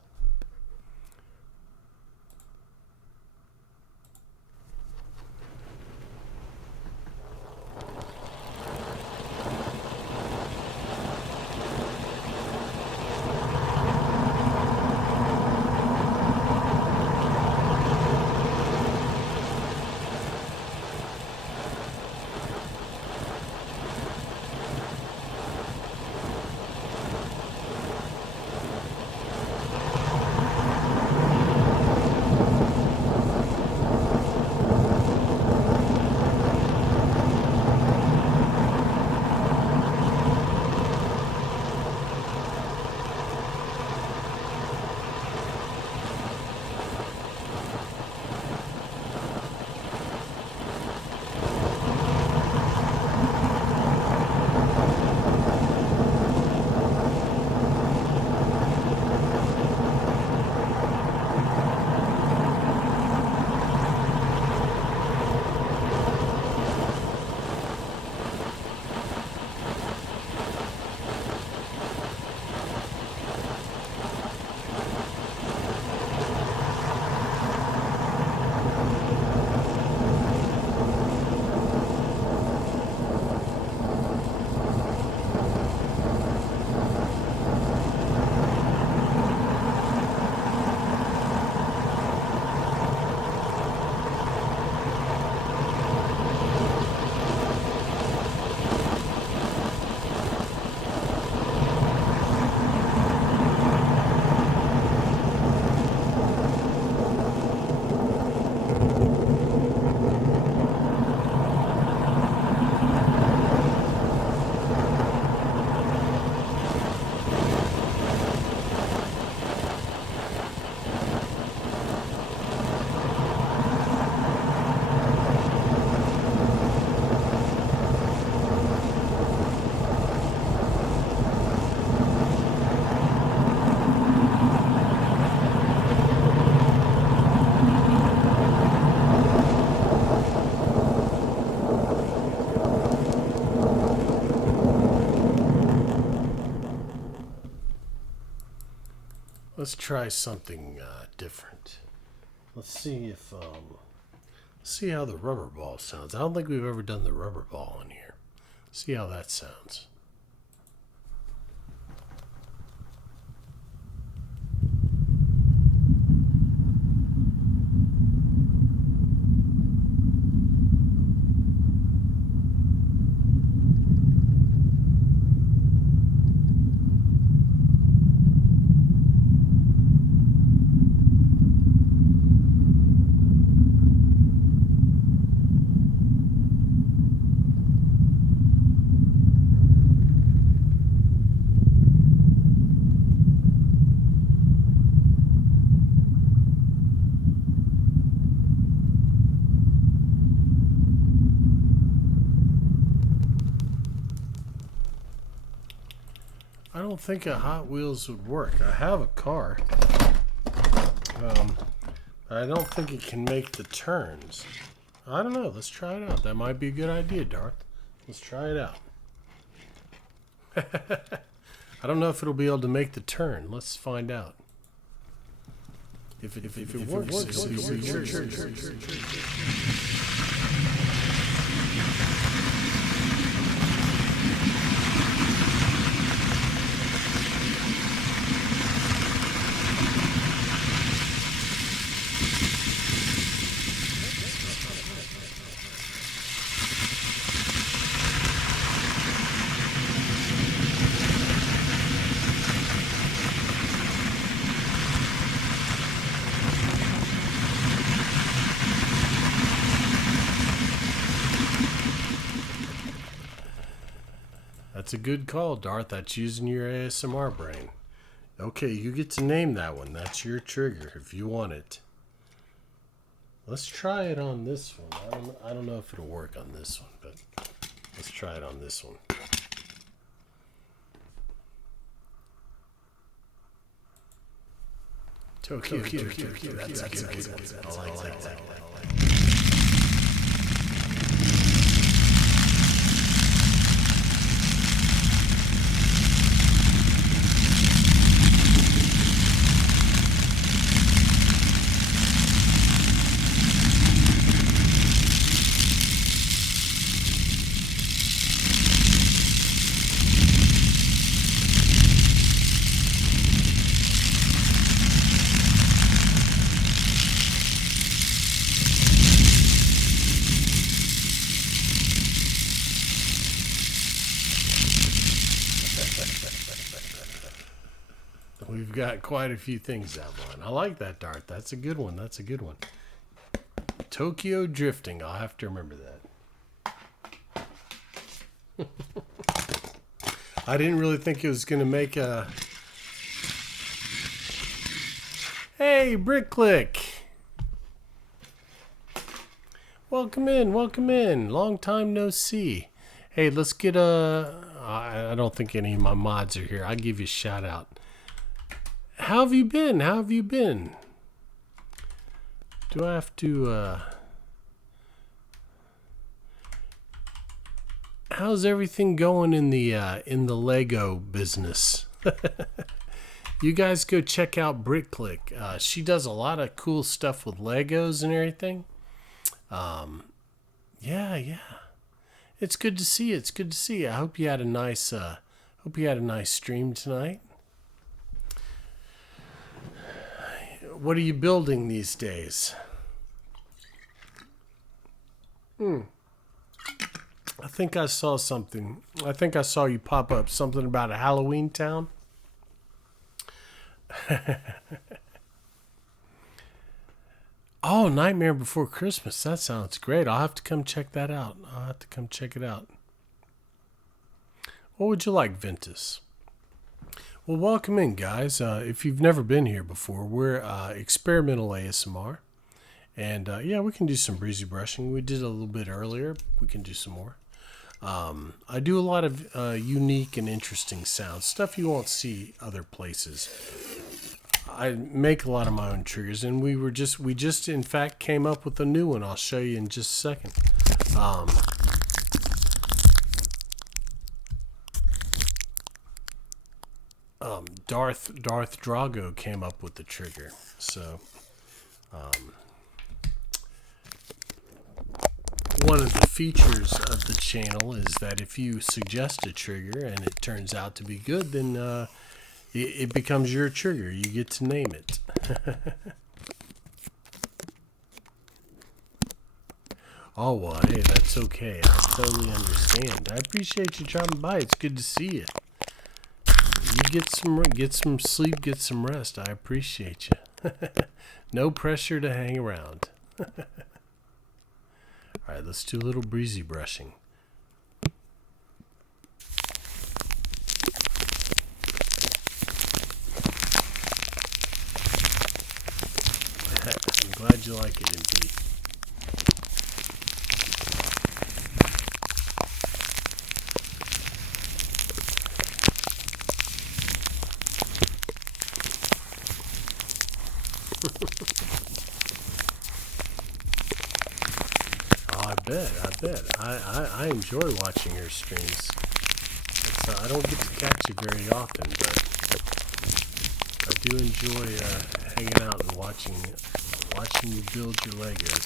Let's try something different. Let's see if see how the rubber ball sounds. I don't think we've ever done the rubber ball in here. See how that sounds. I don't think a Hot Wheels would work. I have a car. I don't think it can make the turns. I don't know. Let's try it out. That might be a good idea, Darth. Let's try it out. I don't know if it'll be able to make the turn. Let's find out. If it works. That's a good call, Darth. That's using your ASMR brain. Okay, you get to name that one. That's your trigger if you want it. Let's try it on this one. I don't know if it'll work on this one, but let's try it on this one. Tokyo. That's a good one. I like that. We've got quite a few things that one. I like that, Darth. That's a good one. That's a good one. Tokyo drifting. I'll have to remember that. I didn't really think it was going to make a... Hey, Bricklick. Welcome in. Welcome in. Long time no see. Hey, let's get a... I don't think any of my mods are here. I'll give you a shout out. How have you been? How have you been? Do I have to, how's everything going in the Lego business? You guys go check out Bricklick. She does a lot of cool stuff with Legos and everything. Yeah. It's good to see you. It's good to see you. I hope you had a nice, stream tonight. What are you building these days? I think I saw something. I think I saw you pop up. Something about a Halloween town. Oh, Nightmare Before Christmas. That sounds great. I'll have to come check that out. I'll have to come check it out. What would you like, Ventus? Well, welcome in, guys. If you've never been here before, we're experimental ASMR. And, yeah, we can do some breezy brushing. We did a little bit earlier. We can do some more. I do a lot of unique and interesting sounds, stuff you won't see other places. I make a lot of my own triggers, and we just in fact came up with a new one. I'll show you in just a second. Darth Drago came up with the trigger. So one of the features of the channel is that if you suggest a trigger and it turns out to be good, then it becomes your trigger. You get to name it. Oh, well, hey, that's okay. I totally understand. I appreciate you dropping by. It's good to see you. You get some sleep, get some rest. I appreciate you. No pressure to hang around. All right, let's do a little breezy brushing. I'm glad you like it, MP. I bet. I enjoy watching your streams. I don't get to catch you very often, but I do enjoy hanging out and watching you build your Legos.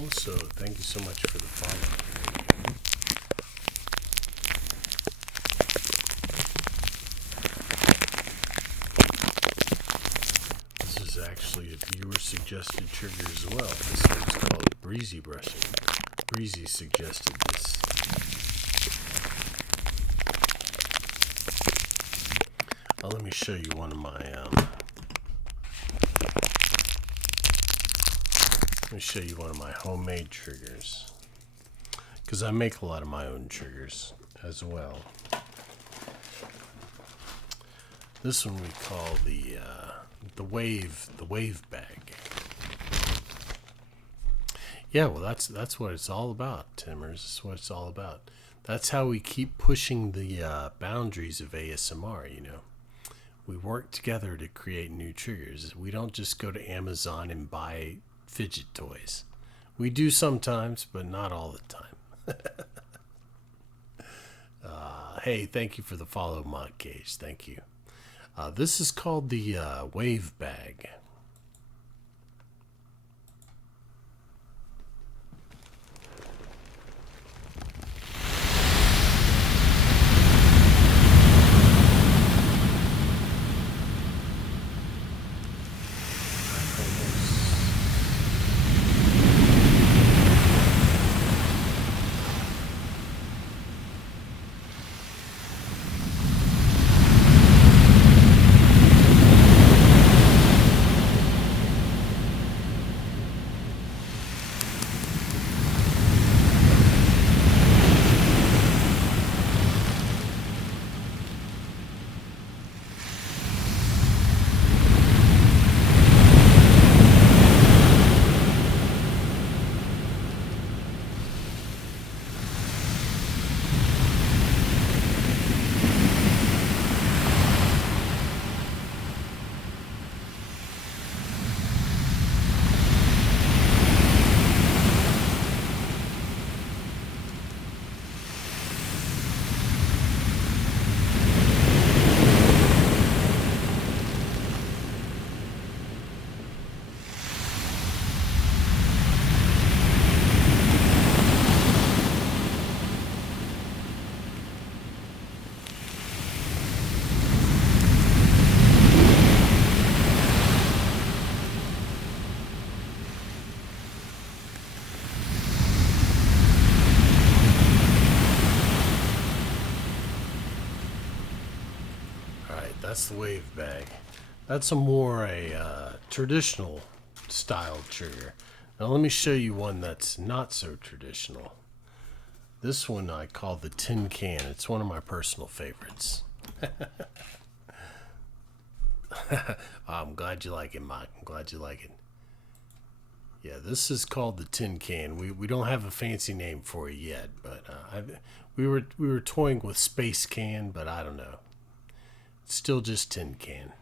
Also, thank you so much for the follow. This is actually a viewer suggested trigger as well. This one's called breezy brushing. Breezy suggested this. Let me show you one of my Let me show you one of my homemade triggers, because I make a lot of my own triggers as well. This one we call the wave bag. Yeah, well that's what it's all about, Timmers. That's what it's all about. That's how we keep pushing the boundaries of ASMR. You know, we work together to create new triggers. We don't just go to Amazon and buy fidget toys. We do sometimes, but not all the time. Hey, thank you for the follow, Mod Cage. Thank you. This is called the wave bag. That's the wave bag. That's a more traditional style trigger. Now let me show you one that's not so traditional. This one I call the tin can. It's one of my personal favorites. I'm glad you like it, Mike. I'm glad you like it. Yeah, this is called the tin can. We don't have a fancy name for it yet, but we were toying with space can, but I don't know. It's still just tin can.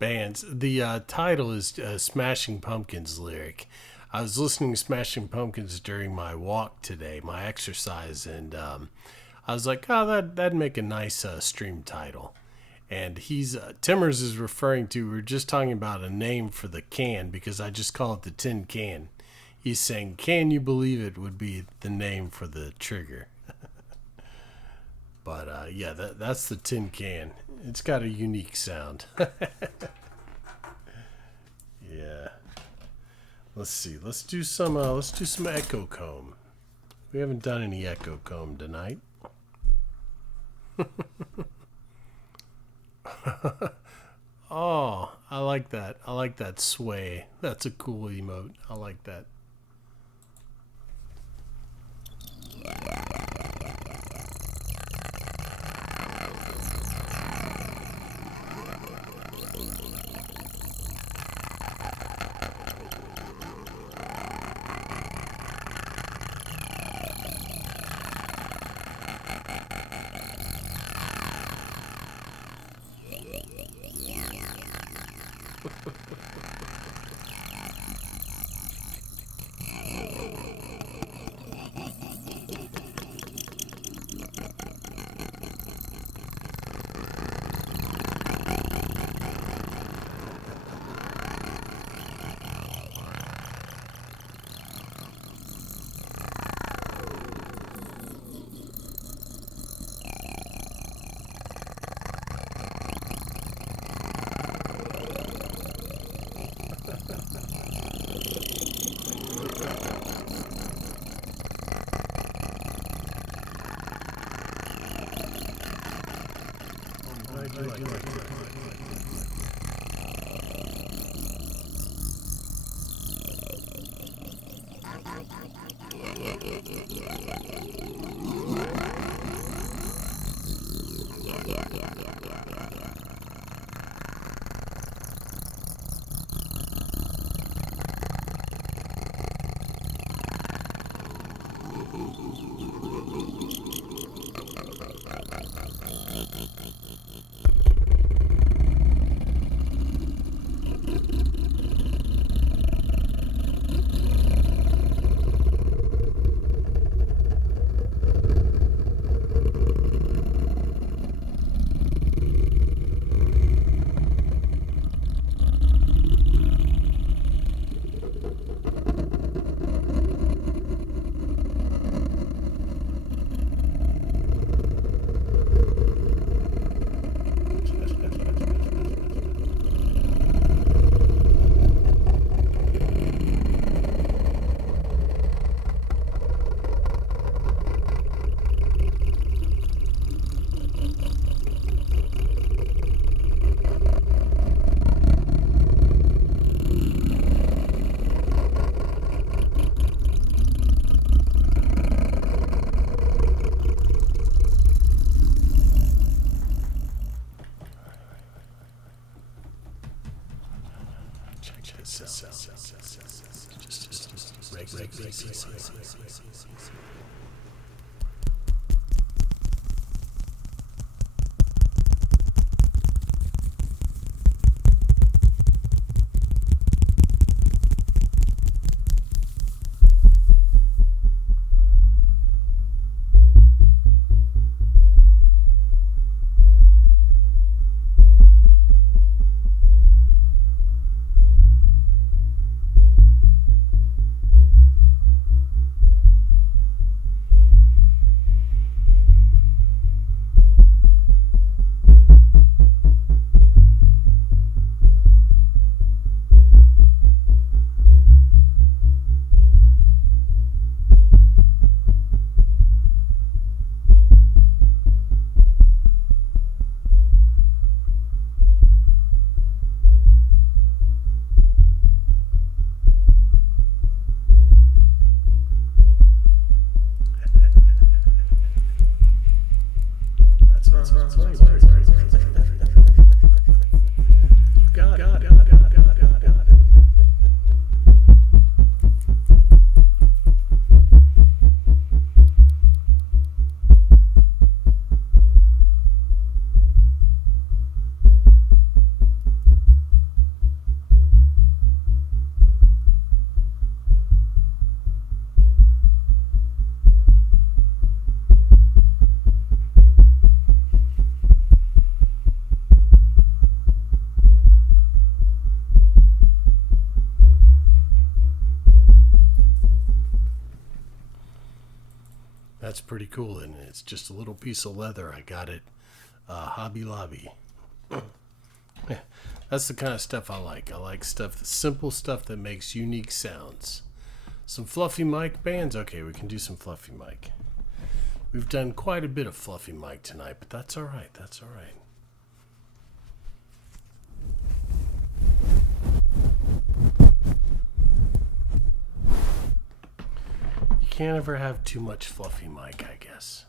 Bands. The title is Smashing Pumpkins lyric. I was listening to Smashing Pumpkins during my walk today, my exercise, and I was like, oh, that'd make a nice stream title. And he's Timmers is referring to, we were just talking about a name for the can because I just call it the tin can. He's saying, can you believe it would be the name for the trigger? But yeah, that's the tin can. It's got a unique sound. Yeah. Let's see. Let's do some echo comb. We haven't done any echo comb tonight. Oh, I like that. I like that sway. That's a cool emote. I like that. Check this out. Just regular PC. That's pretty cool, and it's just a little piece of leather. I got it, Hobby Lobby. Yeah, that's the kind of stuff I like. I like stuff, simple stuff that makes unique sounds. Some fluffy mic bands. Okay, we can do some fluffy mic. We've done quite a bit of fluffy mic tonight, but that's all right. That's all right. You can't ever have too much fluffy mic, I guess.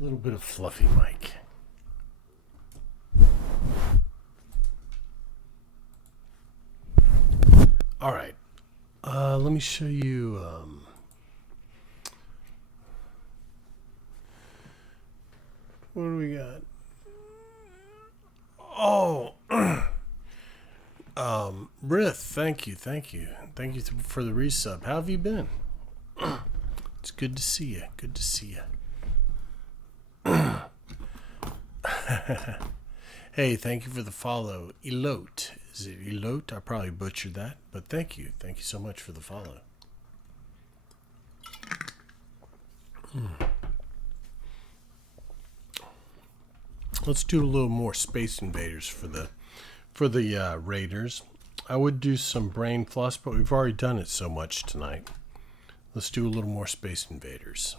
A little bit of fluffy mic. All right. Let me show you. What do we got? Oh, Rith, thank you for the resub. How have you been? It's good to see you. Good to see you. Hey, thank you for the follow. Elote. Is it Elote? I probably butchered that, but thank you. Thank you so much for the follow. Let's do a little more Space Invaders for the Raiders. I would do some Brain Floss, but we've already done it so much tonight. Let's do a little more Space Invaders.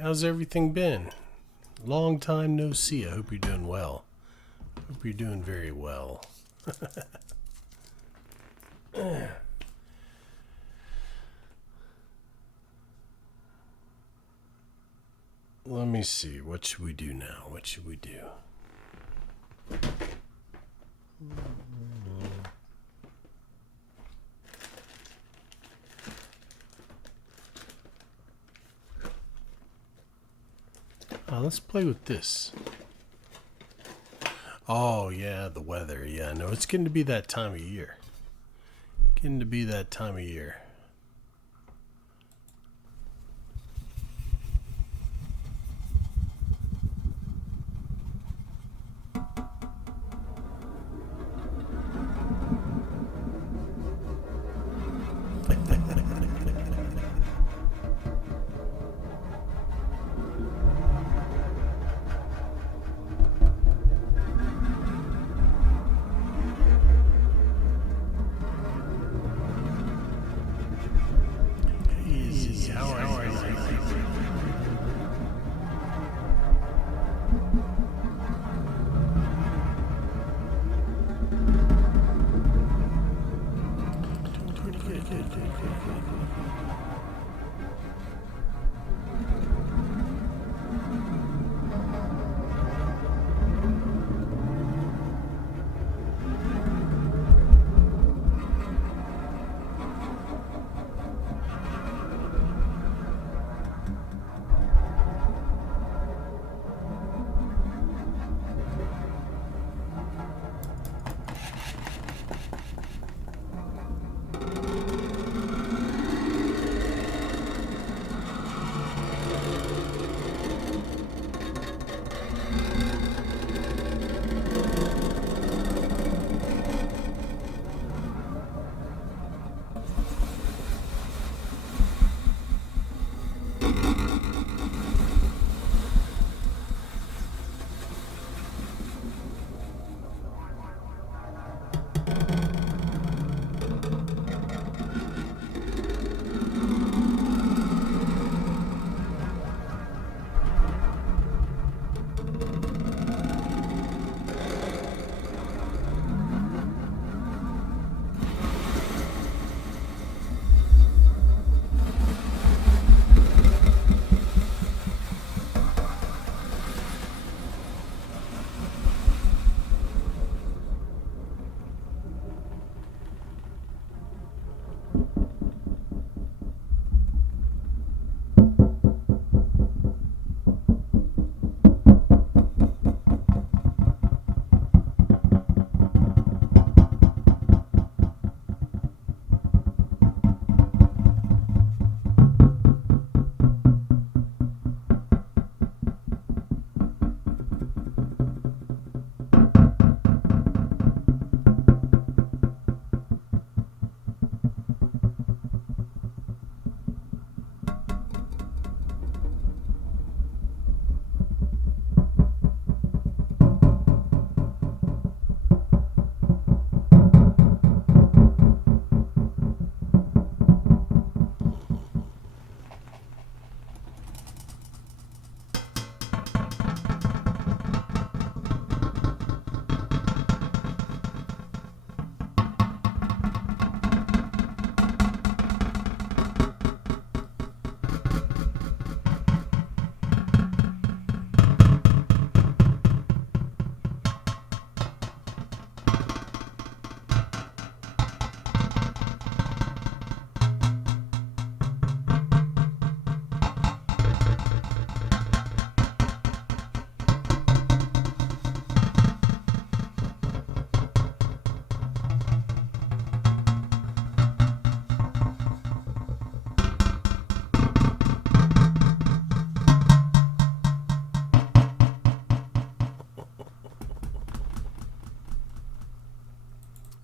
How's everything been? Long time no see. I hope you're doing well. Hope you're doing very well. Let me see. What should we do now? What should we do? Let's play with this. Oh, yeah, the weather. Yeah, no, it's getting to be that time of year. Getting to be that time of year.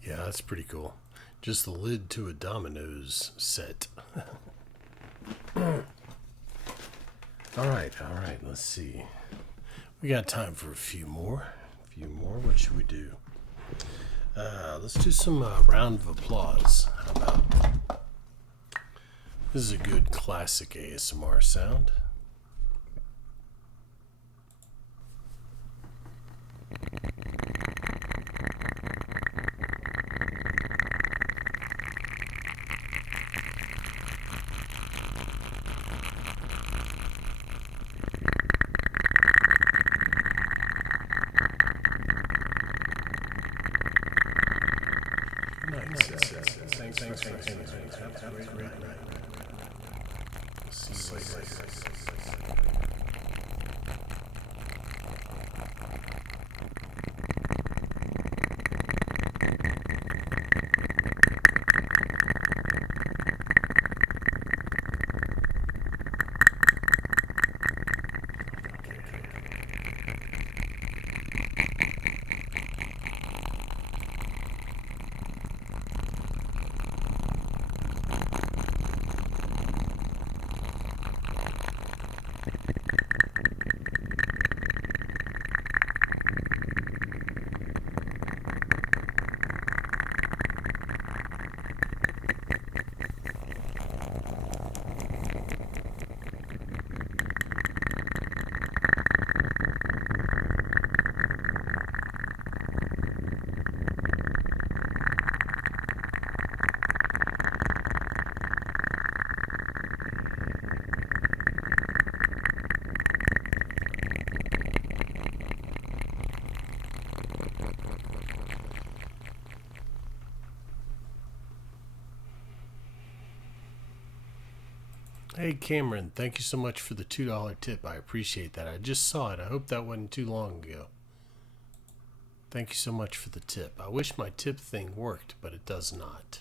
Yeah, that's pretty cool. Just the lid to a Domino's set. All right. Let's see. We got time for a few more. What should we do? Let's do some round of applause. How about? This is a good classic ASMR sound. Thanks for have a great night. See you later. Hey Cameron, thank you so much for the $2 tip. I appreciate that. I just saw it. I hope that wasn't too long ago. Thank you so much for the tip. I wish my tip thing worked, but it does not.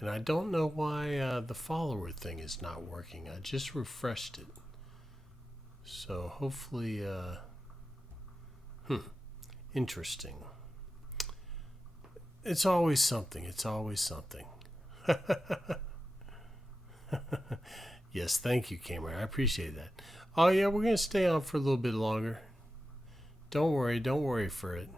And I don't know why the follower thing is not working. I just refreshed it. So hopefully, interesting. It's always something. Yes, thank you, Cameron. I appreciate that. Oh, yeah, we're going to stay on for a little bit longer. Don't worry for it.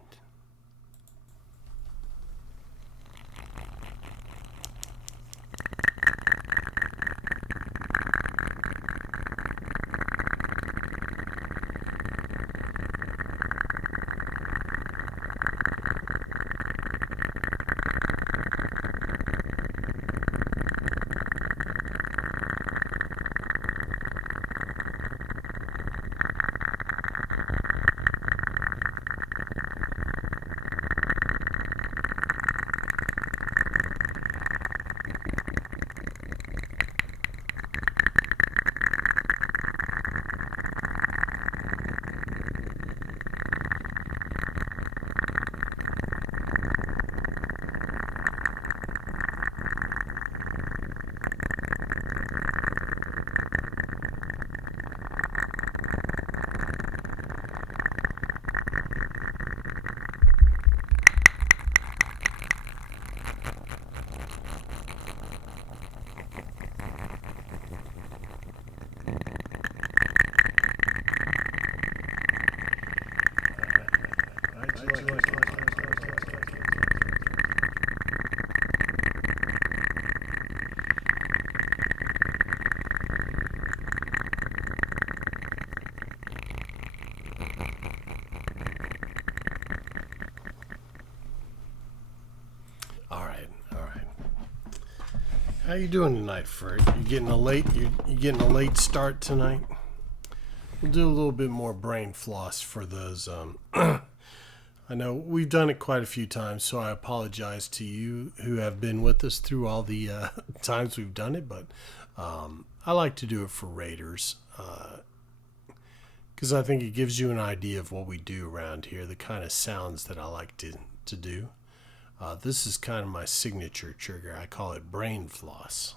How you doing tonight, Fred? You getting a late start tonight? We'll do a little bit more brain floss for those. I know we've done it quite a few times, so I apologize to you who have been with us through all the times we've done it. But I like to do it for raiders because I think it gives you an idea of what we do around here, the kind of sounds that I like to do. This is kind of my signature trigger. I call it brain floss.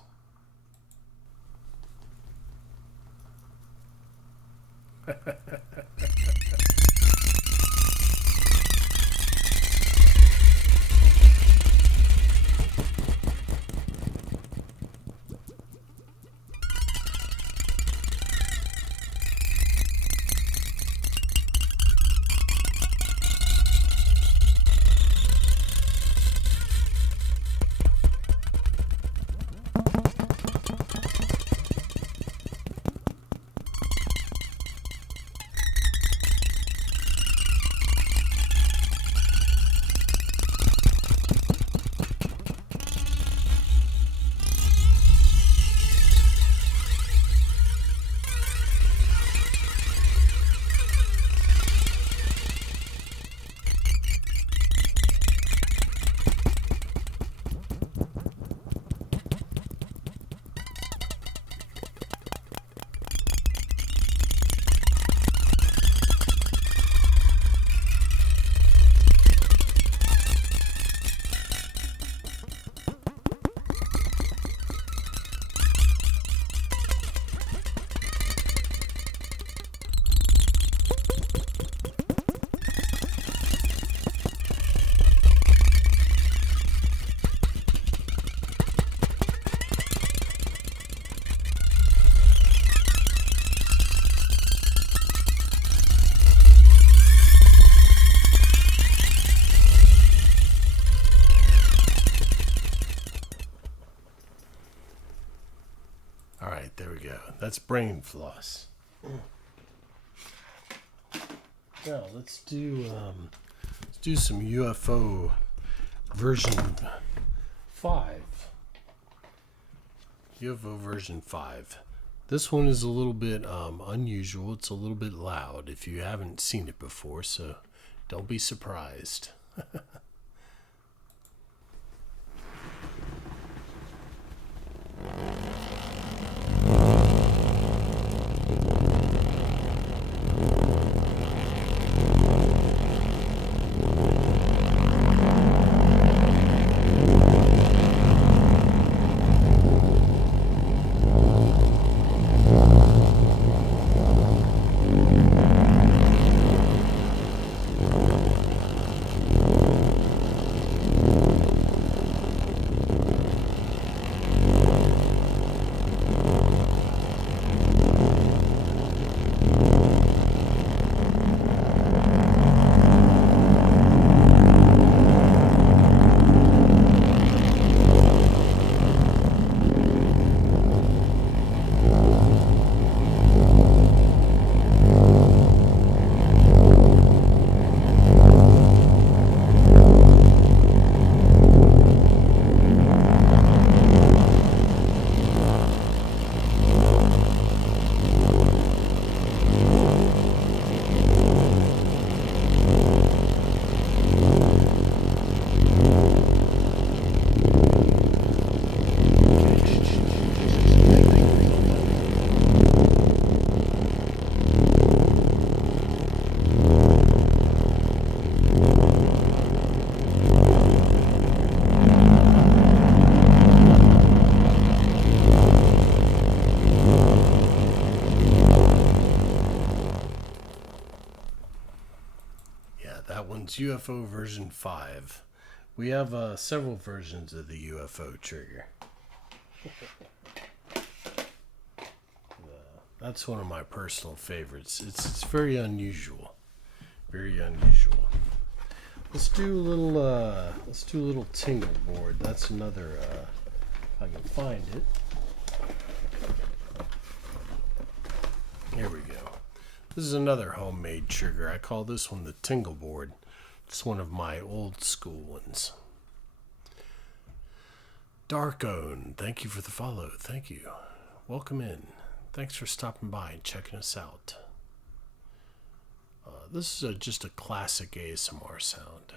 That's brain floss. Now let's do some UFO version 5. UFO version 5. This one is a little bit unusual. It's a little bit loud if you haven't seen it before, so don't be surprised. That one's UFO version 5. We have several versions of the UFO trigger. That's one of my personal favorites. It's very unusual. Very unusual. Let's do a little tingle board. That's another if I can find it. Here we go. This is another homemade trigger. I call this one the tingle board. It's one of my old school ones. Darkone, thank you for the follow. Thank you. Welcome in. Thanks for stopping by and checking us out. This is just a classic ASMR sound.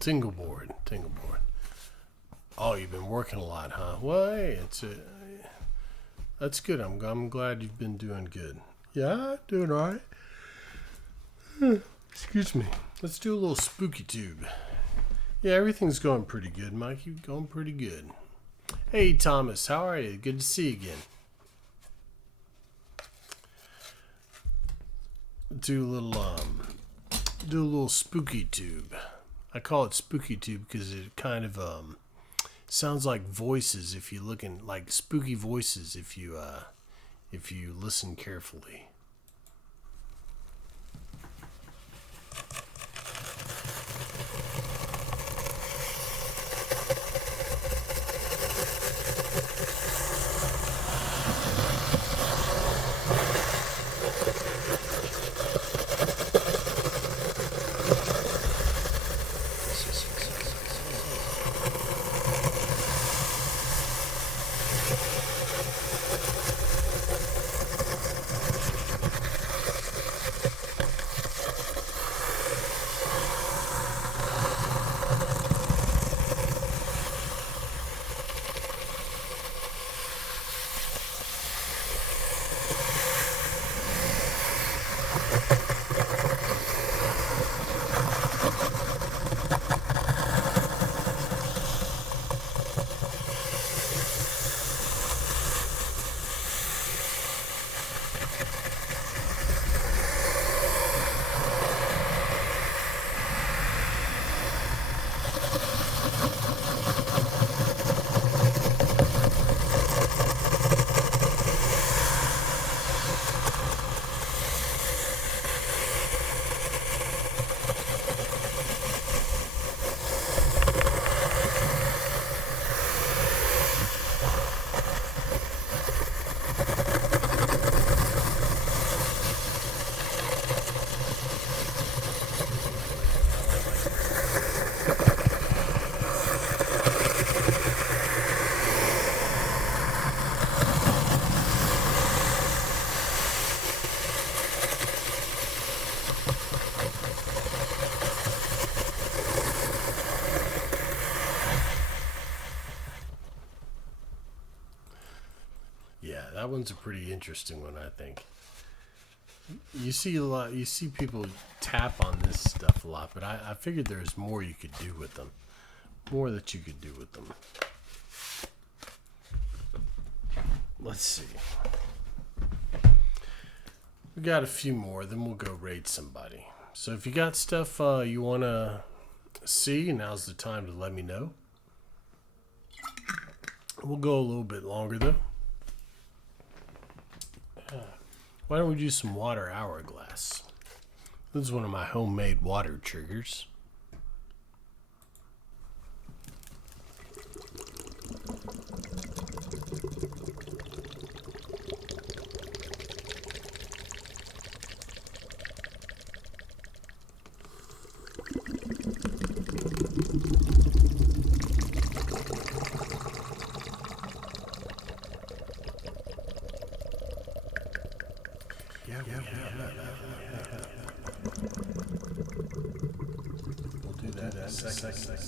Tingle board. Oh, you've been working a lot, huh? Well, hey, that's good. I'm glad you've been doing good. Yeah, doing all right. Excuse me. Let's do a little spooky tube. Yeah, everything's going pretty good, Mikey. Going pretty good. Hey, Thomas, how are you? Good to see you again. Do a little spooky tube. I call it spooky tube because it kind of sounds like voices if you looking like spooky voices if you listen carefully. Yeah, that one's a pretty interesting one, I think. You see a lot. You see people tap on this stuff a lot, but I figured there's more you could do with them. More that you could do with them. Let's see. We got a few more, then we'll go raid somebody. So if you got stuff you want to see, now's the time to let me know. We'll go a little bit longer, though. Why don't we do some water hourglass? This is one of my homemade water triggers. We'll do that in a second.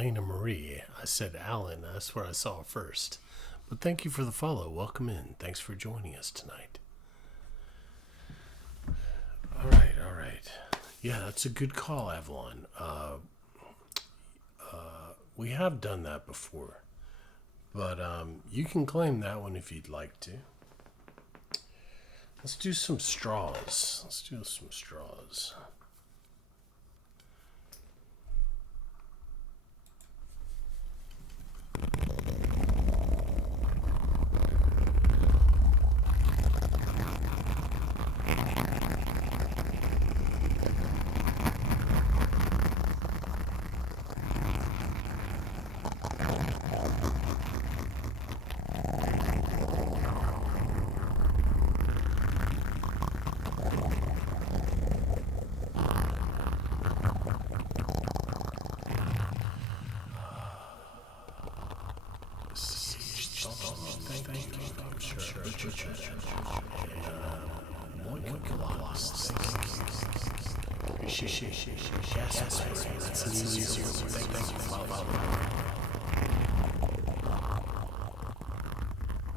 Lena Marie. I said Alan. That's where I saw it first. But thank you for the follow. Welcome in. Thanks for joining us tonight. All right. Yeah, that's a good call, Avalon. We have done that before. But you can claim that one if you'd like to. Let's do some straws.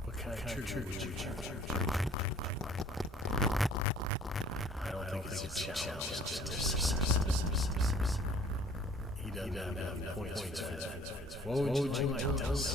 What kind of trigger would you charge? I don't think it's a challenge. He doesn't have points for that. What would you like to tell us?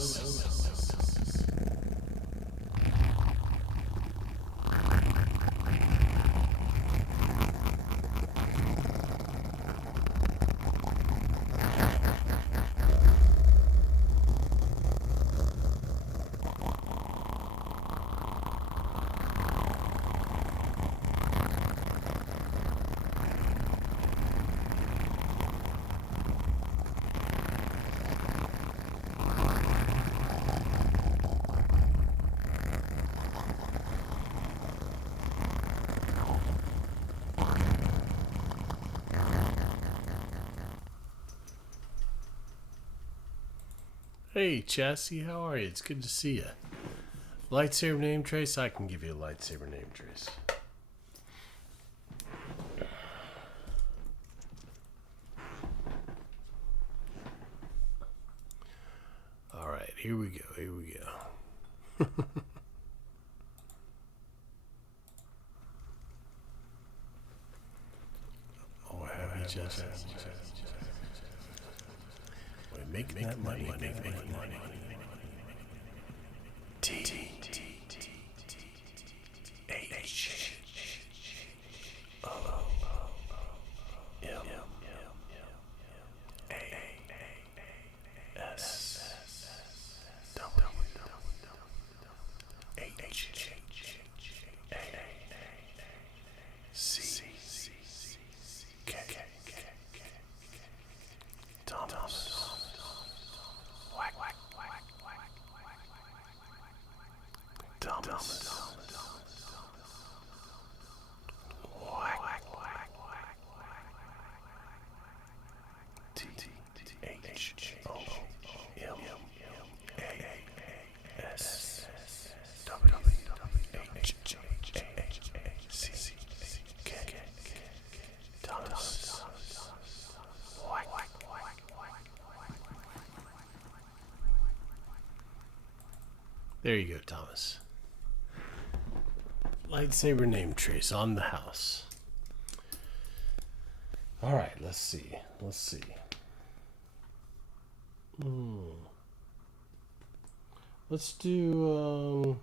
Hey, Chassie, how are you? It's good to see you. Lightsaber name trace? I can give you a lightsaber name trace. All right, here we go. Oh, happy Chassie. Make money. T H O M A S W H A C K Thomas. There you go, Thomas. Lightsaber name trace on the house. All right, let's see. Let's do,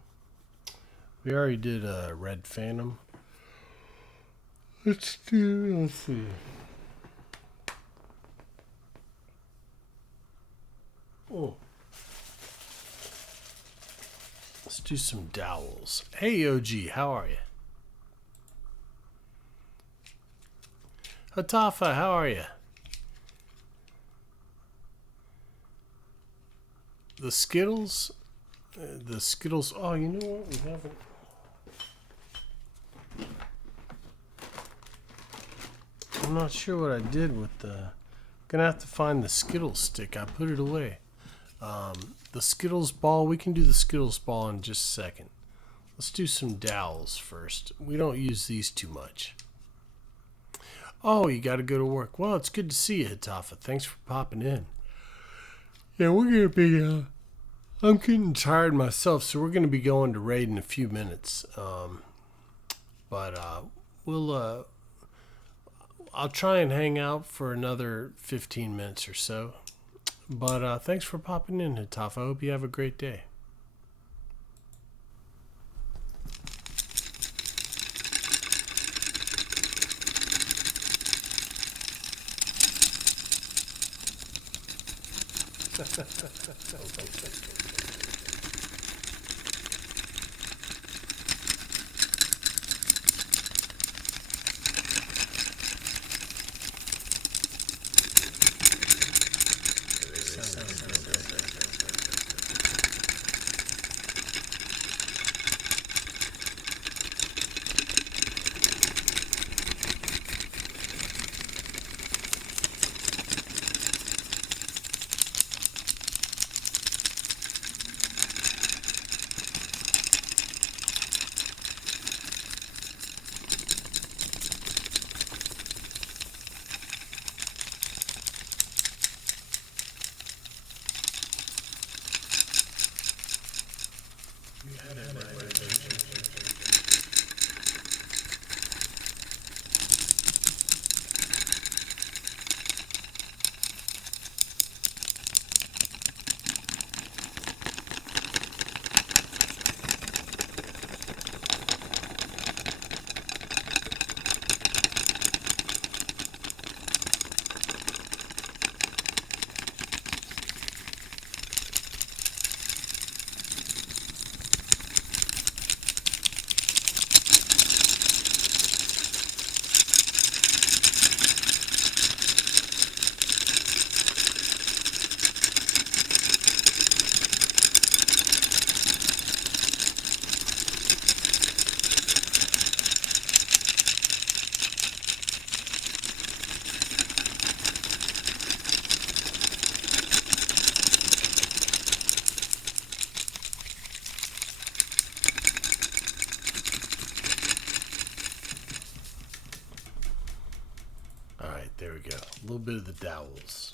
we already did a Red Phantom. Let's see. Let's do some dowels. Hey, OG, how are you? Hatafa, how are you? The Skittles? Oh, you know what? We haven't. I'm not sure what I did with the. Gonna have to find the Skittles stick. I put it away. The Skittles ball. We can do the Skittles ball in just a second. Let's do some dowels first. We don't use these too much. Oh, you got to go to work. Well, it's good to see you, Hatafa. Thanks for popping in. Yeah, we're gonna be. I'm getting tired myself, so we're gonna be going to raid in a few minutes. But we'll. I'll try and hang out for another 15 minutes or so. But thanks for popping in, Hitafa. I hope you have a great day. There we go. A little bit of the dowels.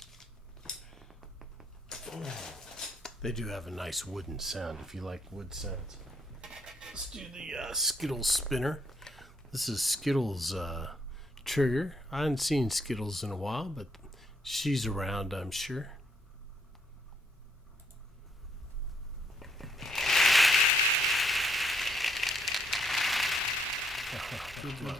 They do have a nice wooden sound if you like wood sounds. Let's do the Skittles spinner. This is Skittles trigger. I haven't seen Skittles in a while, but she's around, I'm sure. Good luck.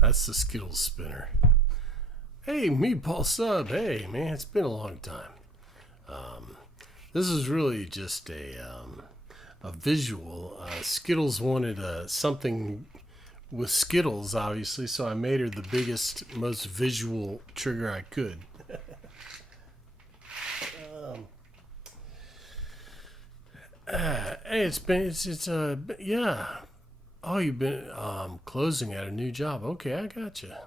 That's the Skittles spinner. Hey, Meatball Sub. Hey, man, it's been a long time. This is really just a visual. Skittles wanted something with Skittles, obviously, so I made her the biggest, most visual trigger I could. Hey, yeah. Oh, you've been closing at a new job. Okay, I gotcha.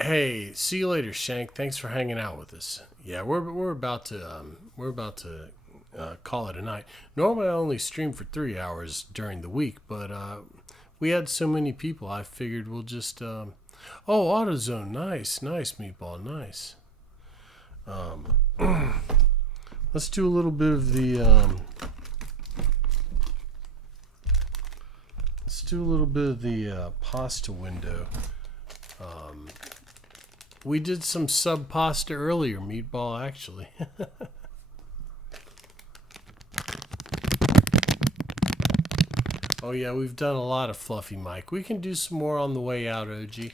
Hey, see you later, Shank. Thanks for hanging out with us. Yeah, we're about to call it a night. Normally I only stream for 3 hours during the week, but we had so many people, I figured we'll just... oh, AutoZone, nice, Meatball, nice. Let's do a little bit of the... let's do a little bit of the pasta window. We did some sub pasta earlier, Meatball, actually. Oh yeah, we've done a lot of Fluffy Mike. We can do some more on the way out, OG.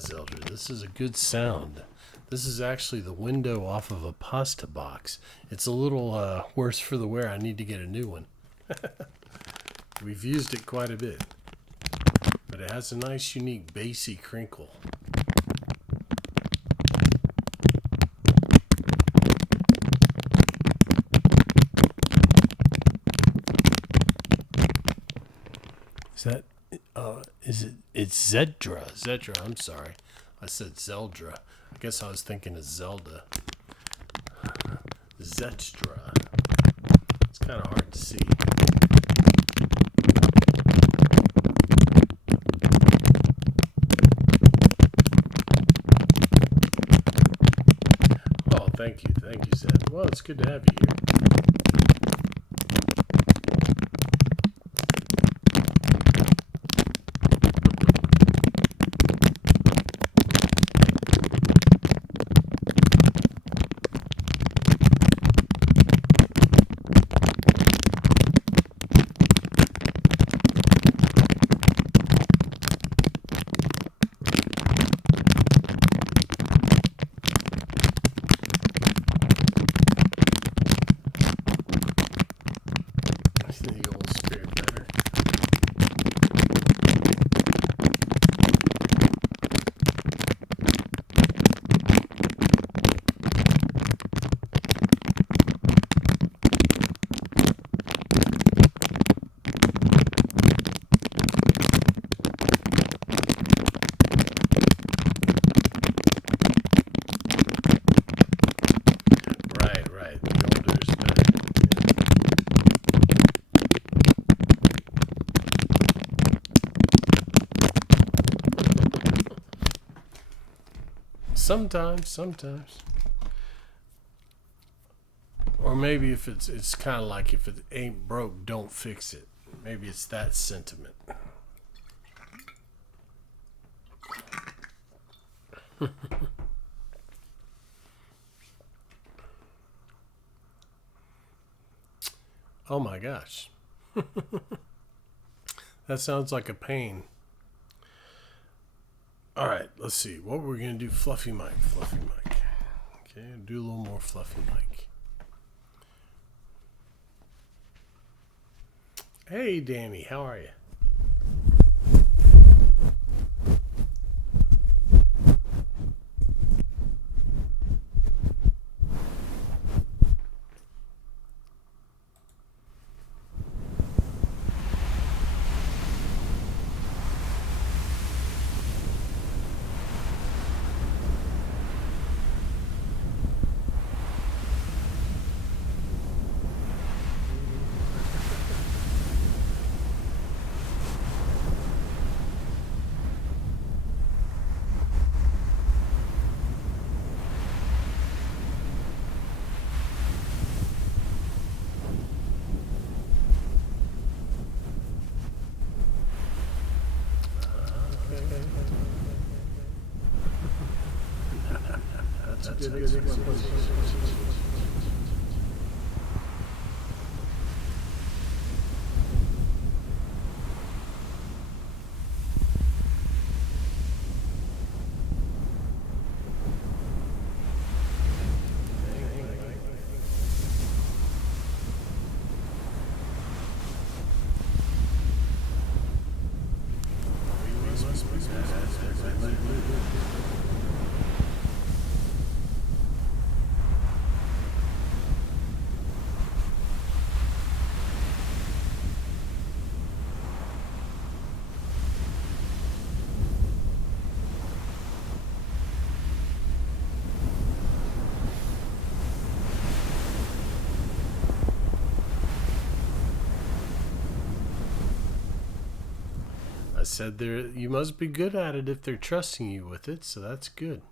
Zelda, this is a good sound. This is actually the window off of a pasta box. It's a little worse for the wear. I need to get a new one. We've used it quite a bit, but it has a nice, unique, bassy crinkle. Is that... it's Zedra. Zedra, I'm sorry. I said Zeldra. I guess I was thinking of Zelda. Zedra. It's kind of hard to see. Oh, thank you, Zed. Well, it's good to have you here. Sometimes. Or maybe if it's kind of like if it ain't broke, don't fix it. Maybe it's that sentiment. Oh my gosh. That sounds like a pain. All right, let's see. What we're going to do, Fluffy Mike. Okay, do a little more Fluffy Mike. Hey, Danny, how are you? I said you must be good at it if they're trusting you with it, so that's good.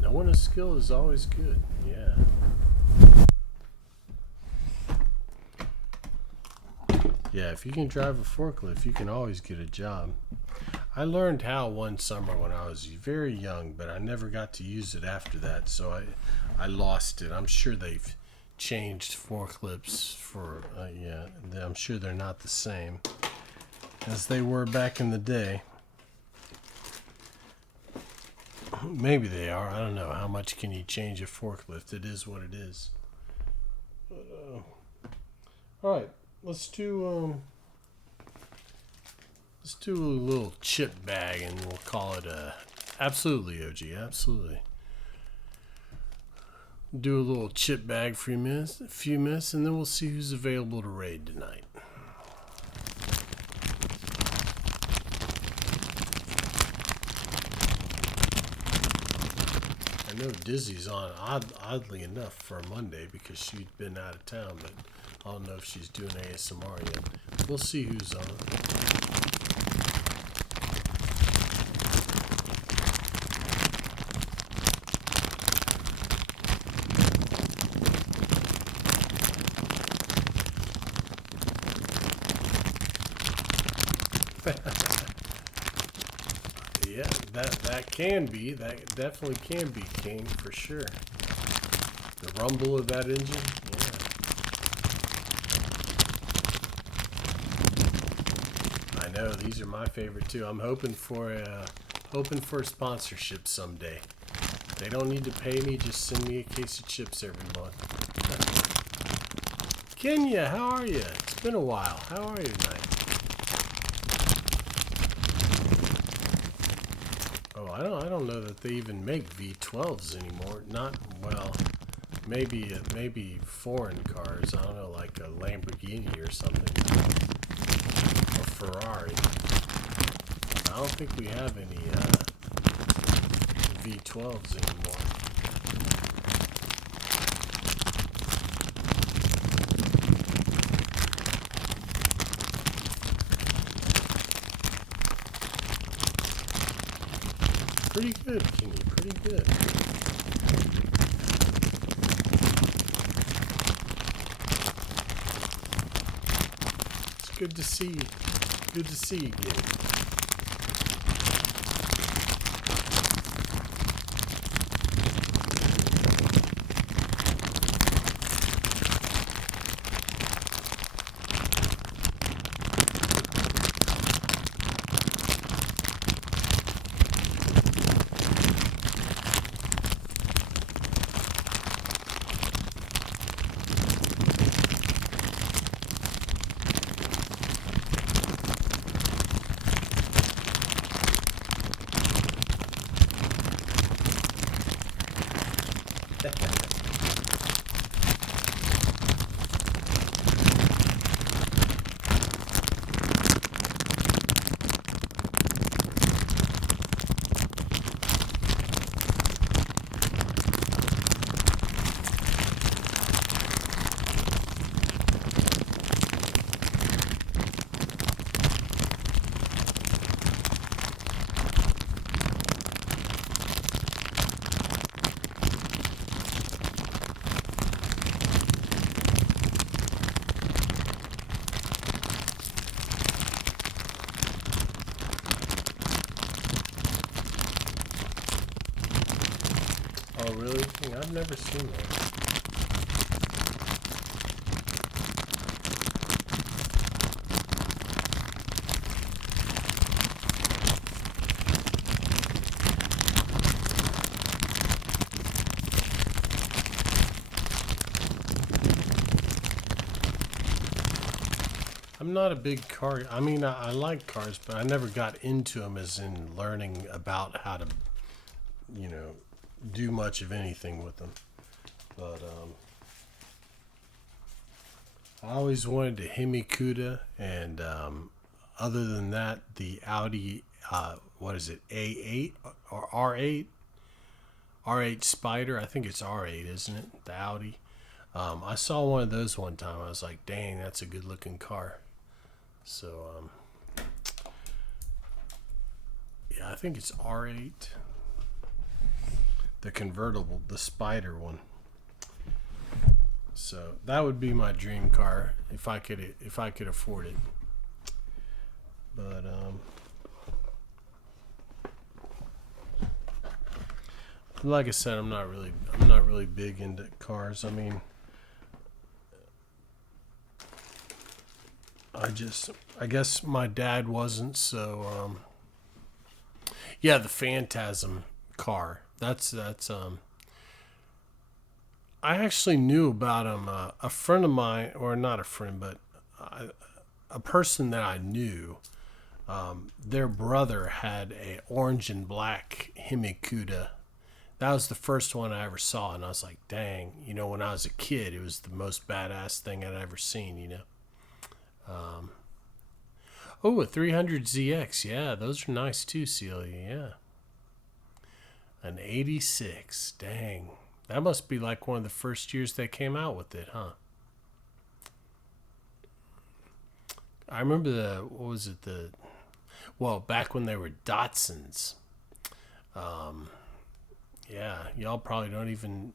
Knowing a skill is always good. Yeah. Yeah, if you can drive a forklift, you can always get a job. I learned how one summer when I was very young, but I never got to use it after that, so I lost it. I'm sure they've changed forklifts for, yeah, I'm sure they're not the same as they were back in the day. Maybe they are. I don't know. How much can you change a forklift? It is what it is. But, all right, let's do a little chip bag, and we'll call it absolutely OG. Absolutely. Do a little chip bag for a few minutes, and then we'll see who's available to raid tonight. I know Dizzy's on, oddly enough, for a Monday because she'd been out of town, but I don't know if she's doing ASMR yet. We'll see who's on. Yeah, that definitely can be king for sure. The rumble of that engine, yeah. I know, these are my favorite too. I'm hoping for a sponsorship someday. They don't need to pay me, just send me a case of chips every month. Kenya, how are you? It's been a while. How are you tonight? Oh, I don't know that they even make V12s anymore. Not, well, maybe foreign cars. I don't know, like a Lamborghini or something, or Ferrari. I don't think we have any V12s anymore. Pretty good, Kenny. Pretty good. It's good to see you. Good to see you again. really? I've never seen that. I'm not a big car. I mean, I like cars, but I never got into them as in learning about how to, you know, do much of anything with them. But I always wanted a Hemi-Cuda, and other than that, the Audi, what is it, A8 or R8? R8 Spider, I think it's R8, isn't it? The Audi. I saw one of those one time. I was like, dang, that's a good looking car. So, yeah, I think it's R8. The convertible, the Spider one. So that would be my dream car if I could afford it. But like I said, I'm not really big into cars. I mean, I guess my dad wasn't, so yeah, the Phantasm car. That's I actually knew about him. A friend of mine, or not a friend, but a person that I knew, their brother had a orange and black Hemi-Cuda. That was the first one I ever saw, and I was like, dang, you know, when I was a kid, it was the most badass thing I'd ever seen, you know. Oh, a 300ZX. Yeah, those are nice too, Celia. Yeah. An 86. Dang. That must be like one of the first years they came out with it, huh? I remember well, back when they were Datsuns. Yeah, y'all probably don't even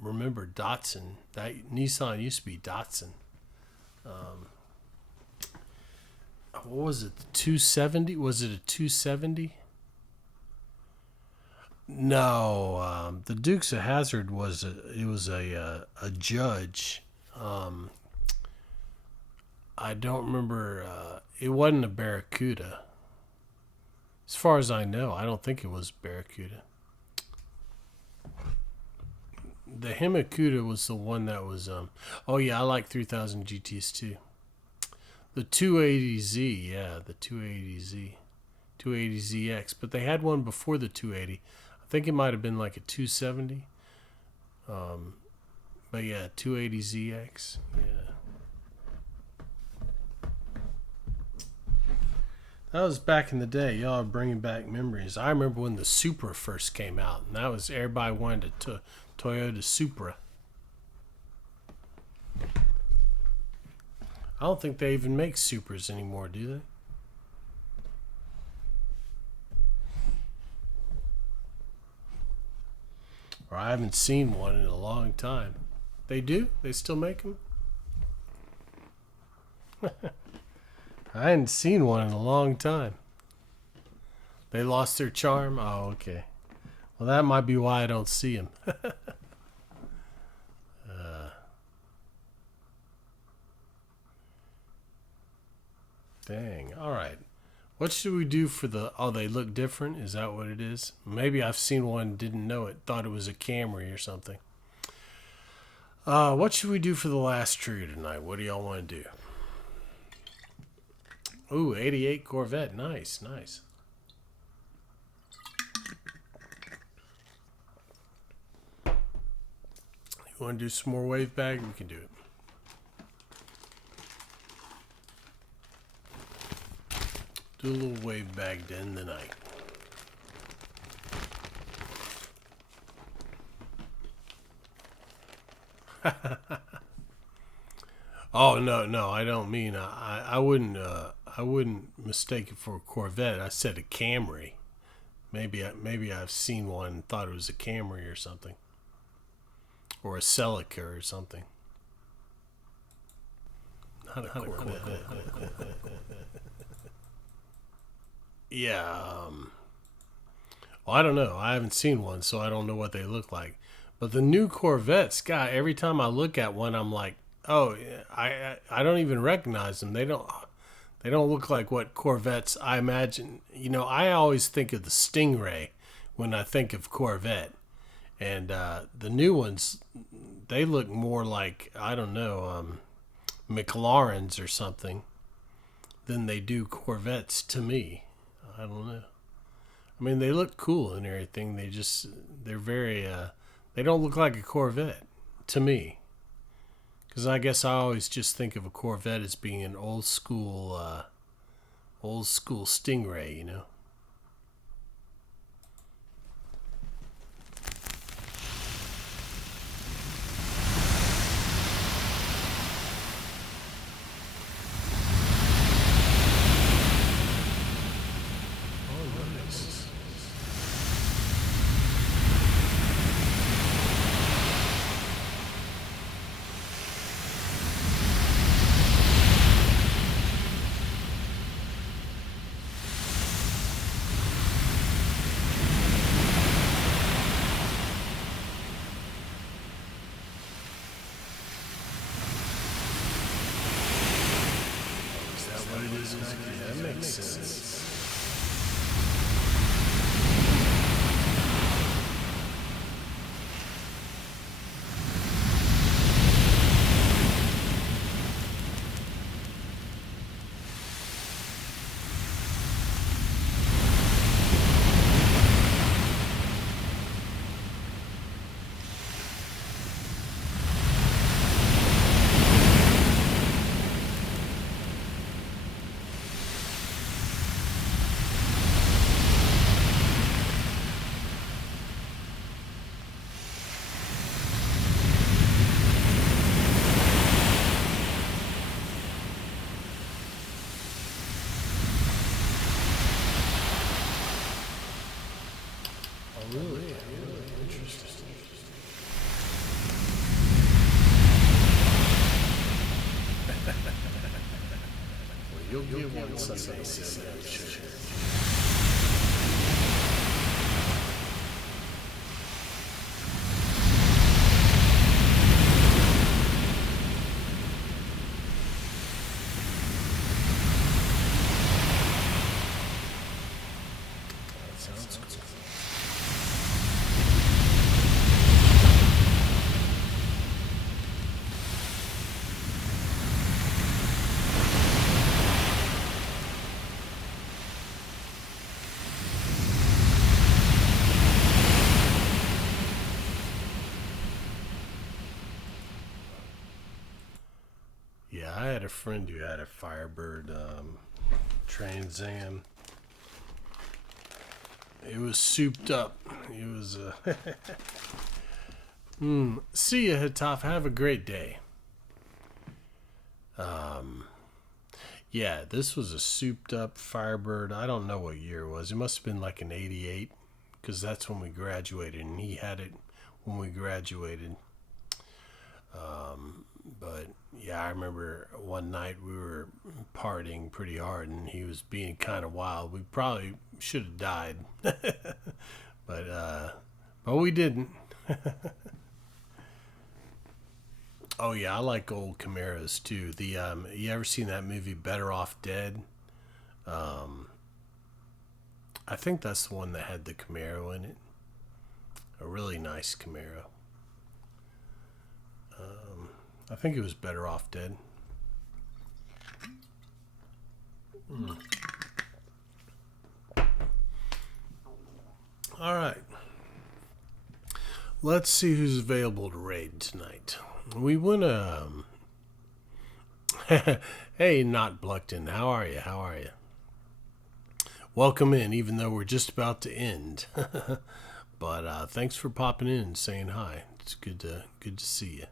remember Datsun. That Nissan used to be Datsun. What was it? The 270? Was it a 270? No, the Dukes of Hazzard was a judge. I don't remember. It wasn't a Barracuda. As far as I know, I don't think it was Barracuda. The Hemi-Cuda was the one that was. Oh yeah, I like 3000 GTs too. The 280Z, yeah, the 280Z, 280ZX. But they had one before the 280. I think it might have been like a 270. But yeah, 280ZX. Yeah. That was back in the day. Y'all are bringing back memories. I remember when the Supra first came out, and that was everybody wanted a Toyota Supra. I don't think they even make Supras anymore, do they? Or I haven't seen one in a long time. They do? They still make them? I hadn't seen one in a long time. They lost their charm? Oh, okay. Well, that might be why I don't see them. Dang. All right. What should we do for the... Oh, they look different? Is that what it is? Maybe I've seen one, didn't know it, thought it was a Camry or something. What should we do for the last trigger tonight? What do y'all want to do? Ooh, 88 Corvette. Nice, nice. You want to do some more wave bag? We can do it. Do a little wave bag to end the night. Oh no, I don't mean I wouldn't mistake it for a Corvette. I said a Camry. Maybe I've seen one and thought it was a Camry or something, or a Celica or something. Not a Corvette. Yeah. Well, I don't know. I haven't seen one, so I don't know what they look like. But the new Corvettes, God, every time I look at one, I'm like, oh, I don't even recognize them. They don't look like what Corvettes I imagine. You know, I always think of the Stingray when I think of Corvette, and the new ones, they look more like, I don't know, McLarens or something than they do Corvettes to me. I don't know. I mean, they look cool and everything. They're very, they don't look like a Corvette to me. Because I guess I always just think of a Corvette as being an old school Stingray, you know. Oh, nice. Is that what it is? Yeah, that makes sense. Oh, really? Interesting. Well, you'll get one someday, I'm sure. That sounds cool. Yeah, I had a friend who had a Firebird Trans Am. It was souped up. It was. See ya, Hitaf. Have a great day. Yeah, this was a souped up Firebird. I don't know what year it was. It must have been like an '88, because that's when we graduated, and he had it when we graduated. But yeah, I remember one night we were partying pretty hard, and he was being kind of wild. We probably should have died, but we didn't. Oh yeah, I like old Camaros too. The you ever seen that movie Better Off Dead? Um, I think that's the one that had the Camaro in it. A really nice Camaro. I think it was Better Off Dead. All right. Let's see who's available to raid tonight. We went hey, not Bluckton. How are you? How are you? Welcome in, even though we're just about to end. But thanks for popping in and saying hi. It's good to see you.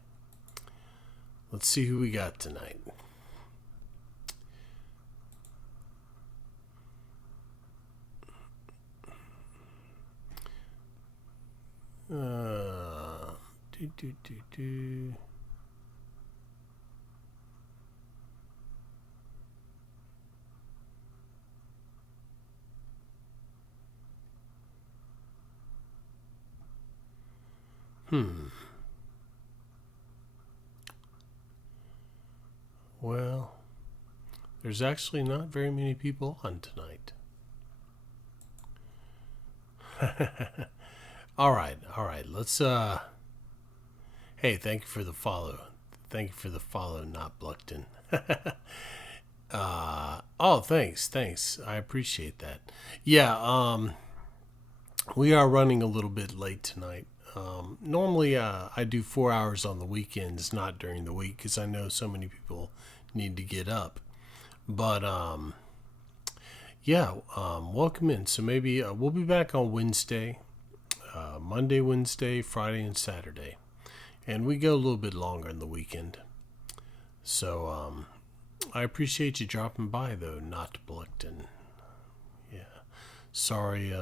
Let's see who we got tonight. Do, do, do, do. Well, there's actually not very many people on tonight. All right. Let's hey, thank you for the follow. Thank you for the follow, not Bluckton. Oh, thanks. I appreciate that. Yeah, we are running a little bit late tonight. Normally, I do 4 hours on the weekends, not during the week, because I know so many people need to get up. But yeah, welcome in. So maybe we'll be back on Wednesday, Monday, Wednesday, Friday, and Saturday, and we go a little bit longer on the weekend. So I appreciate you dropping by, though, not Bluckton. Yeah, sorry,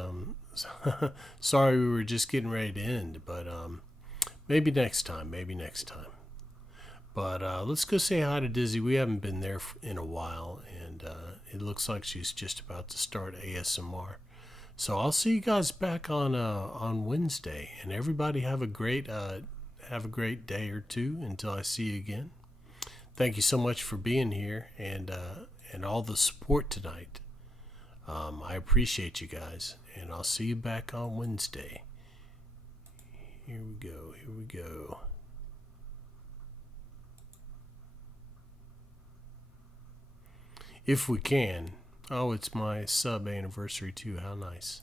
sorry we were just getting ready to end, but maybe next time. But let's go say hi to Dizzy. We haven't been there in a while, and it looks like she's just about to start ASMR. So I'll see you guys back on Wednesday, and everybody have a great day or two until I see you again. Thank you so much for being here and all the support tonight. I appreciate you guys, and I'll see you back on Wednesday. Here we go. If we can. Oh, it's my sub anniversary too. How nice.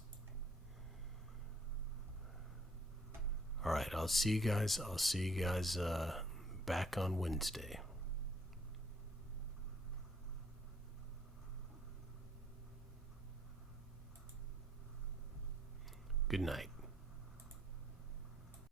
All right, I'll see you guys back on Wednesday. Good night.